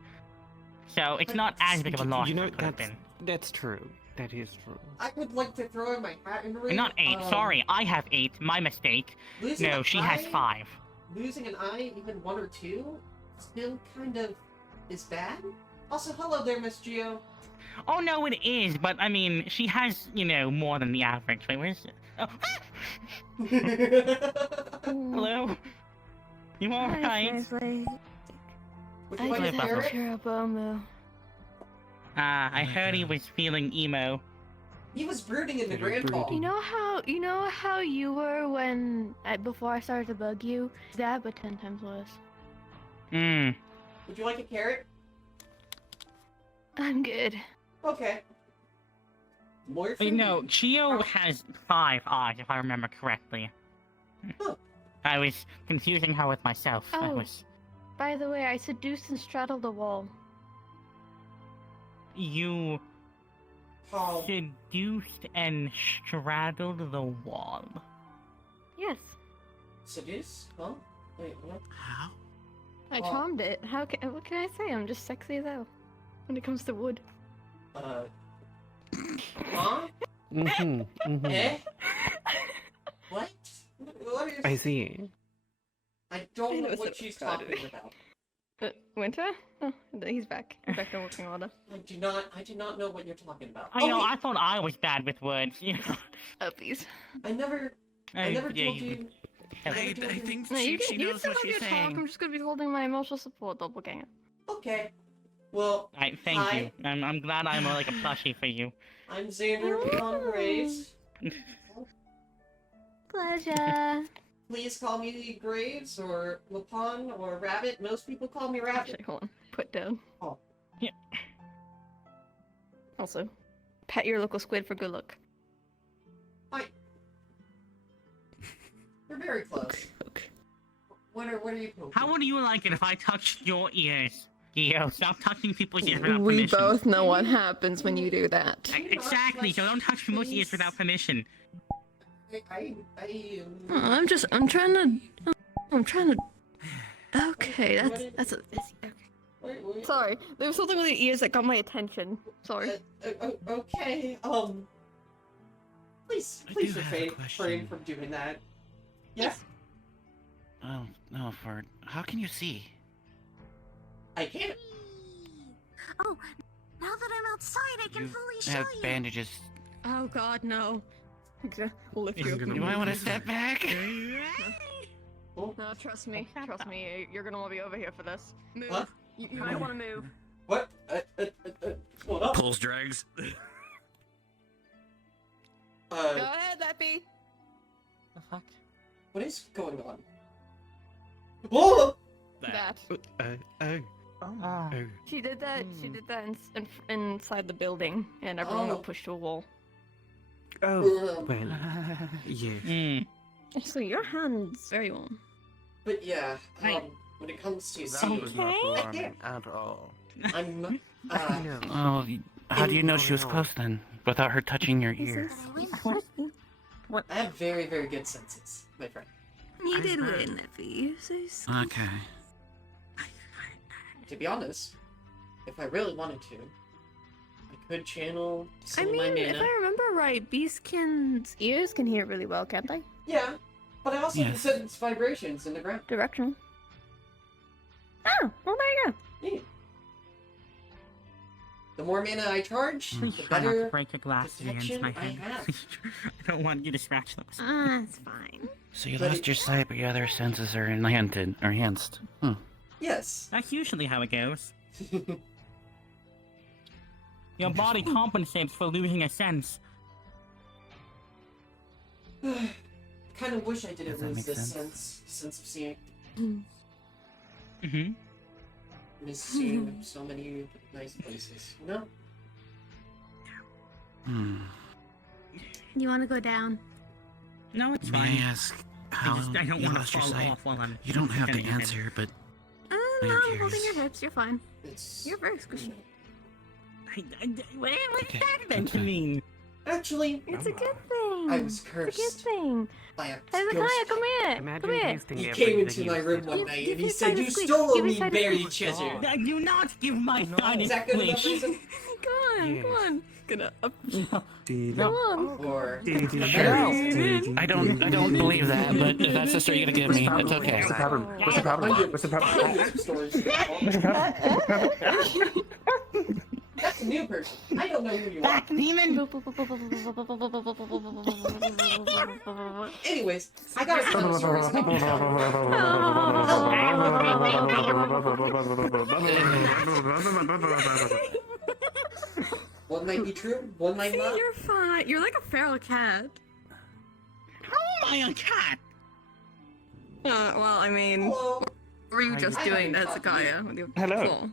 So it's not as big of a loss. You know, as it could have been. that's true. That is true. I would like to throw in my hat in the ring. Not 8, sorry, I have 8, my mistake. Losing No, an she has eye? 5. Losing an eye, even 1 or 2, still kind of is bad? Also, hello there, Miss Gio. Oh no, it is, but I mean, she has, you know, more than the average. Wait, where's it? Oh. Hello? You alright? Would I you like just to hear have to it? cheer up Omu. I heard he was feeling emo. He was brooding in the Grand Hall. You know how you were when before I started to bug you? That, but 10 times worse. Would you like a carrot? I'm good. Okay. More for Wait, no, me. Chio has 5 eyes, if I remember correctly. I was confusing her with myself. I Oh, was... by the way, I seduced and straddled the wall. You... seduced and straddled the wall. Yes, Seduce? Huh? Wait, what? How? I charmed it. What can I say? I'm just sexy as hell when it comes to wood. Huh? Eh? What? What is... I see. I don't know what she's talking about. Winter? Oh, he's back. He's back in working order. I do not know what you're talking about. I know, I thought I was bad with words, you know. Oh, please. I never told you. I think No, you can knows still what have your she's talk. saying. I'm just gonna be holding my emotional support doppelganger. Okay. Well, Thank hi. you. I'm glad I'm more like a plushie for you. I'm Xander Leon Graves. Pleasure. Please call me Graves or Lapon or Rabbit. Most people call me Rabbit. Actually, hold on. Put down. Oh. Yeah. Also, pet your local squid for good luck. Hi. We're very close. Okay. What are you poking? How would you like it if I touched your ears? Gio, stop touching people's ears without We permission. both know what happens when you do that. Exactly, so don't touch people's ears without permission. I'm trying to. Okay, that's a. Okay. Sorry, there was something with the ears that got my attention. Sorry. Okay, please refrain from doing that. Yes? Oh, no, Ford. How can you see? I can't. Oh, now that I'm outside, I can fully show Have you. bandages. Oh God, no. We'll lift you up. You might want to step back. No, trust me. Trust me. You're gonna want to be over here for this. Move. What? You might want to move. What? Hold up. Pulls drags. Go ahead, Epi. The fuck? What is going on? Whoa! That. Oh. She did that. She did that inside the building, and everyone got pushed to a wall. Oh, well, yes. So your hand's very warm. But yeah, when it comes to That seeing, was not alarming at all. I'm Oh, how do you know she was close then, without her touching your ear? I have very, very good senses, my friend. You did win, Effie. So Okay. To be honest, if I really wanted to, I could channel I some of mean, my mana. if I remember right, Beastkin's ears can hear really well, can't they? Yeah, but I also can Yes. sense vibrations in the ground. Directional. Oh, well there you go. Yeah. The more mana I charge, Please the try not to better break your glasses against detection my I head. have. I don't want you to scratch those. It's fine. So you But lost your sight, but your other senses are enhanced. Hmm. Yes. That's usually how it goes. Your body compensates for losing a sense. Kind of wish I didn't Does that lose make this sense? sense of seeing. Mm-hmm. Miss seeing so many nice places, you know? Hmm. You want to go down? No, it's May fine. I ask how I don't you want lost to your fall sight? off while I'm. You don't have to pretending I did. answer, but No, I'm I'm holding curious. your hips. You're fine. You're very squishy. What's Okay, that meant that's to fine. mean? Actually, It's a good thing. I was It's a cursed good thing. by a Hey, ghost. Micaiah, come here. Imagine Come here. tasting He everything came into you my room said. one Give- night give and he his said, side a "You squeak. stole Give his me side a buried squeak." treasure." Do not give my sign Is that good enough please. reason? Come on, come on. Gonna up. Come No. on. Or I don't believe that, but if that's the story you're gonna give me, it's okay. What's the problem? What's the problem? What's the problem? That's a new person. I don't know who you are. Back demon. Anyways, I got a kind of serious One might be true, one might See, not. you're fine. You're like a feral cat. How am I a cat? Well, I mean, Hello. what were you just I doing, haven't talked to Hezekiah? With your Hello. claw?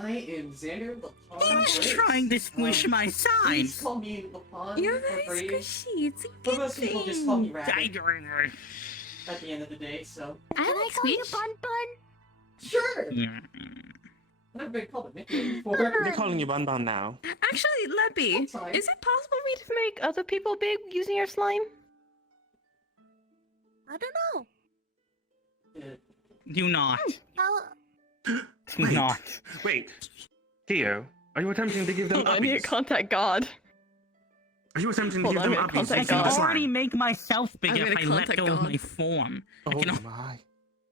I am Xander Lapon. I was trying to squish my Please sides. call me Lapon. You're for very praise. squishy. It's a But good most people just call me thing. Rabbit at the end of the day, so. I like squish. Sure! Yeah. I've never been called a nickname before. They're calling you Bun Bun now. Actually, Leppy, That's fine. is it possible for me to make other people big using your slime? I don't know. Do not. How? Do not. Wait, Theo, are you attempting to give them I need to uppies? contact God. Are you attempting to Hold give on, them I'm gonna uppies? I contact can God. already make myself bigger I'm if I gonna let contact go of God. my form. I Oh can my.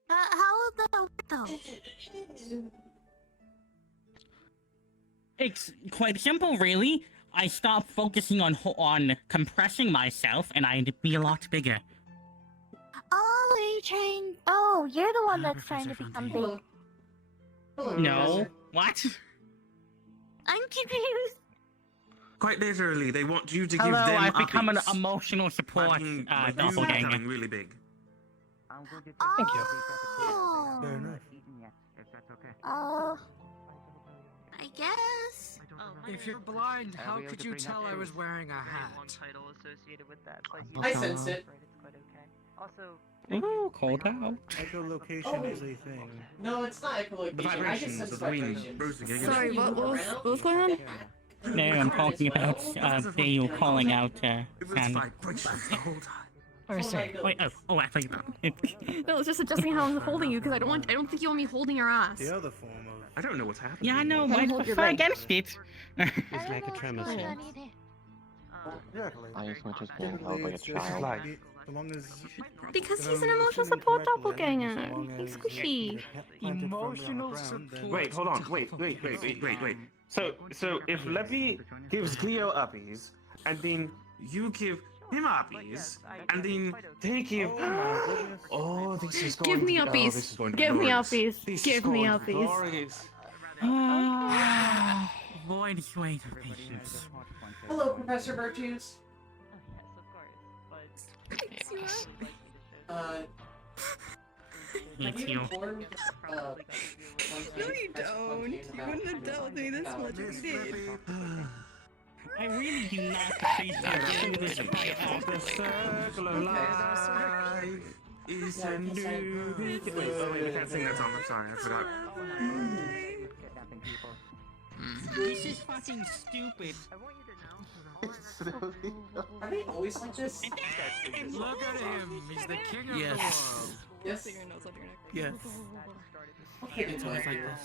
How will that work though? It's quite simple, really. I stopped focusing on compressing myself, and I'd be a lot bigger. Oh, are you trying? Oh, you're the one that's trying to Professor become Fontaine. big. Hello, No. Professor. What? I'm confused. Quite literally, they want you to give Hello, them I've become an uppies. emotional support By you doppelganger. becoming really big. Thank you. Oh. Fair enough. Oh. I guess. If you're blind, how could you tell I was wearing a hat? Title associated with that, but I sensed it. It's quite okay. Also, Ooh, cold out. Echolocation is a thing. No, it's not echolocation. The I just vibrations sense of the wind vibrations. roasting against Sorry, you. what was going on? No, I'm talking about Dale calling out It was Sandy. vibrations the whole time. Or say, wait, oh, I thought you meant. No, it's just adjusting how I'm holding you because I don't think you want me holding your ass. The other form of I don't know what's happening. Yeah, I know, How to might hold your prefer leg. against it. It's like a tremor What's thing. going on here? I as much as being typically held like a it's just child. like so long as Because if he's an I'm emotional listening support correctly, doppelganger. so long He's as squishy. they're planted firmly on the Emotional ground, then- support. Wait, hold on. Wait. So if Leppy gives Cleo uppies, and then you give him uppies, and then they give. Oh, this is going Give me to be, uppies. oh, this is going to be Give me glorious. uppies. This is Give me going to be uppies. glorious. Void sway for patience. Hello, Professor Virtues. Hates have you. informed, No, you don't. You wouldn't have dealt with me this much if you did. I really do not appreciate this fight. The circle of life. It's a new beginning. Wait, we can't sing that song. I'm sorry, I forgot. This is fucking stupid. Are they always like this? Look at him. He's the king of Yes. the world. Yes. Yes. Okay, It's always like this.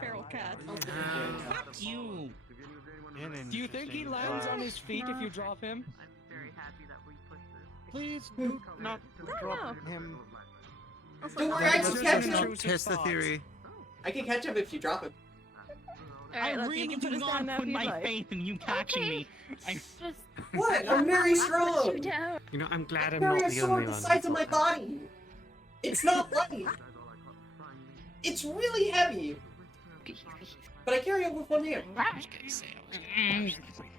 Feral cat. Fuck you. Do you think he lands on his feet if you drop him? Please do not drop him. Don't worry, I can catch him. Test the theory. I can catch him if you drop him. I really do not put my faith in you catching me. What? I'm very strong. You know, I'm glad I'm carry not a the sword only the one. size of my body. It's not light. It's really heavy. But I carry it with one hand.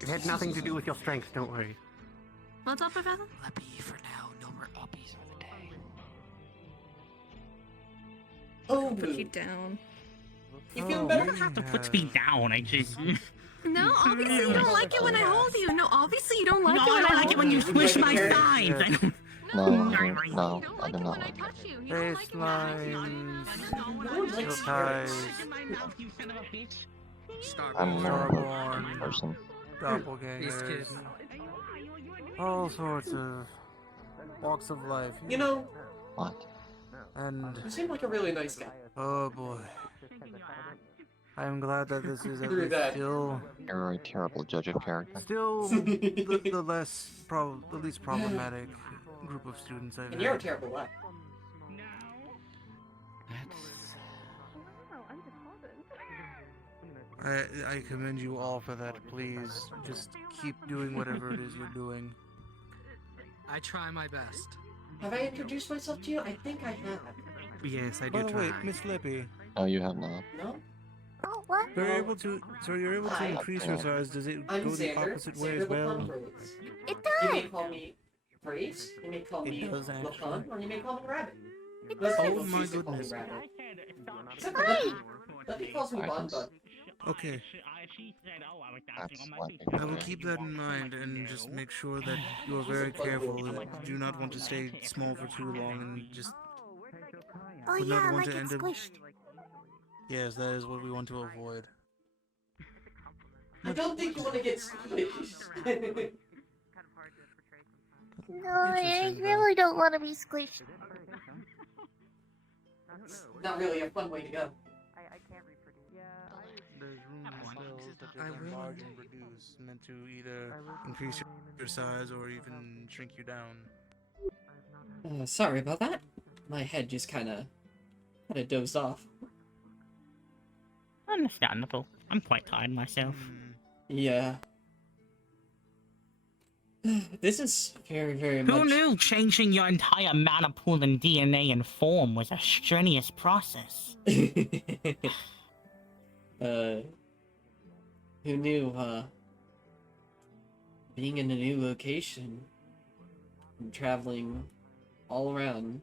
It had nothing to do with your strength, don't worry. What's up, Professor? Leppy, for now, no more uppies for the day. Oh, Put you down. You feel You better? don't have to put me down. I just. No, obviously you don't like it when I hold you. No, obviously you don't like No, it I when don't I like it when you squish my thighs. I don't. No, I do not like it. Baselines, No, steel ties, I'm more of a Starborn, person. doppelgangers, all sorts of walks of life. You know, What? And you seem like a really nice guy. oh boy, I am glad that this is at Through least that. still You're a terrible judge of character. still the least problematic group of students I've And you're a had. terrible wife. I commend you all for that. Please, just keep doing whatever it is you're doing. I try my best. Have I introduced myself to you? I think I have. Yes, I do. By the way, Miss Lippy, No, you have not. No? Oh, what? you're able to Hi. increase your size. Does it I'm go the Xander. opposite way Xander as well? Lacan Graves. It You does. may call me Graves, you may call It me does, actually. Lacan, or you may call me Rabbit. It Let's does. say Oh my Lucy calls me goodness. Rabbit. I Except Hi. for Lippy calls me Bun Bun. Okay. She said, "Oh, I was That's dancing on my one feet." thing. I will keep that in mind and just make sure that you are very careful. That you do not want to stay small for too long and just Oh would yeah, not want like to it's end up. squished. Yes, that is what we want to avoid. I don't think you want to get squished. No, I really don't want to be squished. Not really a fun way to go. There's room cells that are enlarge and reduce, meant to either increase your size or even shrink you down. Sorry about that. My head just kind of dozed off. Understandable. I'm quite tired myself. Yeah. This is very, very much. Who knew changing your entire mana pool and DNA and form was a strenuous process? Who knew, being in a new location and traveling all around,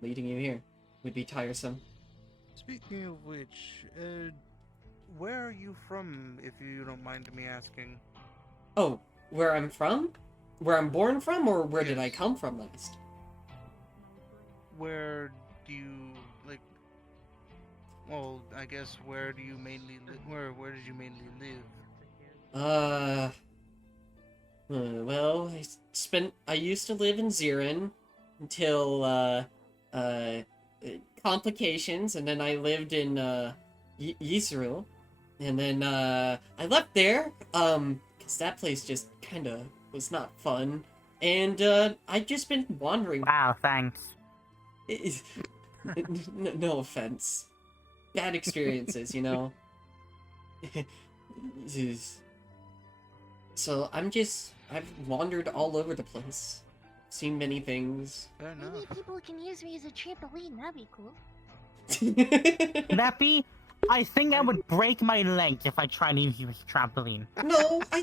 leading you here, would be tiresome. Speaking of which, where are you from, if you don't mind me asking? Oh, where I'm from? Where I'm born from, or where did I come from last? Where do you, like... Well, I guess where do you mainly live? Where did you mainly live? Well, I used to live in Zirin until, complications, and then I lived in, Yisrael, and then, I left there, cause that place just kinda was not fun, and, I've just been wandering. Wow, thanks. No offense. Bad experiences, you know? So, I've wandered all over the place. Seen many things. Fair enough. Maybe people can use me as a trampoline. That'd be cool. Nappy, I think I would break my legs if I tried to use you as a trampoline. No, I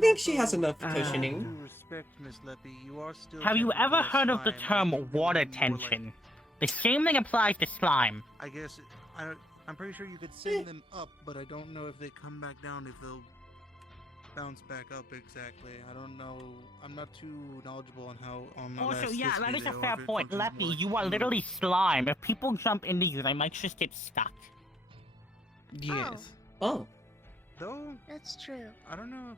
think she has enough cushioning. Due respect, Miss Leppy, you are still Have you technically ever a heard of the slime. term water tension? The same thing applies to slime. I guess I'm pretty sure you could send them up, but I don't know if they come back down if they'll bounce back up exactly. I don't know. I'm not too knowledgeable on how on the Also, last yeah, that history is a there, or fair if it point. functions Leppy, more you are smooth. literally slime. If people jump into you, they might just get stuck. Yes. Oh. Though That's true. I don't know.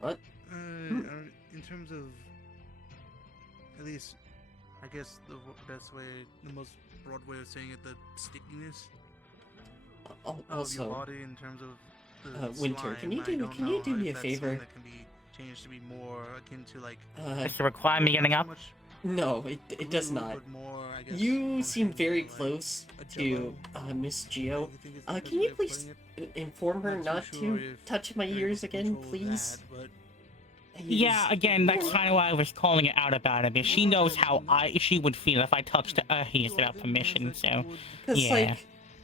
What? In terms of, at least, I guess the best way, the most broad way of saying it, the stickiness of your Also, body in terms of the Winter, slime, can you I do don't can you know do me if a that's favor? something that can be changed to be more akin to like. Does it require me getting up? No, it does glue, not. but more, I guess, You seem very functional, close like a to jello. Miss Geo. You think it's the Can way you of please putting inform her Not not too sure to if touch my you're able ears to again, control please? that, but Yeah, again, that's kind of why I was calling it out about it. If she knows how she would feel if I touched her ears without permission, so Because yeah.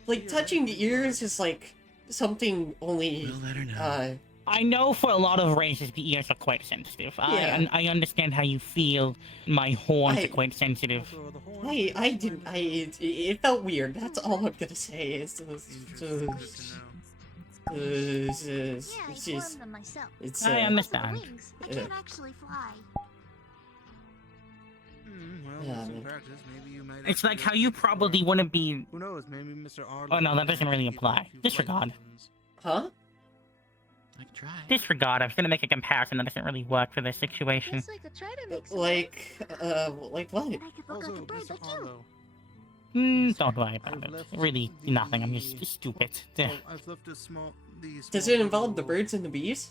like touching the ears is like something only. We'll let her know. I know for a lot of races the ears are quite sensitive. Yeah. I understand how you feel. My horns are quite sensitive. I didn't. It felt weird. That's all I'm gonna say. It's formed them myself. It's. I understand. Wings. I can't actually fly. Yeah, in practice, maybe you might It's like how you probably wouldn't be. Who knows? Maybe Mr. Arlo. Oh no, that doesn't really apply. Disregard. Huh? I can try. Disregard. I was gonna make a comparison that doesn't really work for this situation. Guess I could try to make some Like what? I could look like a bird like you. Don't worry about it. Really, nothing. I'm just stupid. I've left a small. Does it involve the birds and the bees?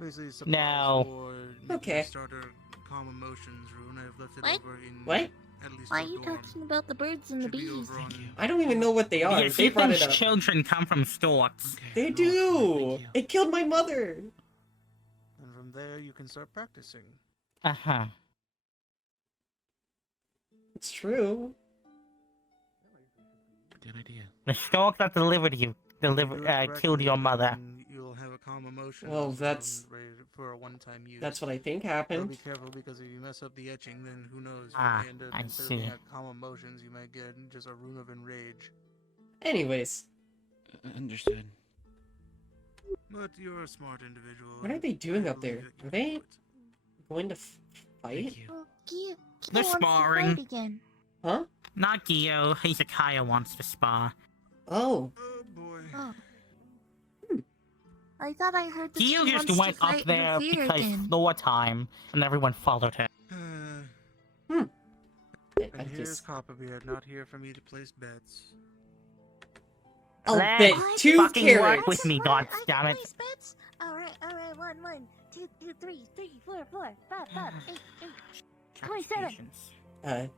Basically, supplies No. for making Okay. a starter calm emotions rune. I've left it What? over in What? at least Why are the you dorm. talking about the birds and the bees? I don't even know what they are. Yeah, They she brought it thinks up. children come from storks. They do. It killed my mother. And from there, you can start practicing. Uh-huh. It's true. Good idea. The stork that delivered you, Do it killed your correctly, mother. and you'll have a calm emotion. Well, zone that's- ready for a one-time use. That's what I think But happened. be careful because if you mess up the etching, then who knows? You Ah, may end up, I instead of being see. a calm emotions, you might get just a rune of enrage. Anyways, Understood. But you're a smart individual. what are they doing up there? Are they going to fight? Well, Gia They're wants to sparring. fight again. Huh? Not Gio. Hezekiah wants to spar. Oh. Oh boy. Oh. I thought I heard that Gio she just wants went to up fight there Revere because again. floor time, and everyone followed her. I And here's just. Copperbeard, not here for me to place bets. I'll Let's bet 2 fucking carrots. work with me, goddammit. Place bets? Alright, 1, 2, 3, 4, 5, 8, 27.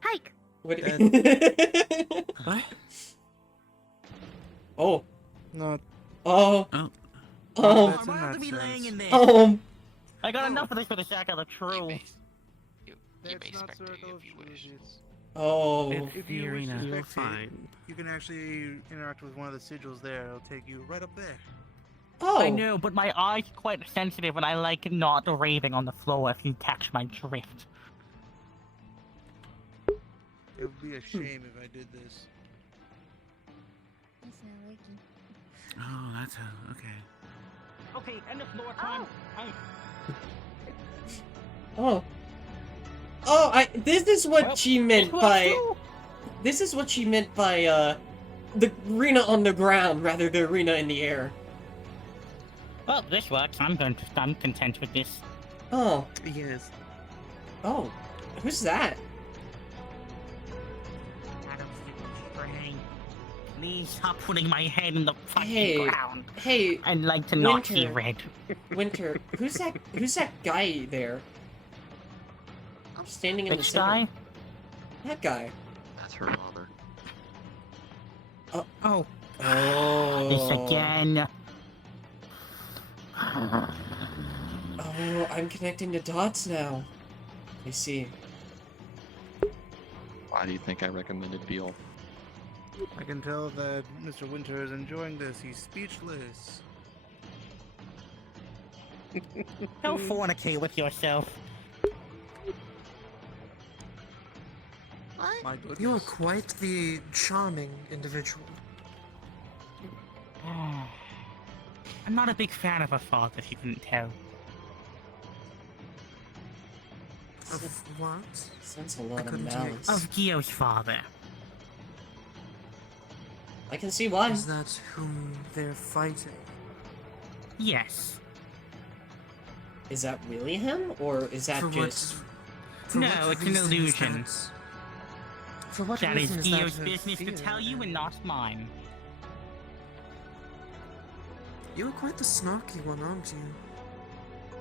Hike! What? What? Oh. Not. Oh. Oh. Oh. That's in that sense. Oh. I got enough of this for the shack of the crew. That's not circle of It's Oh. if you wish to You're spectate, fine. you can actually interact with one of the sigils there. It'll take you right up there. Oh. I know, but my eyes are quite sensitive, and I like not raving on the floor if you catch my drift. It would be a shame if I did this. That's not working. Oh, that's okay. Okay, end of floor time. Oh. Oh, this is what she meant by... This is what she meant by, the arena on the ground rather than the arena in the air. Well, this works. I'm content with this. Oh. Yes. Oh. Who's that? Please stop putting my head in the fucking Hey. ground. Hey. I'd like to not see Winter. red. Winter. Who's that guy there? Standing in the Which center. guy? That guy. That's her father. Oh. Oh. This again. Oh, I'm connecting the dots now. I see. Why do you think I recommended Beal? I can tell that Mr. Winter is enjoying this. He's speechless. Don't fornicate with yourself. What? My goodness. You are quite the charming individual. I'm not a big fan of a father, if you couldn't tell. Of what? That's a I lot of couldn't hear. malice. Of Gio's father. I can see why. Is that whom they're fighting? Yes. Is that really him, or is that For just... No, it's an illusion. For what That is reason is Gio's that her business to fear? tell you and not mine. You are quite the snarky one, aren't you?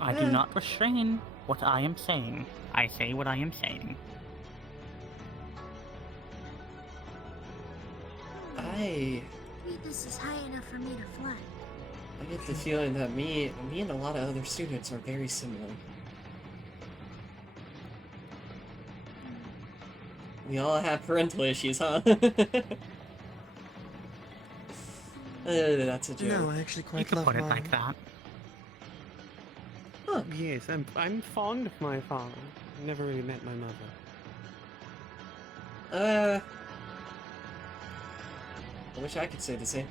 I do not restrain what I am saying. I say what I am saying. I This is high enough for me to fly. get the feeling that me and a lot of other students are very similar. We all have parental issues, huh? That's a joke. No, I actually quite You could love put it mine. like that. Yes, I'm fond of my father. Never really met my mother. I wish I could say the same.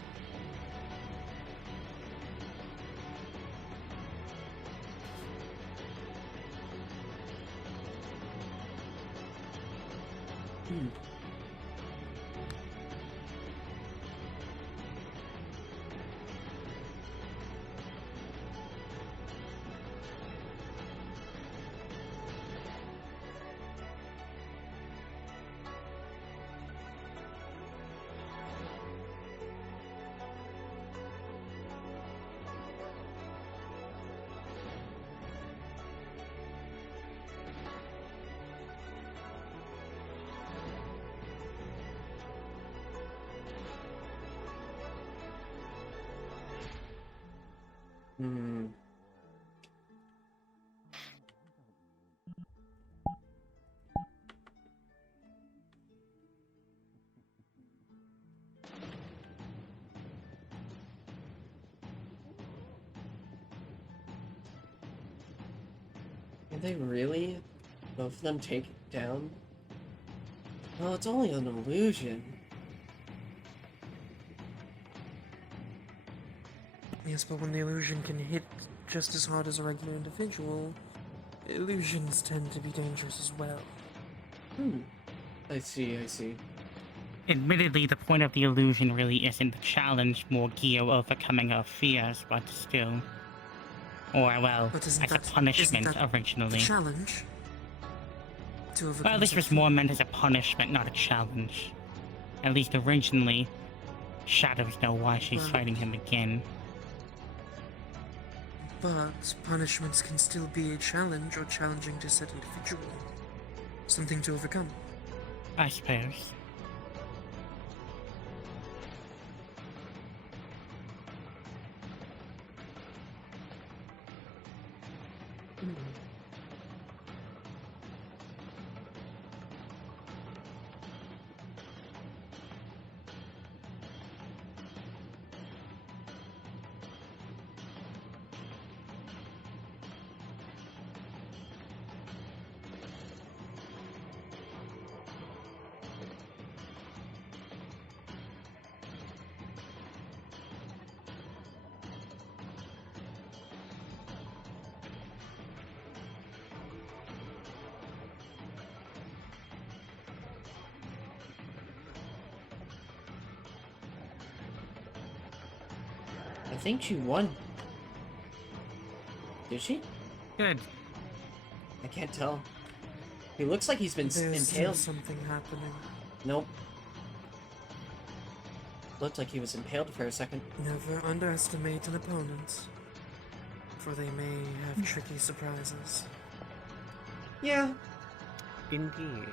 Hmm. Can they really? Both of them take it down? Well, it's only an illusion. Yes, but when the illusion can hit just as hard as a regular individual, illusions tend to be dangerous as well. I see, I see. Admittedly, the point of the illusion really isn't the challenge, more Gio overcoming her fears, but still. Or, well, But as isn't a that- punishment isn't that originally. The challenge? To overcome Well, this was such- more meant as a punishment, not a challenge. At least originally. Shadows know why she's Well- fighting him again. But punishments can still be a challenge or challenging to said individual. Something to overcome. I suppose. I think she won. Did she? Good. I can't tell. He looks like he's been There's still impaled. something happening. Nope. Looked like he was impaled for a second. Never underestimate an opponent, for they may have tricky surprises. Yeah. Indeed.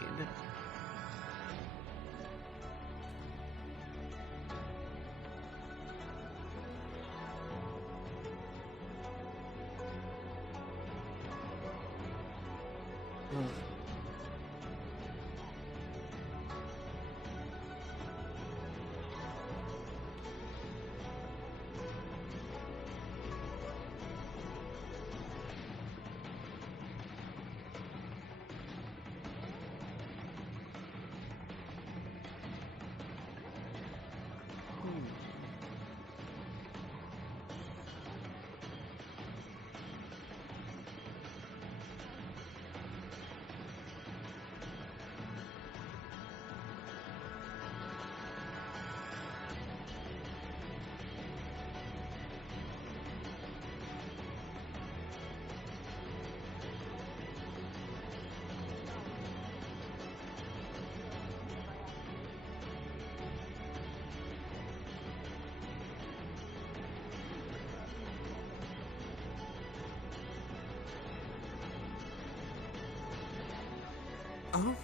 Oh?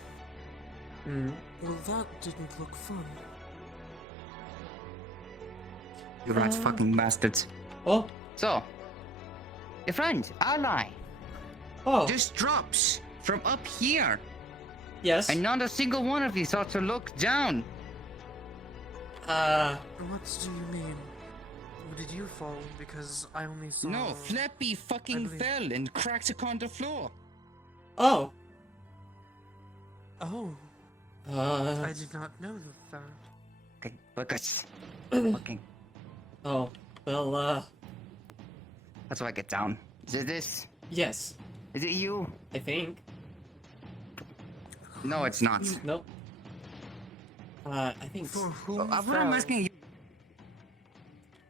Hmm. Well, that didn't look fun. You rats fucking bastards. Oh. So, your friend, ally, just drops from up here. Yes. And not a single one of you thought to look down. What do you mean? Did you fall? Because I only saw... No, Flappy fucking fell and cracked upon the floor. Oh. Oh. I did not know that. Okay, buckets. Fucking. Oh, well, That's why I get down. Is it this? Yes. Is it you? I think. No, it's not. Nope. I think. I'm asking you.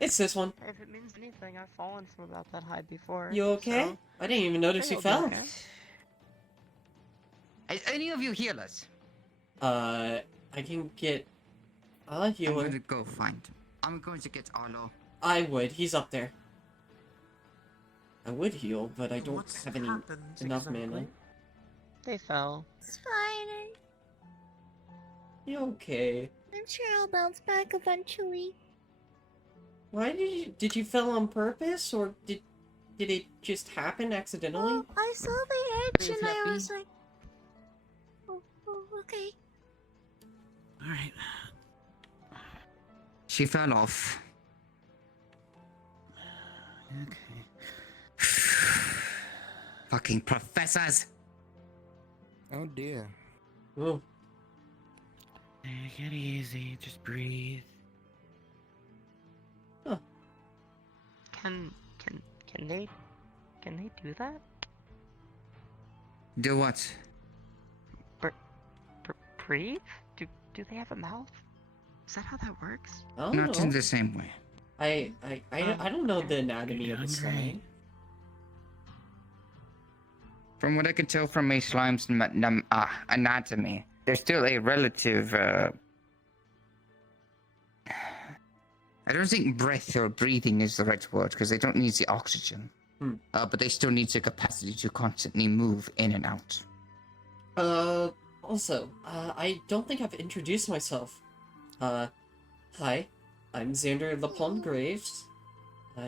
It's this one. If it means anything, I've fallen from about that high before. You okay? so I didn't even notice you I'll be fell. okay. Is any of you healers? I can get. I'll I'm heal going him. to go find. I'm going to get Arlo. I would. He's up there. I would heal, but I don't have any enough mana. They fell. It's fine. You okay? I'm sure I'll bounce back eventually. Why did you fell on purpose, or did it just happen accidentally? Oh, I saw the edge and I was like, oh, okay. Alright. She fell off. Okay. Fucking professors! Oh dear. Oh. Take it easy, just breathe. Can they do that? Do what? Breathe? Do they have a mouth? Is that how that works? I don't Not know. in the same way. I don't know the anatomy of the slime. From what I can tell from a slime's anatomy, there's still a relative, I don't think breath or breathing is the right word, because they don't need the oxygen. But they still need the capacity to constantly move in and out. Also, I don't think I've introduced myself. Hi, I'm Xander Lapon Graves.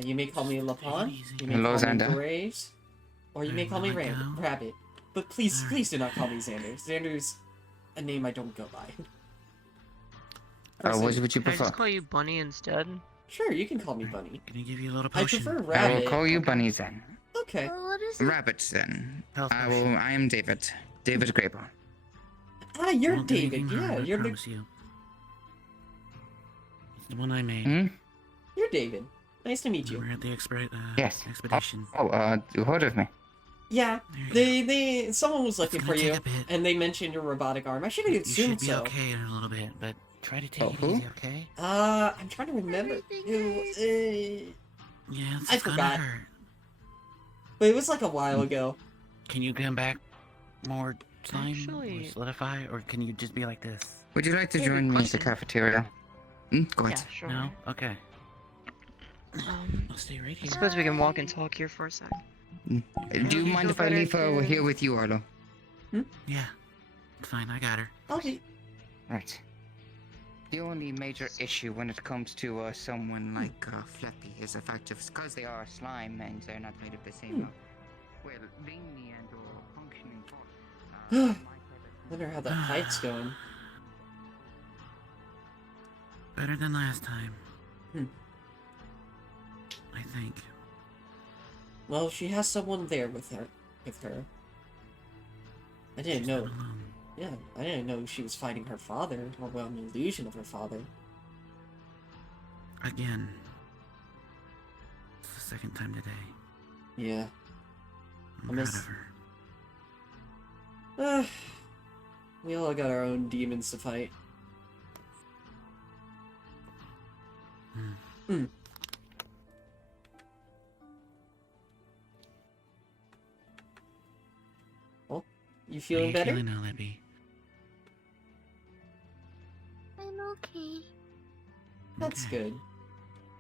You may call me Lapon, you may Hello, call me Xander. Graves, or you may call me Rabbit. But please do not call me Xander. Xander's a name I don't go by. What would you Can I prefer? just call you Bunny instead? Sure, you can call me Bunny. Can I give you a little I potion? prefer I will Rabbit. call you Bunny then. Okay. What is it? Rabbit then. Health I am David. David Graber. Ah, you're Won't do David. anything Yeah, harm, I you're the promise you. It's the one I made. you're David. Nice to meet you. We're at the Yes. expedition. You heard of me? Yeah, someone was looking for gonna you, take a bit. and they mentioned your robotic arm. I should have You assumed should be so. okay in a little bit, but try to take Oh, it who? easy, okay? I'm trying to remember. Yeah, I it's gonna forgot. hurt. But it was like a while ago. Can you come back more slime Actually- or solidify, or can you just be like this? Would you like to Hey, good join me at the question. cafeteria? Go ahead. Yeah, sure. No? Okay. I'll stay right I here. suppose we can walk and talk here for a sec. Do you mind if I leave her over here with you, Arlo? Yeah. It's fine, I got her. Okay. Right. The only major issue when it comes to someone like Flappy is the fact of because they are slime and they're not made of the same, well, veiny and or functioning parts. Wonder how that fight's going. Better than last time. I think. Well, she has someone there with her. I didn't know. Yeah, I didn't know she was fighting her father, or well, an illusion of her father. Again. It's the second time today. Yeah. I'm proud of her. We all got our own demons to fight. Well, you feeling How you better? feeling now, Libby? I'm okay. That's good.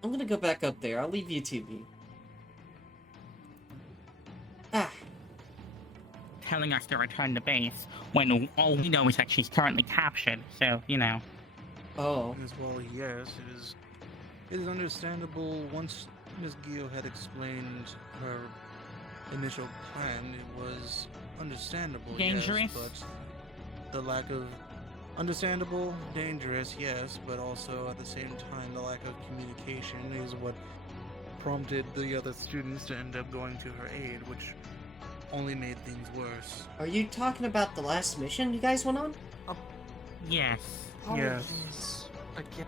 I'm gonna go back up there. I'll leave you to me. Ah. telling us to return to base when all we know is that she's currently captured. So, you know. Oh. As well, yes, it is understandable once Ms. Gio had explained her initial plan, it was understandable, Dangerous? yes, but the lack of understandable, dangerous, yes, but also at the same time the lack of communication is what prompted the other students to end up going to her aid, which only made things worse. Are you talking about the last mission you guys went on? Yes. Yes. Again,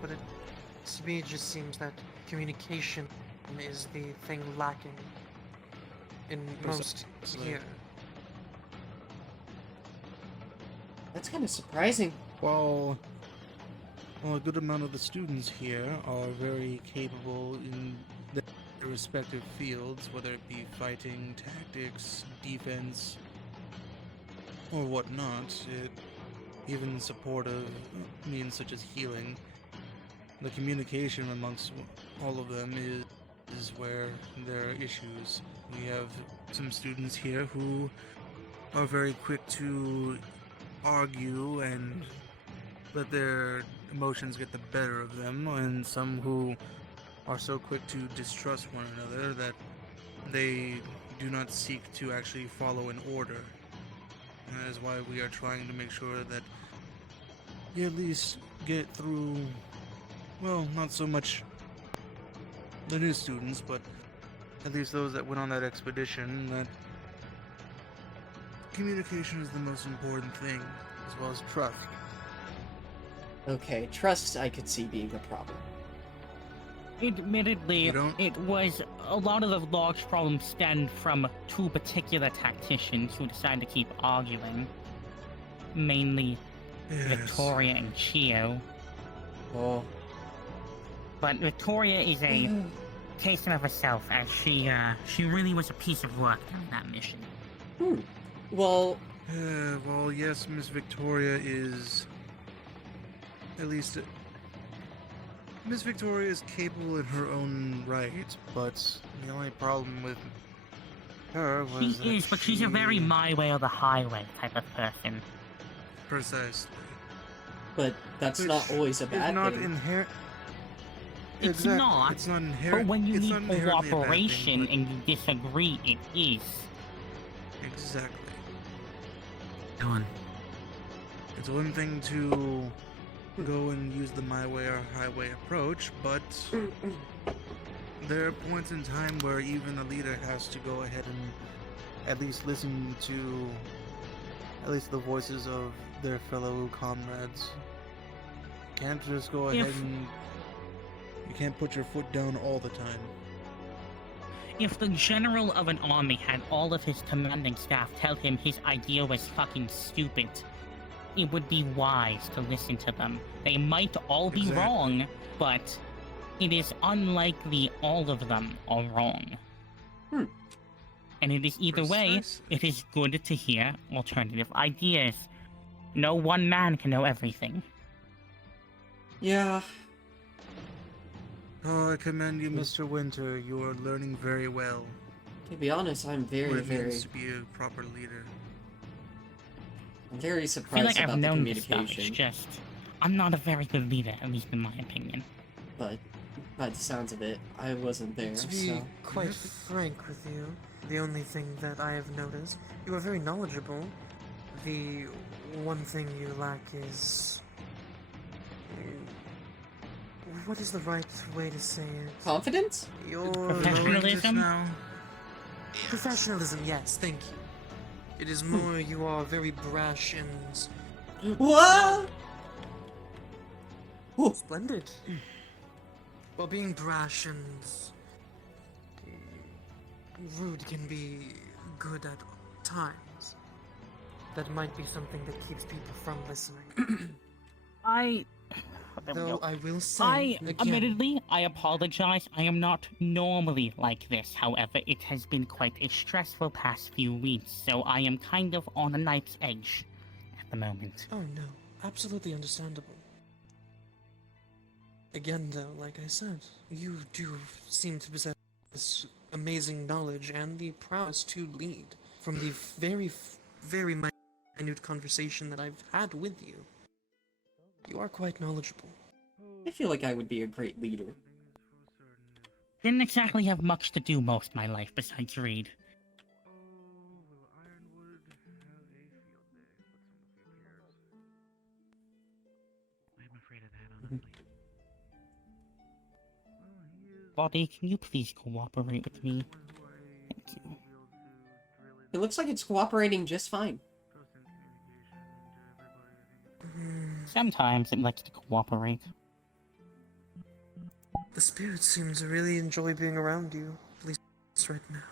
but to me it just seems that communication is the thing lacking in most Precisely. here. That's kind of surprising. Well, a good amount of the students here are very capable in their respective fields, whether it be fighting, tactics, defense, or whatnot. Even supportive means such as healing. The communication amongst all of them is where there are issues. We have some students here who are very quick to argue and let their emotions get the better of them, and some who are so quick to distrust one another that they do not seek to actually follow an order. That is why we are trying to make sure that you at least get through, well, not so much the new students, but at least those that went on that expedition, that communication is the most important thing, as well as trust. Okay, trust I could see being a problem. Admittedly, it was a lot of the large problems stemmed from two particular tacticians who decided to keep arguing. Mainly Victoria and Chio. Oh. But Victoria is a case in of herself, as she really was a piece of work during that mission. Well... well, yes, Miss Victoria is... At least... Miss Victoria is capable in her own right, but the only problem with her was She is, but she's a very my way or the highway type of person. Precisely. But that's Which not always a is bad not thing. It's Exactly. not. It's not But when you it's need not inherently a bad thing, cooperation but- and you disagree, it is. Exactly. Dylan. It's one thing to go and use the my way or highway approach, but there are points in time where even a leader has to go ahead and at least listen to at least the voices of their fellow comrades. Can't just go ahead and you can't put your foot down all the time. If the general of an army had all of his commanding staff tell him his idea was fucking stupid, it would be wise to listen to them. They might all be Exactly. wrong, but it is unlikely all of them are wrong. And it is either way, it is good to hear alternative ideas. No one man can know everything. Yeah. Oh, I commend you, Mr. Winter. You are learning very well. To be honest, I'm what very, it very, means to be a proper leader. I'm very I feel surprised like about I've the known this stuff, communication. it's just... I'm not a very good leader, at least in my opinion. But by the sounds of it, I wasn't there, To be so... quite frank with you, the only thing that I have noticed, you are very knowledgeable. The one thing you lack is... What is the right way to say it? Confidence? Your... Professionalism? Professionalism, yes, thank you. It is more you are very brash and... What? Splendid. Well, being brash and rude can be good at times. That might be something that keeps people from listening. Though I will say, Admittedly, I apologize. I am not normally like this. However, it has been quite a stressful past few weeks, so I am kind of on a knife's edge at the moment. Oh no, absolutely understandable. Again, though, like I said, you do seem to possess this amazing knowledge and the prowess to lead. from the very minute conversation that I've had with you, you are quite knowledgeable. I feel like I would be a great leader. Didn't exactly have much to do most of my life besides read. I'm afraid of that, honestly. Body, can you please cooperate with me? Thank you. It looks like it's cooperating just fine. Sometimes it likes to cooperate. The spirit seems to really enjoy being around you, at least right now.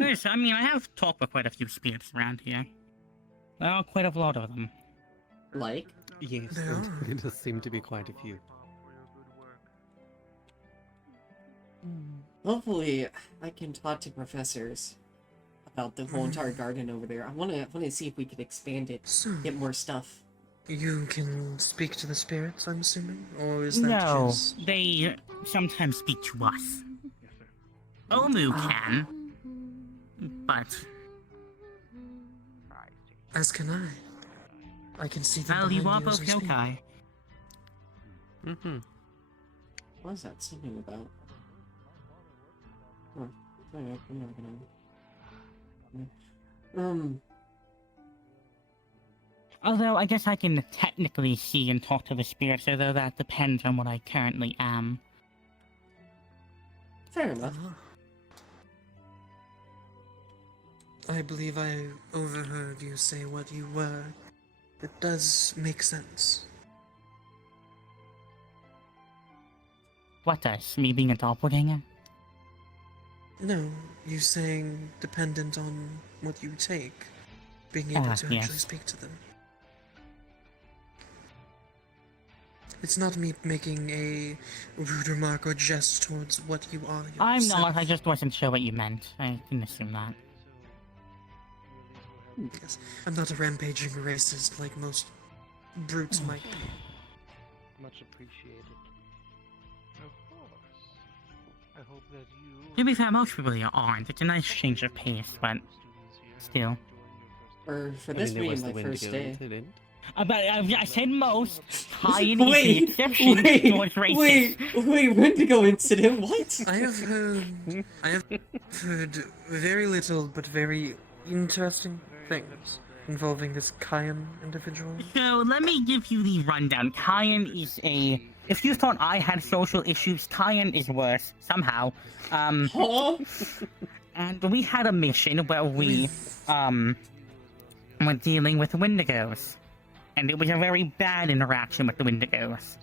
Yes, I mean, I have talked with quite a few spirits around here. Well, quite a lot of them. Like? Yes, There are. there does seem to be quite a few. Hopefully, I can talk to professors about the whole entire garden over there. I want to see if we could expand it, get more stuff. You can speak to the spirits, I'm assuming? Or is that No, just... they sometimes speak to us. Omu can, but... As can I. I can see them Well, you are behind as both we speak. yokai. Mm-hmm. What is that something about? Oh, I'm not gonna... Although, I guess I can technically see and talk to the spirits, although that depends on what I currently am. Fair enough. I believe I overheard you say what you were. It does make sense. What does? Me being a doppelganger? No, you saying dependent on what you take, being able to actually yes. speak to them. It's not me making a rude remark or jest towards what you are yourself. I'm not, I just wasn't sure what you meant. I didn't assume that. Yes, I'm not a rampaging racist like most brutes might be. Much appreciated. Of course. I hope that you... To be fair, most people here aren't. It's a nice change of pace, but still. For this being my first day. But I said most. High the exception towards racist. Wait, Wendigo incident, what? I have heard very little but very interesting things involving this Kayan individual. So, let me give you the rundown. Kayan is a... If you thought I had social issues, Kayan is worse, somehow. Huh? And we had a mission where we, were dealing with Wendigos. And it was a very bad interaction with the Wendigos.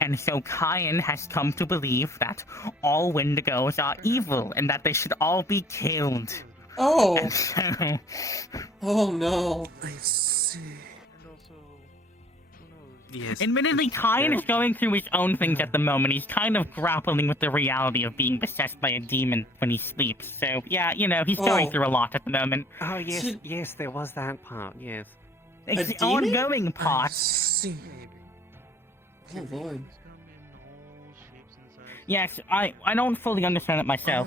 And so Kayan has come to believe that all Wendigos are evil and that they should all be killed. Oh! And so... Oh no. I see. Yes. Admittedly, Kayan is going through his own things at the moment. He's kind of grappling with the reality of being possessed by a demon when he sleeps. So, yeah, you know, he's going through a lot at the moment. Oh, yes, yes, there was that part, yes. It's the ongoing part. See. Oh lord. Yes, I don't fully understand it myself.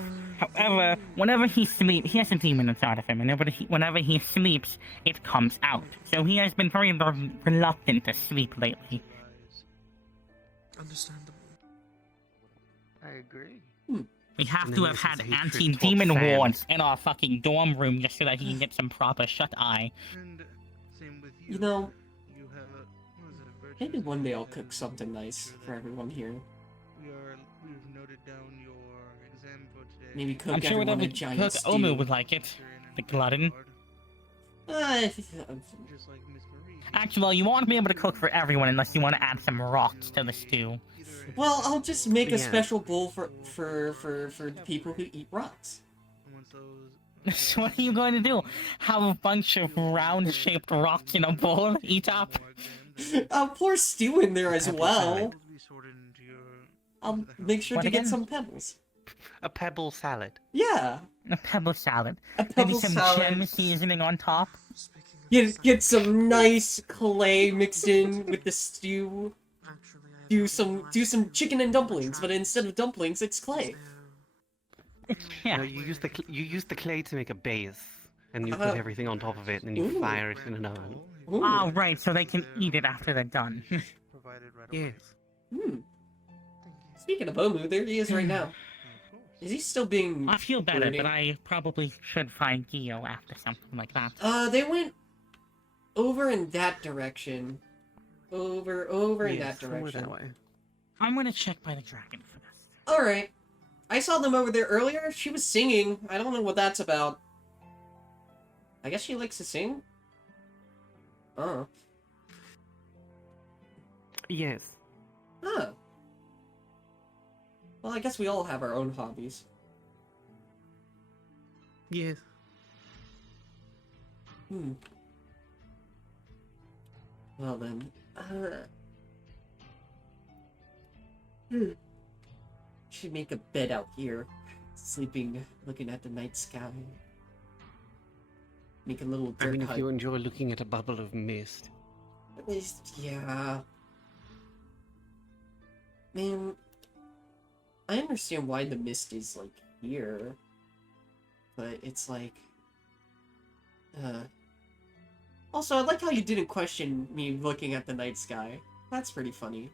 However, whenever he sleeps, he has a demon inside of him, and whenever he sleeps, it comes out. So he has been very reluctant to sleep lately. Understandable. I agree. We have And to then have this had is hatred anti-demon towards Sam. wards in our fucking dorm room just so that he can get some proper shut-eye. You know, maybe one day I'll cook something nice for everyone here. We've noted down your exam for today. Maybe cook I'm sure everyone whatever a giant cook stew. Omu would like it. The glutton. Actually, you won't be able to cook for everyone unless you want to add some rocks to the stew. Well, I'll just make a Yeah. special bowl for the people who eat rocks. So what are you going to do? Have a bunch of round-shaped rocks in a bowl? Eat up? I'll pour stew in there as well. I'll make sure What to again? get some pebbles. A pebble salad. Yeah. A pebble salad. Maybe pebble some salad. gem seasoning on top. Get some nice clay mixed in with the stew. Do some chicken and dumplings, but instead of dumplings, it's clay. Yeah. No, you use the clay to make a base, and you put everything on top of it, and then you fire it in an oven. Oh, right, so they can eat it after they're done. Yes. Speaking of Omu, there he is right now. Is he still being I feel better, brooding? but I probably should find Gio after something like that. They went over in that direction. Over in that direction. That way. I'm gonna check by the dragon for this. Alright. I saw them over there earlier. She was singing. I don't know what that's about. I guess she likes to sing? Oh. Yes. Huh. Well, I guess we all have our own hobbies. Yes. Well then, should make a bed out here, sleeping, looking at the night sky. Make a little dirt I mean, if hut. you enjoy looking at a bubble of mist. At least, yeah. Man, I understand why the mist is, like, here. But it's like... Also, I like how you didn't question me looking at the night sky. That's pretty funny.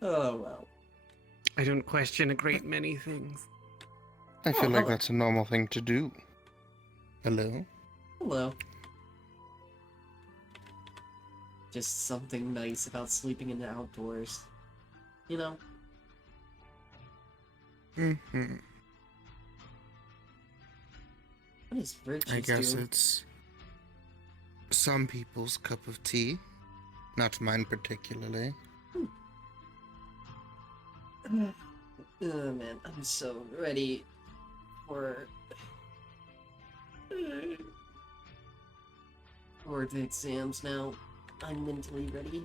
Oh, well. I don't question a great many things. I feel like that's a normal thing to do. Hello? Hello. Just something nice about sleeping in the outdoors. You know? Mm-hmm. What is Virtue's I guess doing? it's some people's cup of tea. Not mine particularly. Oh man, I'm so ready for the exams now. I'm mentally ready,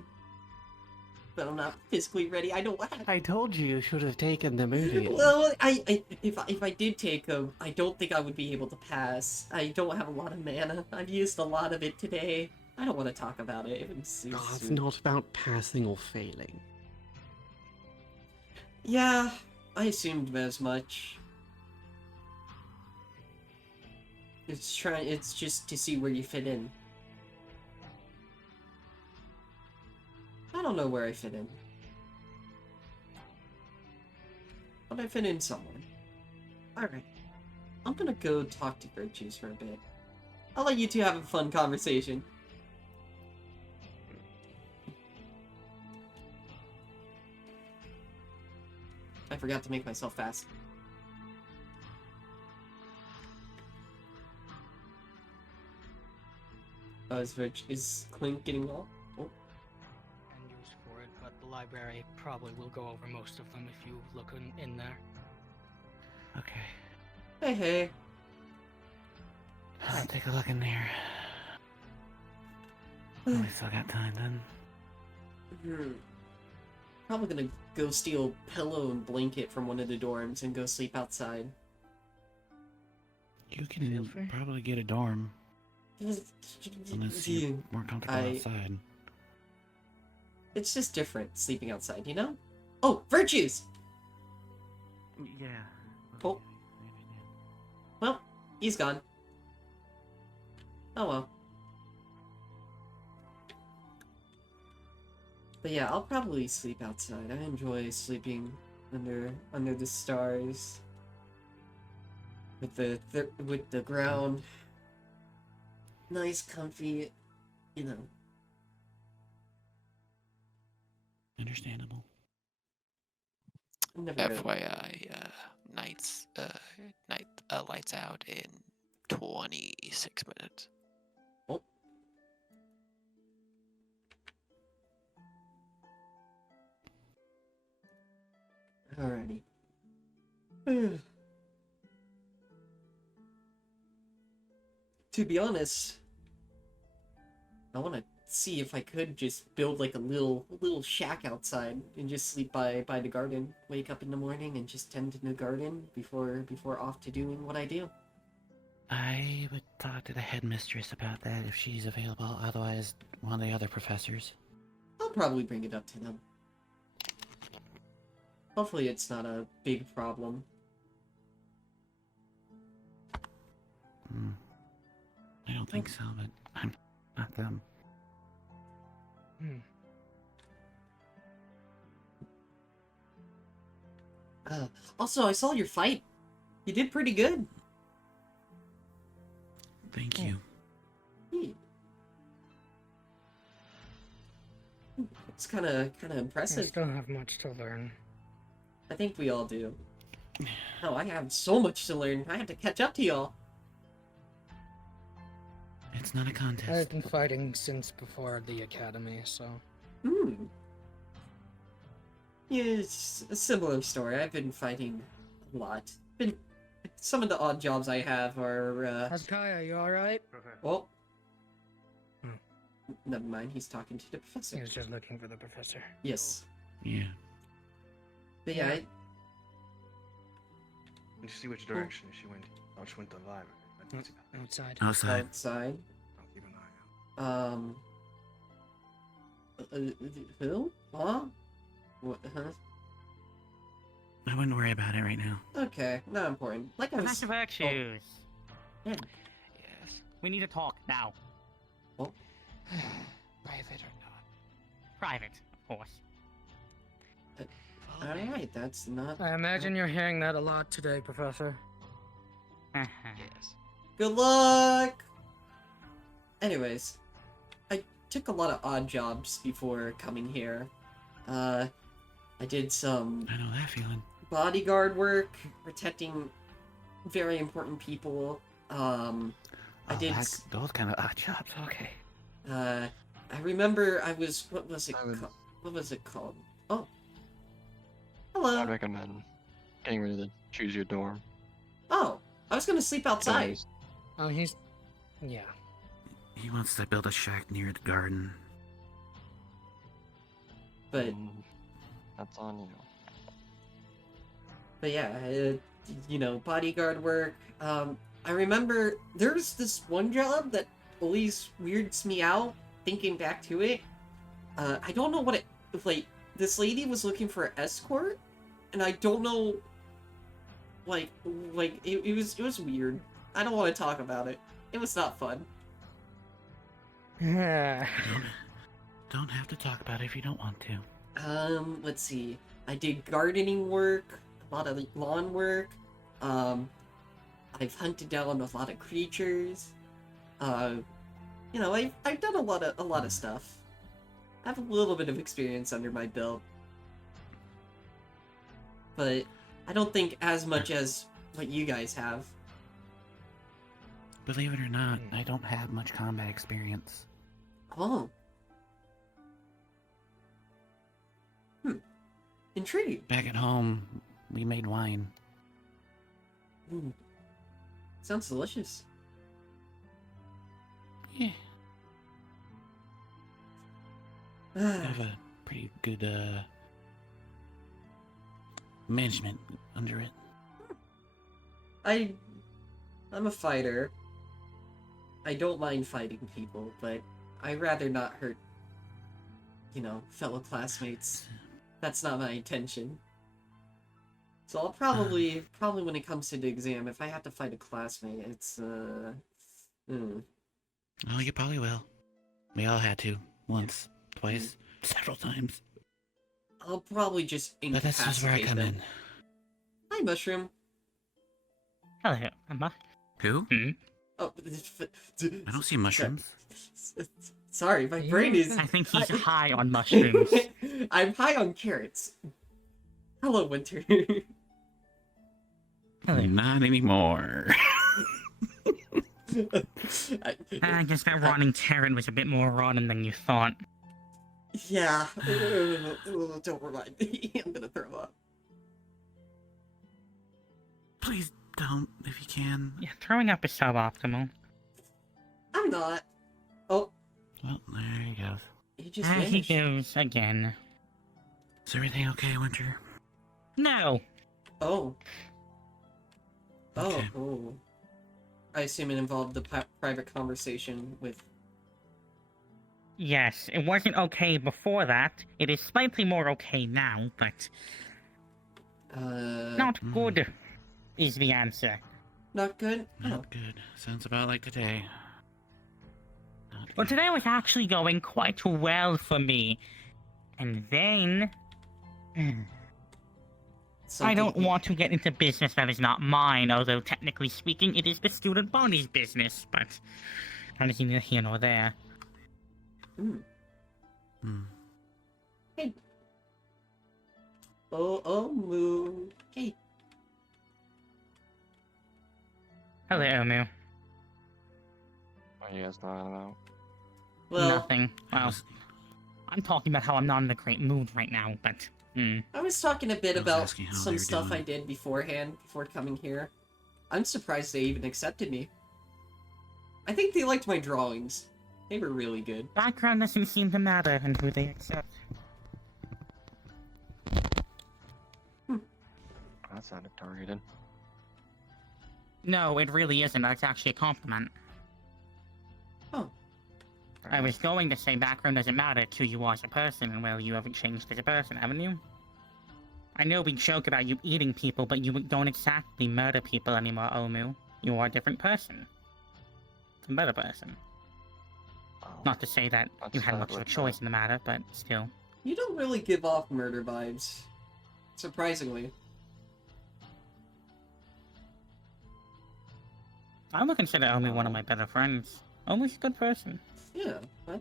but I'm not physically ready. I don't. I told you should have taken them earlier. Well, if I did take them, I don't think I would be able to pass. I don't have a lot of mana. I've used a lot of it today. I don't want to talk about it. It's not about passing or failing. Yeah, I assumed as much. It's just to see where you fit in. I don't know where I fit in. But I fit in somewhere. Alright. I'm gonna go talk to Virtues for a bit. I'll let you two have a fun conversation. I forgot to make myself fast. Is Clink getting all? Oh. And used for it, but the library probably will go over most of them if you look in there. Okay. Hey. I'll take a look in there. We still got time then. Probably gonna go steal a pillow and blanket from one of the dorms and go sleep outside. You can probably get a dorm. Unless you're more comfortable outside. It's just different sleeping outside, you know? Oh, Virtues! Yeah. Oh. Well, he's gone. Oh well. But yeah, I'll probably sleep outside. I enjoy sleeping under the stars. With the ground. Nice, comfy, you know. Understandable. FYI, lights out in 26 minutes. Oh. Alrighty. To be honest, I want to see if I could just build like a little shack outside and just sleep by the garden. Wake up in the morning and just tend to the garden before off to doing what I do. I would talk to the headmistress about that if she's available. Otherwise, one of the other professors. I'll probably bring it up to them. Hopefully it's not a big problem. I don't think so, but I'm not them. Also, I saw your fight. You did pretty good. Thank you. It's kind of I impressive. still have much to learn. I think we all do. Oh, I have so much to learn. I have to catch up to y'all. It's not a contest. I've been fighting since before the academy, so... Yeah, it's a similar story. I've been fighting a lot. Some of the odd jobs I have are, Hezekiah, you alright? Oh. Never mind, he's talking to the professor. He was just looking for the professor. Yes. Yeah. But yeah, Did you see which direction she went? Oh, she went to the library. Outside. Outside. Outside. I'll keep an eye out. Who? Huh? What, huh? I wouldn't worry about it right now. Okay, not important. Like I was... Professor Virtues. Yeah. Yes. We need to talk now. Oh. Private or not? Private, of course. Alright, that's not... I imagine you're hearing that a lot today, Professor. Yes. Good luck! Anyways, I took a lot of odd jobs before coming here. I did some... I know that feeling. Bodyguard work, protecting very important people. I did... Those kind of odd jobs, okay. I remember I was... What was it called? What was it called? Oh. Hello. I'd recommend getting rid of the choose your dorm. Oh, I was gonna sleep outside. Oh, he's... Yeah. He wants to build a shack near the garden. But... That's on you. But yeah, you know, bodyguard work. I remember there's this one job that always weirds me out, thinking back to it. I don't know what it... Like, this lady was looking for an escort, and I don't know... Like, it was weird. I don't want to talk about it. It was not fun. Don't have to talk about it if you don't want to. Let's see. I did gardening work, a lot of lawn work. I've hunted down a lot of creatures. You know, I've done a lot of stuff. I have a little bit of experience under my belt. But I don't think as much as what you guys have. Believe it or not, I don't have much combat experience. Oh. Intriguing. Back at home, we made wine. Sounds delicious. Yeah. I have a pretty good, management under it. I'm a fighter. I don't mind fighting people, but I'd rather not hurt, you know, fellow classmates. That's not my intention. So I'll probably when it comes to the exam, if I have to fight a classmate, it's, Oh, you probably will. We all had to. Once, twice, several times. I'll probably just But that's just where I come in. Hi, Mushroom. Hello, Emma. Who? Oh, I don't see mushrooms. Sorry, my brain is... I think he's high on mushrooms. I'm high on carrots. Hello, Winter. Not anymore. I guess that rotting carrot was a bit more rotten than you thought. Yeah. Don't remind me. I'm gonna throw up. Please don't, if you can. Yeah, throwing up is suboptimal. I'm not. Oh. Well, there he goes. He just he vanished. goes again. Is everything okay, Winter? No. Oh. Okay. Oh. I assume it involved the private conversation with... Yes, it wasn't okay before that. It is slightly more okay now, but... Not good is the answer. Not good? Not good. Sounds about like today. Well, today was actually going quite well for me. And then... I don't want to get into business that is not mine, although technically speaking, it is the student body's business, but that is neither here nor there. Hey. Oh, Moo. Hey. Hello, Omu. What are you guys talking about? Well, nothing. Well, I'm talking about how I'm not in a great mood right now, but... I was talking a bit I was about asking how some they're stuff doing. I did beforehand, before coming here. I'm surprised they even accepted me. I think they liked my drawings. They were really good. Background doesn't seem to matter and who they accept. That sounded targeted. No, it really isn't. That's actually a compliment. Oh. I was going to say background doesn't matter to you as a person, and well, you haven't changed as a person, haven't you? I know we joke about you eating people, but you don't exactly murder people anymore, Omu. You are a different person. A better person. Not to say that you had much of a choice in the matter, but still. You don't really give off murder vibes. Surprisingly. I would consider Omu one of my better friends. Omu's a good person. Yeah. What?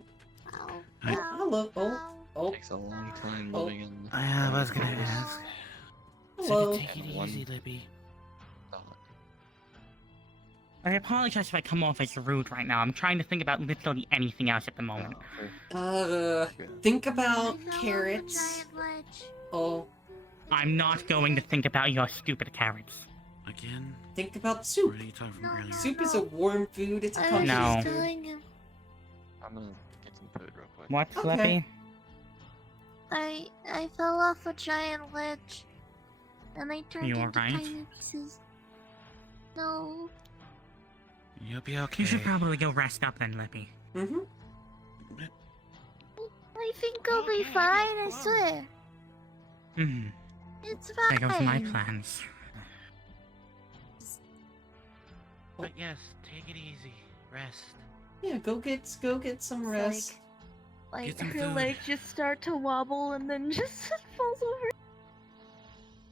Hello. Oh. Takes a long time Oh. living in. I was gonna ask. Hello. Take it easy, Libby. I apologize if I come off as rude right now. I'm trying to think about literally anything else at the moment. Think about carrots. Oh. I'm not going to think about your stupid carrots. Again? Think about soup. What are you talking from earlier? Soup is a warm food. It's a I comfort No. was food. telling him. I'm gonna get some food real quick. What, Okay. Flippy? I fell off a giant ledge, and I turned You into alright? tiny pieces. No. You'll be okay. You should probably go rest up then, Lippy. Mm-hmm. I think I'll be fine. I swear. Hmm. It's There fine. goes my plans. But yes, take it easy. Rest. Yeah, go get some rest. Like Get some her food. legs just start to wobble and then just falls over.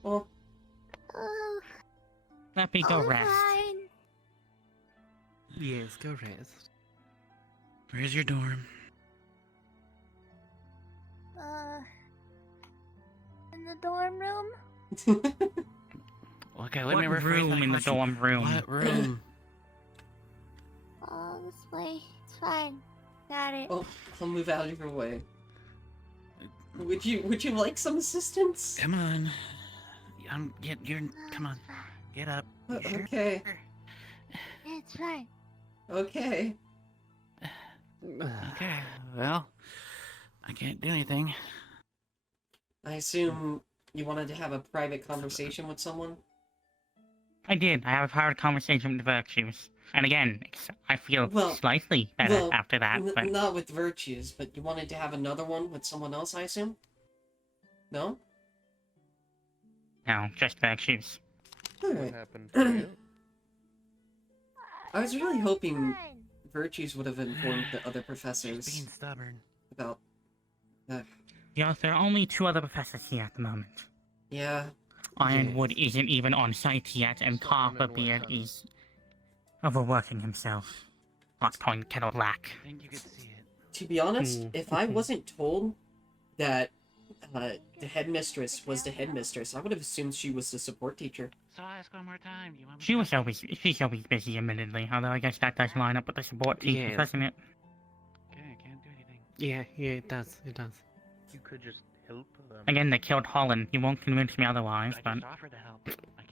Well, Oh, Lippy, go I'm rest. fine. Yes, go rest. Where's your dorm? In the dorm room. Okay, let What me rephrase room my in the question. dorm room? What room? Oh, this way. It's fine. Got it. Oh, I'll move out of your way. Would you like some assistance? Come on. Come on. Get up. You sure? Okay. It's fine. Okay. Okay. Well, I can't do anything. I assume you wanted to have a private conversation with someone? I did. I have a private conversation with Virtues. And again, I feel slightly better Well, after that, but... not with Virtues, but you wanted to have another one with someone else, I assume? No? No, just Virtues. Alright. happened to you? I was really hoping Virtues would have informed the other professors Being stubborn. about... Yes, there are only 2 other professors here at the moment. Yeah. Ironwood isn't even on site yet, and Copperbeard is overworking himself. Not point kettle black. I think you could see it. To be honest, if I wasn't told that the headmistress was the headmistress, I would have assumed she was the support teacher. So I'll ask one more time. You want me She's always busy, admittedly, although I guess that does line up with the support teacher, Yes. doesn't it? Okay, I can't do anything. Yeah, it does. It does. You could just help them. Again, they killed Holland. You won't convince me otherwise, I but... just offered to help.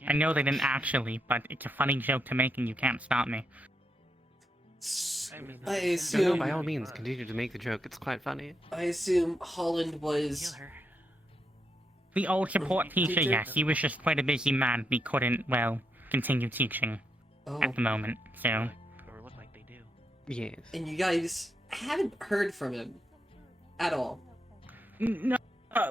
I know they didn't actually, but it's a funny joke to make and you can't stop me. I No, assume... by all means, continue to make the joke. It's quite funny. I assume Holland was... The old support teacher, Teacher? yes, he was just quite a busy man. He couldn't, well, continue teaching at the moment, so... Or look like they do. Yes. And you guys haven't heard from him at all. No,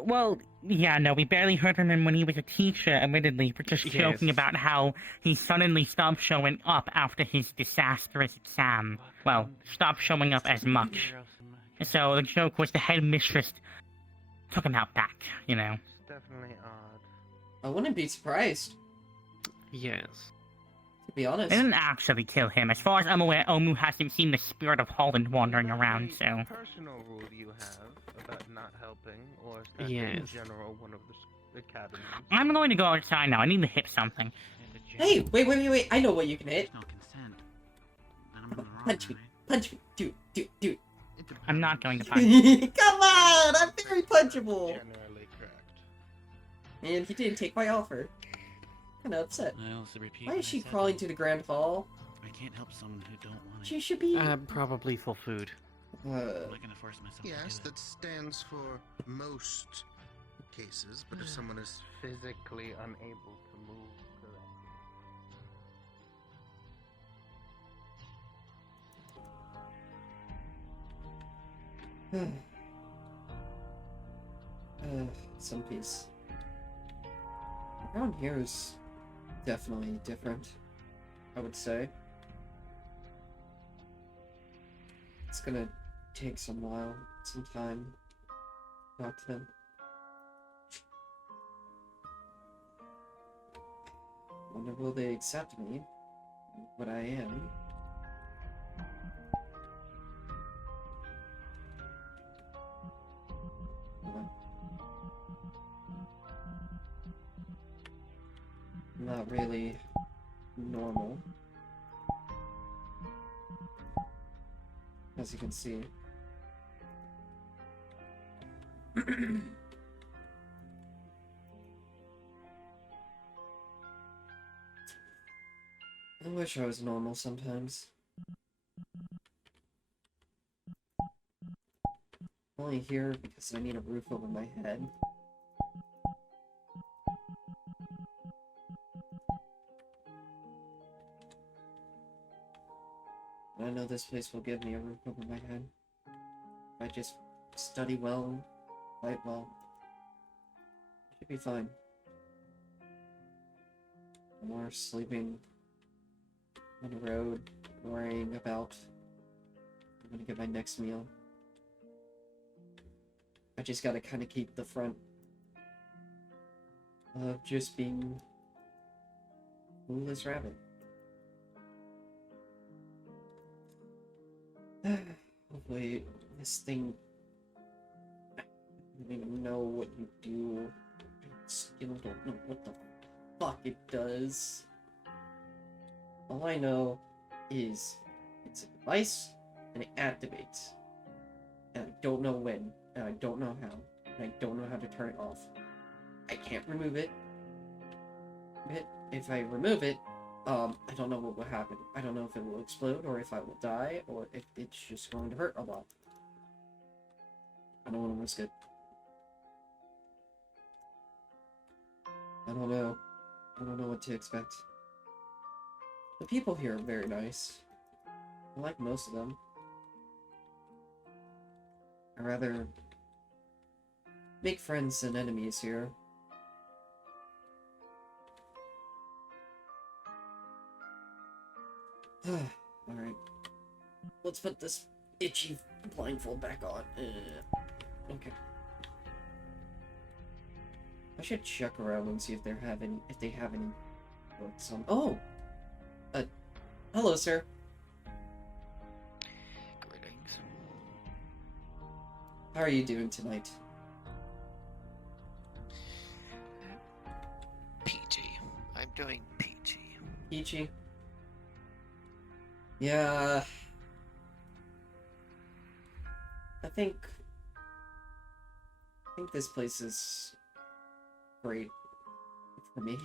Well, yeah, no, we barely heard from him when he was a teacher, admittedly. We're just joking Yes. about how he suddenly stopped showing up after his disastrous exam. Well, stopped showing up as much. So the joke was the headmistress took him out back, you know. It's definitely odd. I wouldn't be surprised, Yes. to be honest. They didn't actually kill him. As far as I'm aware, Omu hasn't seen the spirit of Holland wandering around, so... Personal rule you have about not helping, or is that in Yes. general one of the academies? I'm going to go outside now. I need to hit something. Hey, wait. I know what you can hit. No consent. Punch me. Punch me. Do. I'm not going to punch. Come on! I'm very punchable! Generally correct. And he didn't take my offer. Kinda upset. I also repeat Why what is I she said. crawling to the Grand Hall? I can't help someone who don't want it. She should be... Probably for food. I'm not gonna force myself Yes, to do that stands for most cases, but if someone is physically unable to move Some peace. Around here is definitely different, I would say. It's gonna take some time to talk to them. Wonder will they accept me, what I am. Not really normal, as you can see. I wish I was normal sometimes. I'm only here because I need a roof over my head. I know this place will give me a roof over my head. If I just study well, fight well, I should be fine. Or sleeping on the road, worrying about I'm gonna get my next meal. I just gotta kind of keep the front of just being clueless rabbit. Hopefully, this thing. I don't even know what you do. I still don't know what the fuck it does. All I know is it's a device and it activates. And I don't know when, and I don't know how, and I don't know how to turn it off. I can't remove it. If I remove it, I don't know what will happen. I don't know if it will explode, or if I will die, or if it's just going to hurt a lot. I don't want to risk it. I don't know. I don't know what to expect. The people here are very nice. I like most of them. I rather make friends than enemies here. Alright. Let's put this itchy blindfold back on. Okay. I should check around and see if they have any books on. Oh! Hello, sir. Greetings. How are you doing tonight? Peachy. I'm doing peachy. Peachy? Yeah. I think this place is great for me.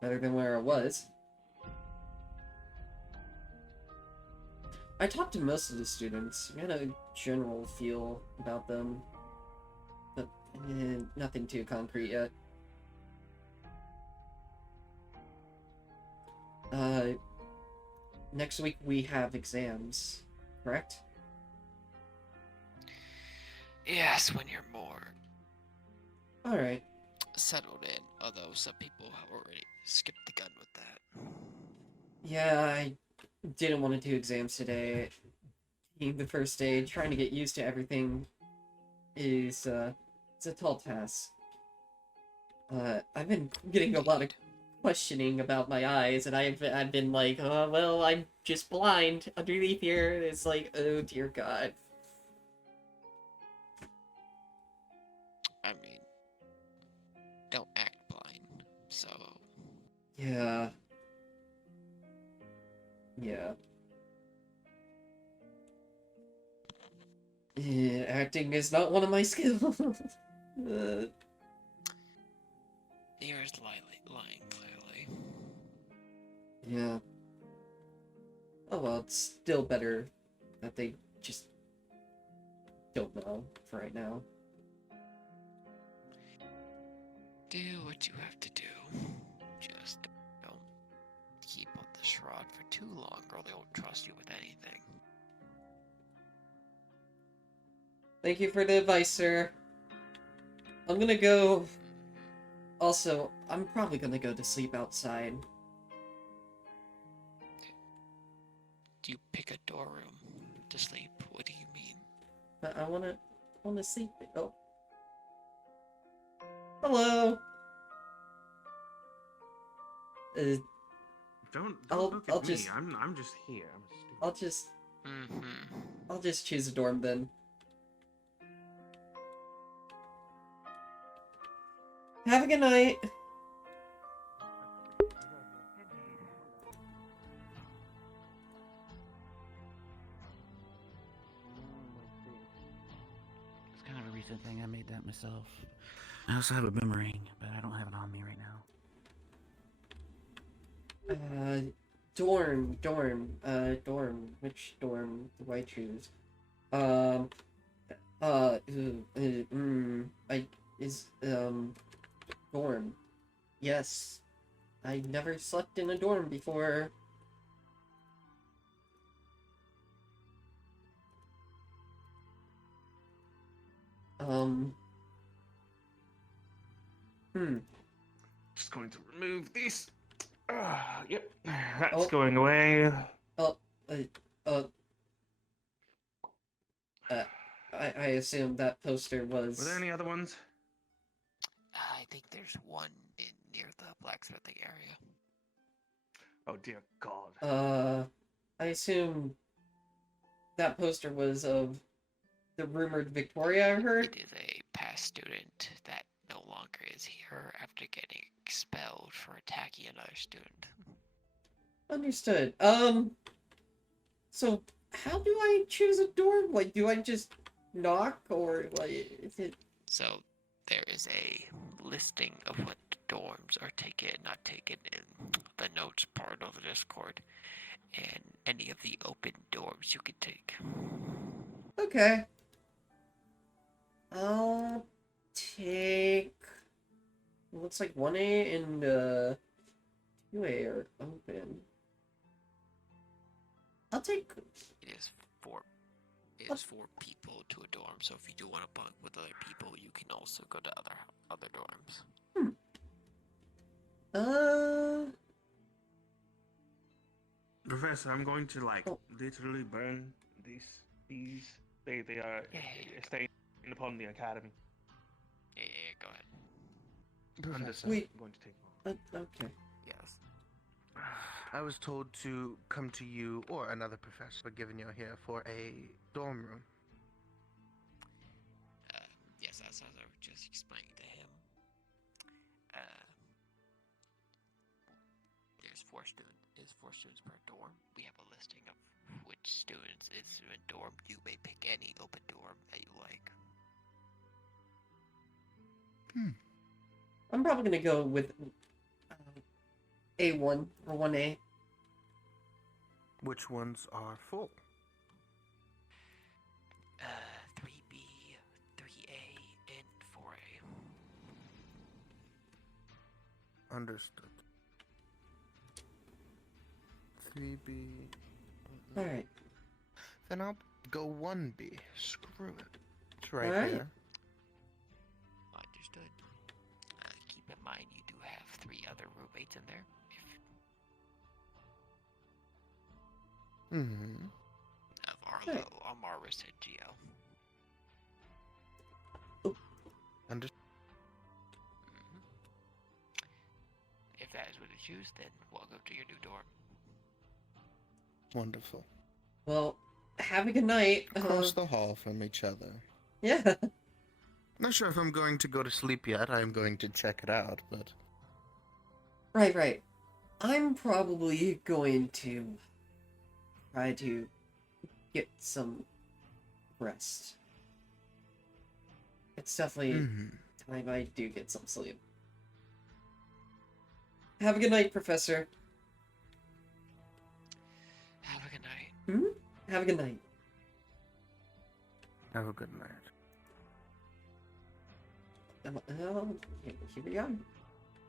Better than where I was. I talked to most of the students. I had a general feel about them, but nothing too concrete yet. Next week we have exams, correct? Yes, when you're more Alright. settled in, although some people have already skipped the gun with that. Yeah, I didn't want to do exams today. Being the first day, trying to get used to everything is, it's a tall task. I've been getting a lot of questioning about my eyes, and I've been like, oh, well, I'm just blind underneath here. It's like, oh dear God. I mean, don't act blind, so... Yeah. Yeah. Yeah, acting is not one of my skills. Here's lying clearly. Yeah. Oh well, it's still better that they just don't know for right now. Do what you have to do. Just don't keep on the shroud for too long or they won't trust you with anything. Thank you for the advice, sir. I'm gonna go... Also, I'm probably gonna go to sleep outside. Do you pick a dorm room to sleep? What do you mean? But I wanna sleep. Oh. Hello! Don't I'll look at me. just... I'm just here. I'll just choose a dorm then. Have a good night. It's kind of a recent thing. I made that myself. I also have a boomerang, but I don't have it on me right now. Dorm. Which dorm do I choose? Dorm. Yes. I never slept in a dorm before. Just going to remove these. Yep, that's going away. I assume that poster was... Were there any other ones? I think there's one near the blacksmithing area. Oh dear God. I assume that poster was of the rumored Victoria I heard? It is a past student that no longer is here after getting expelled for attacking another student. Understood. So how do I choose a dorm? Like, do I just knock, or like, is it... So there is a listing of what dorms are taken and not taken in the notes part of the Discord, and any of the open dorms you can take. Okay. I'll take... Looks like 1A and 2A are open. I'll take... It is four people to a dorm, so if you do want to bunk with other people, you can also go to other dorms. Professor, I'm going to literally burn these. They are staying upon the academy. Yeah, go ahead. Understood. Wait. I'm going to take one. Okay. Yes. I was told to come to you or another professor, given you're here, for a dorm room. Yes, that's as I was just explaining to him. There's four students per dorm. We have a listing of which students is in a dorm. You may pick any open dorm that you like. I'm probably gonna go with A1 or 1A. Which ones are full? 3B, 3A, and 4A. Understood. 3B. Alright. Then I'll go 1B. Screw it. right All right. here. Understood. Keep in mind you do have 3 other roommates in there. Mm-hmm. Of Arlo, Amaris, and Geo. If that is what you choose, then welcome to your new dorm. Wonderful. Well, have a good night. Across the hall from each other. Yeah. Not sure if I'm going to go to sleep yet. I'm going to check it out, but... Right. I'm probably going to try to get some rest. It's definitely time I do get some sleep. Have a good night, Professor. Have a good night. Have a good night. Have a good night. Here we go.